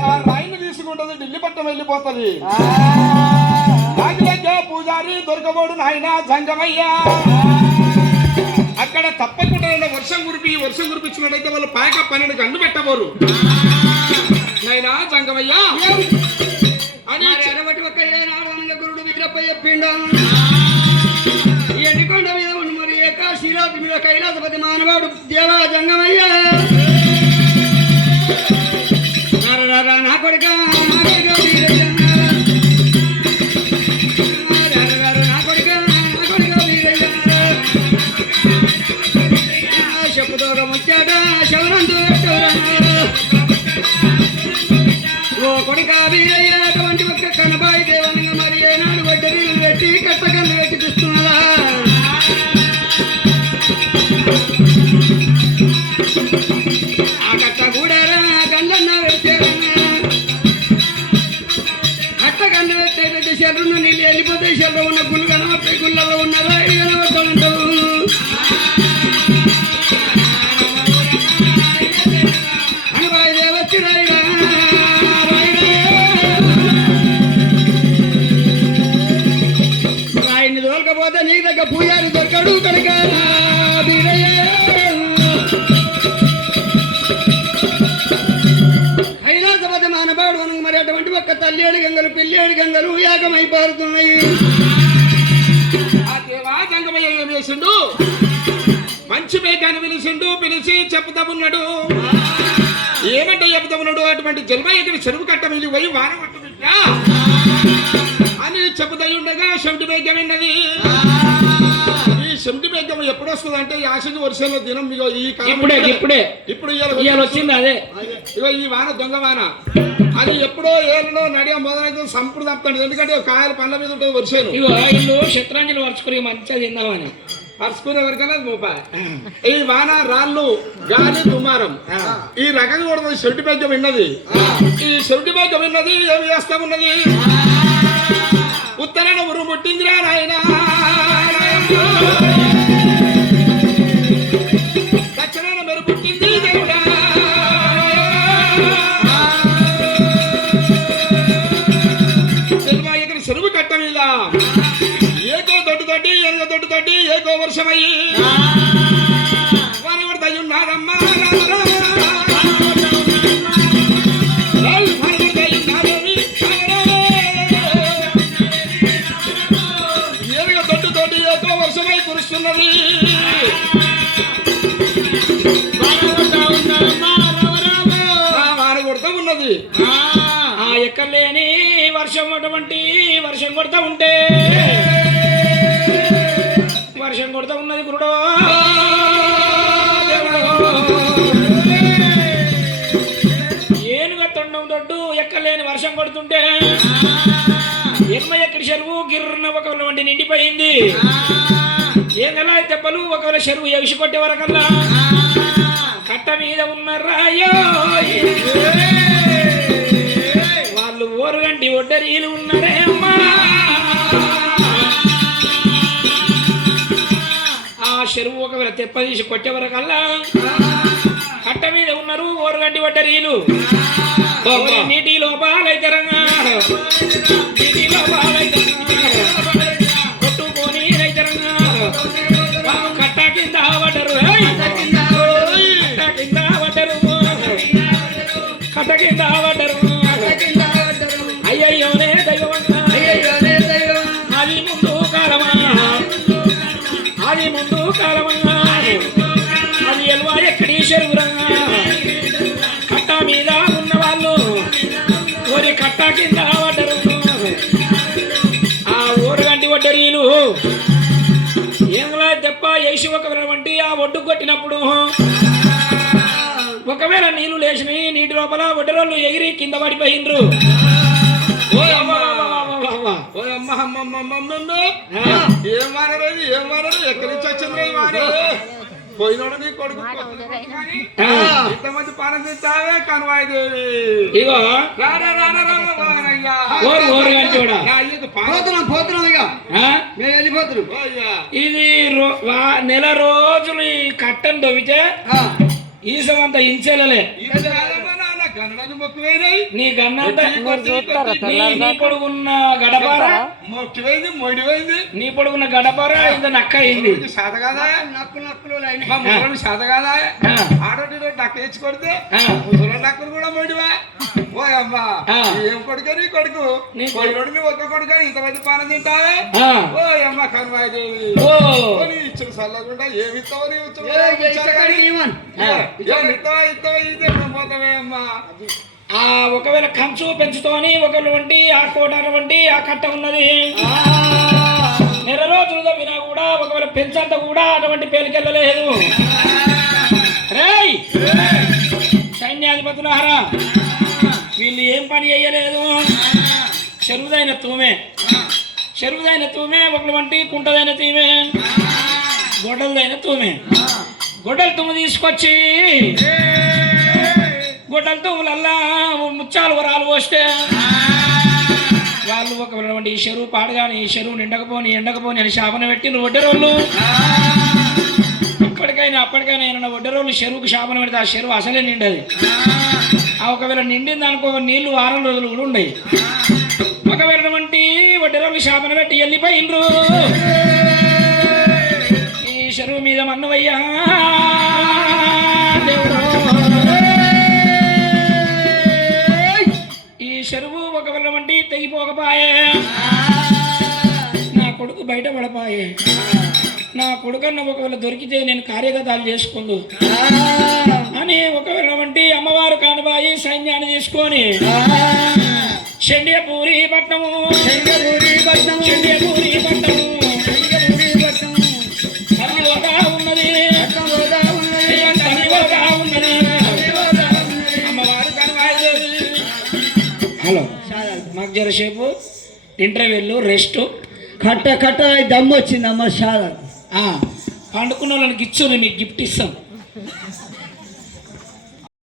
ఆ రాయిని తీసుకుంటుంది ఢిల్లీ పట్టణం వెళ్ళిపోతుంది. లగ్న పూజారి దొరకబోడు నాయన జంగమయ్యా. అక్కడ తప్పకుండా వర్షం కురిపించినట్టయితే వాళ్ళు పాయక 12 గంటలు పెట్టబోరు నైనా జంగమయ్యా అని ఎడబట్టి ఒక్క గురుడు విగ్రహ చెప్పిండు. ఎండికొండ మీద ఉండి మరి ఏకాశీలాది మీద కైలాసపతి మానవాడు దేవా జంగమయ్యా నా కొడుక చెప్పుతోక ముచ్చాట శవరంతో ఓ కొడుక వీరయ్య అటువంటి ఒక్క కనబాయి దేవనంగా మరి ఏనాడు వడ్డరీలు పెట్టి కట్టకన్ను పెట్టి చూస్తున్నదా? ఆ కట్ట కూడారా కళ్ళన్నా పెట్టారన్నా కట్ట కన్ను పెట్టే చెర్రున్న నీళ్ళు వెళ్ళిపోతాయి. చెర్ర ఉన్న గుళ్ళు కనబడతాయి, గుళ్ళలో ఉన్నారా కనబడుతుంటావు. రాయిని దొరకపోతే నీ దగ్గర పూజారి దొరకడు కనుక కైలాసపతి మానవాడు మనకు మరి అటువంటి ఒక్క తల్లేడు గంగలు పిల్లేడు గంగలు యాగమై పారుతున్నాయి. ఆ దేవా గంగమయ్య ఏం చేసిండు? మంచి మేఘాన్ని పిలిచి చెప్పుతామున్నాడు. ఏమంటే చెప్తామున్నాడు? అటువంటి జన్మయ్యకి చెరువు కట్ట మిలి పోయి వాన పట్టు బిడ్డా అని చెబుతాయి ఉండగా శమిటి మేఘం విన్నది. ఈ శమిటి మేఘం ఎప్పుడు వస్తుంది అంటే యాసంగి వర్షంలో దినం ఇగో ఈ ఇప్పుడు వచ్చింది. అదే ఇగో ఈ వాన దొంగ వాన అది ఎప్పుడో ఏళ్ళలో నడియ మొదలైతే సంపుడు తప్పుతాడు. ఎందుకంటే కాయలు పండ్ల మీద ఉంటుంది వర్షాలు. ఇగో ఇల్లు శత్రాంజలి వరుచుకుని మంచిగా తిందామని పరుచుకునే వరకనే రూపాయి. ఈ వాన రాళ్ళు గాలి దుమారం ఈ రకంగా కూడా చెవిటి మేఘం విన్నది. ఈ చెవిటి మేఘం విన్నది ఏమి చేస్తా ఉన్నది? ఉత్తరాన ఉరుము పుట్టిందిరా నాయన, దక్షిణాన మెరు పుట్టింది దేవుడా. చెరువు కట్ట మీద ఏకో దొడ్డు తోటి ఏకో వర్షమయ్యి వారి దయ్యున్నారమ్మా వర్షం కొడతా ఉంటే వర్షం కొడతా ఉన్నది గురుడో ఏనుగ తొండం దొడ్డు ఎక్కలేని వర్షం కొడుతుంటే ఎక్కడి చెరువు గిర్రన ఒకవేళ వంటి నిండిపోయింది ఏంగలా దెబ్బలు ఒకవేళ చెరువు ఎగిసి కొట్టే వరకల్లా కట్ట మీద ఉన్న రాయో వాళ్ళు ఓరుగంటి ఒడ్డరీలు ఉన్నారే అమ్మా ఆ చెరువు ఒకవేళ తెప్పదీసి కొట్టే వరకల్లా కట్ట మీద ఉన్నారు ఓరుగంటి ఒడ్డరీలు నీటి లోపాలైతరంగా నీటి లోపాలైతరంగా కొట్టుకొని రైతరంగా కట్ట కింద పడ్డరు కట్ట కింద పడ్డరు కట్ట కింద పడ్డరు అయ్యయ్యోనే దైవమన్నా అది ముందు కాలమా అది ముందు కాలమా అది ఎల్వా ఎక్కడి చెరువురంగా కట్ట మీద ఉన్న వాళ్ళు ఓరి కట్ట కింద పడ్డరు ఆ ఊరగంటి వడ్డరీలు ఏంలా దెబ్బ వేసి ఒకవేళ వంటి ఆ ఒడ్డు కొట్టినప్పుడు ఒకవేళ నీళ్లు లేచినాయి నీటి లోపల వడ్డరోళ్ళు ఎగిరి కింద పడిపోయిండ్రు ఏం మానలేదు ఎక్కడి నుంచి వచ్చింది పోయినోడు నీ కొడుకు ఇంతమంది పానం తెచ్చావే కనువాయిదేవి ఇగో పోతున్నాం ఇక మేము వెళ్ళిపోతున్నాం ఇది నెల రోజులు ఈ కట్టను దొవితే ఈసమంతా ఇంచెలలే నీ గన్నంతా నీ పొడుగున్న గడపార మొడిపోయింది నీ పొడుగున్న గడపార ఇంత నక్క అయింది శాత కదా శాత కదా ఆడోటి నక్క తెచ్చి కొడితే ముసలి నక్కలు కూడా మొడివా ఓ అమ్మా ఏం కొడుకు నీ కొడుకు నీ కొడుకు ఒక్క కొడుకు ఇంతమంది పానం తింటావే ఓ అమ్మ కనుమాదేవి ఇచ్చిన సల్లకుండా ఏమి ఇస్తావో పోతావే అమ్మా ఆ ఒకవేళ కంచు పెంచుతోని ఒకవేళ వంటి ఆ కోటాల వంటి ఆ కట్ట ఉన్నది నెల రోజులు తప్పినా కూడా ఒకవేళ పెంచంత కూడా అటువంటి పేలికెళ్ళలేదు రేయ్ సైన్యాధిపతులారా వీళ్ళు ఏం పని చేయలేదు చెరువుదైన తూమే ఒకటి వంటి కుంటదైన తీమే గొడ్డలదైన తూమే గొడ్డల తుమ్ము తీసుకొచ్చి గొడ్డల తుమ్ములల్లా ముత్యాలు వరాలు పోస్తే వాళ్ళు ఒకవేళ ఈ చెరువు పాడగాని ఈ చెరువు ఎండకపోని అని శాపన పెట్టి వడ్డరోళ్ళు అప్పటికైనా ఏమన్నా వడ్డరోళ్ళు చెరువుకు శాపన పెడితే ఆ చెరువు అసలే నిండది ఆ ఒకవేళ నిండింది అనుకో నీళ్లు వారం రోజులు కూడా ఉండయి ఒకవేళ వంటి వడ్డరోళ్ళు శాపన పెట్టి వెళ్ళిపోయిండ్రు ఈ చెరువు మీద మన్నవయ్యా ఈ చెరువు ఒకవేళ వంటి తెగిపోకపాయే నా కొడుకు బయట పడపాయే నా కొడుకన్న ఒకవేళ దొరికితే నేను కార్యగతాలు చేసుకుందు అని ఒకవేళ వంటి అమ్మవారు కానిబాయి సైన్యాన్ని తీసుకొని చెండియపూరి పట్నము తల్లిగా ఉన్నది అమ్మవారు కానిబాయి. హలో మాకు జరసేపు ఇంటర్వ్యూలు రెస్ట్ కట్ట దమ్ము వచ్చిందమ్మ చాలా పండుకున్న వాళ్ళకి ఇచ్చు మీకు గిఫ్ట్ ఇస్తాం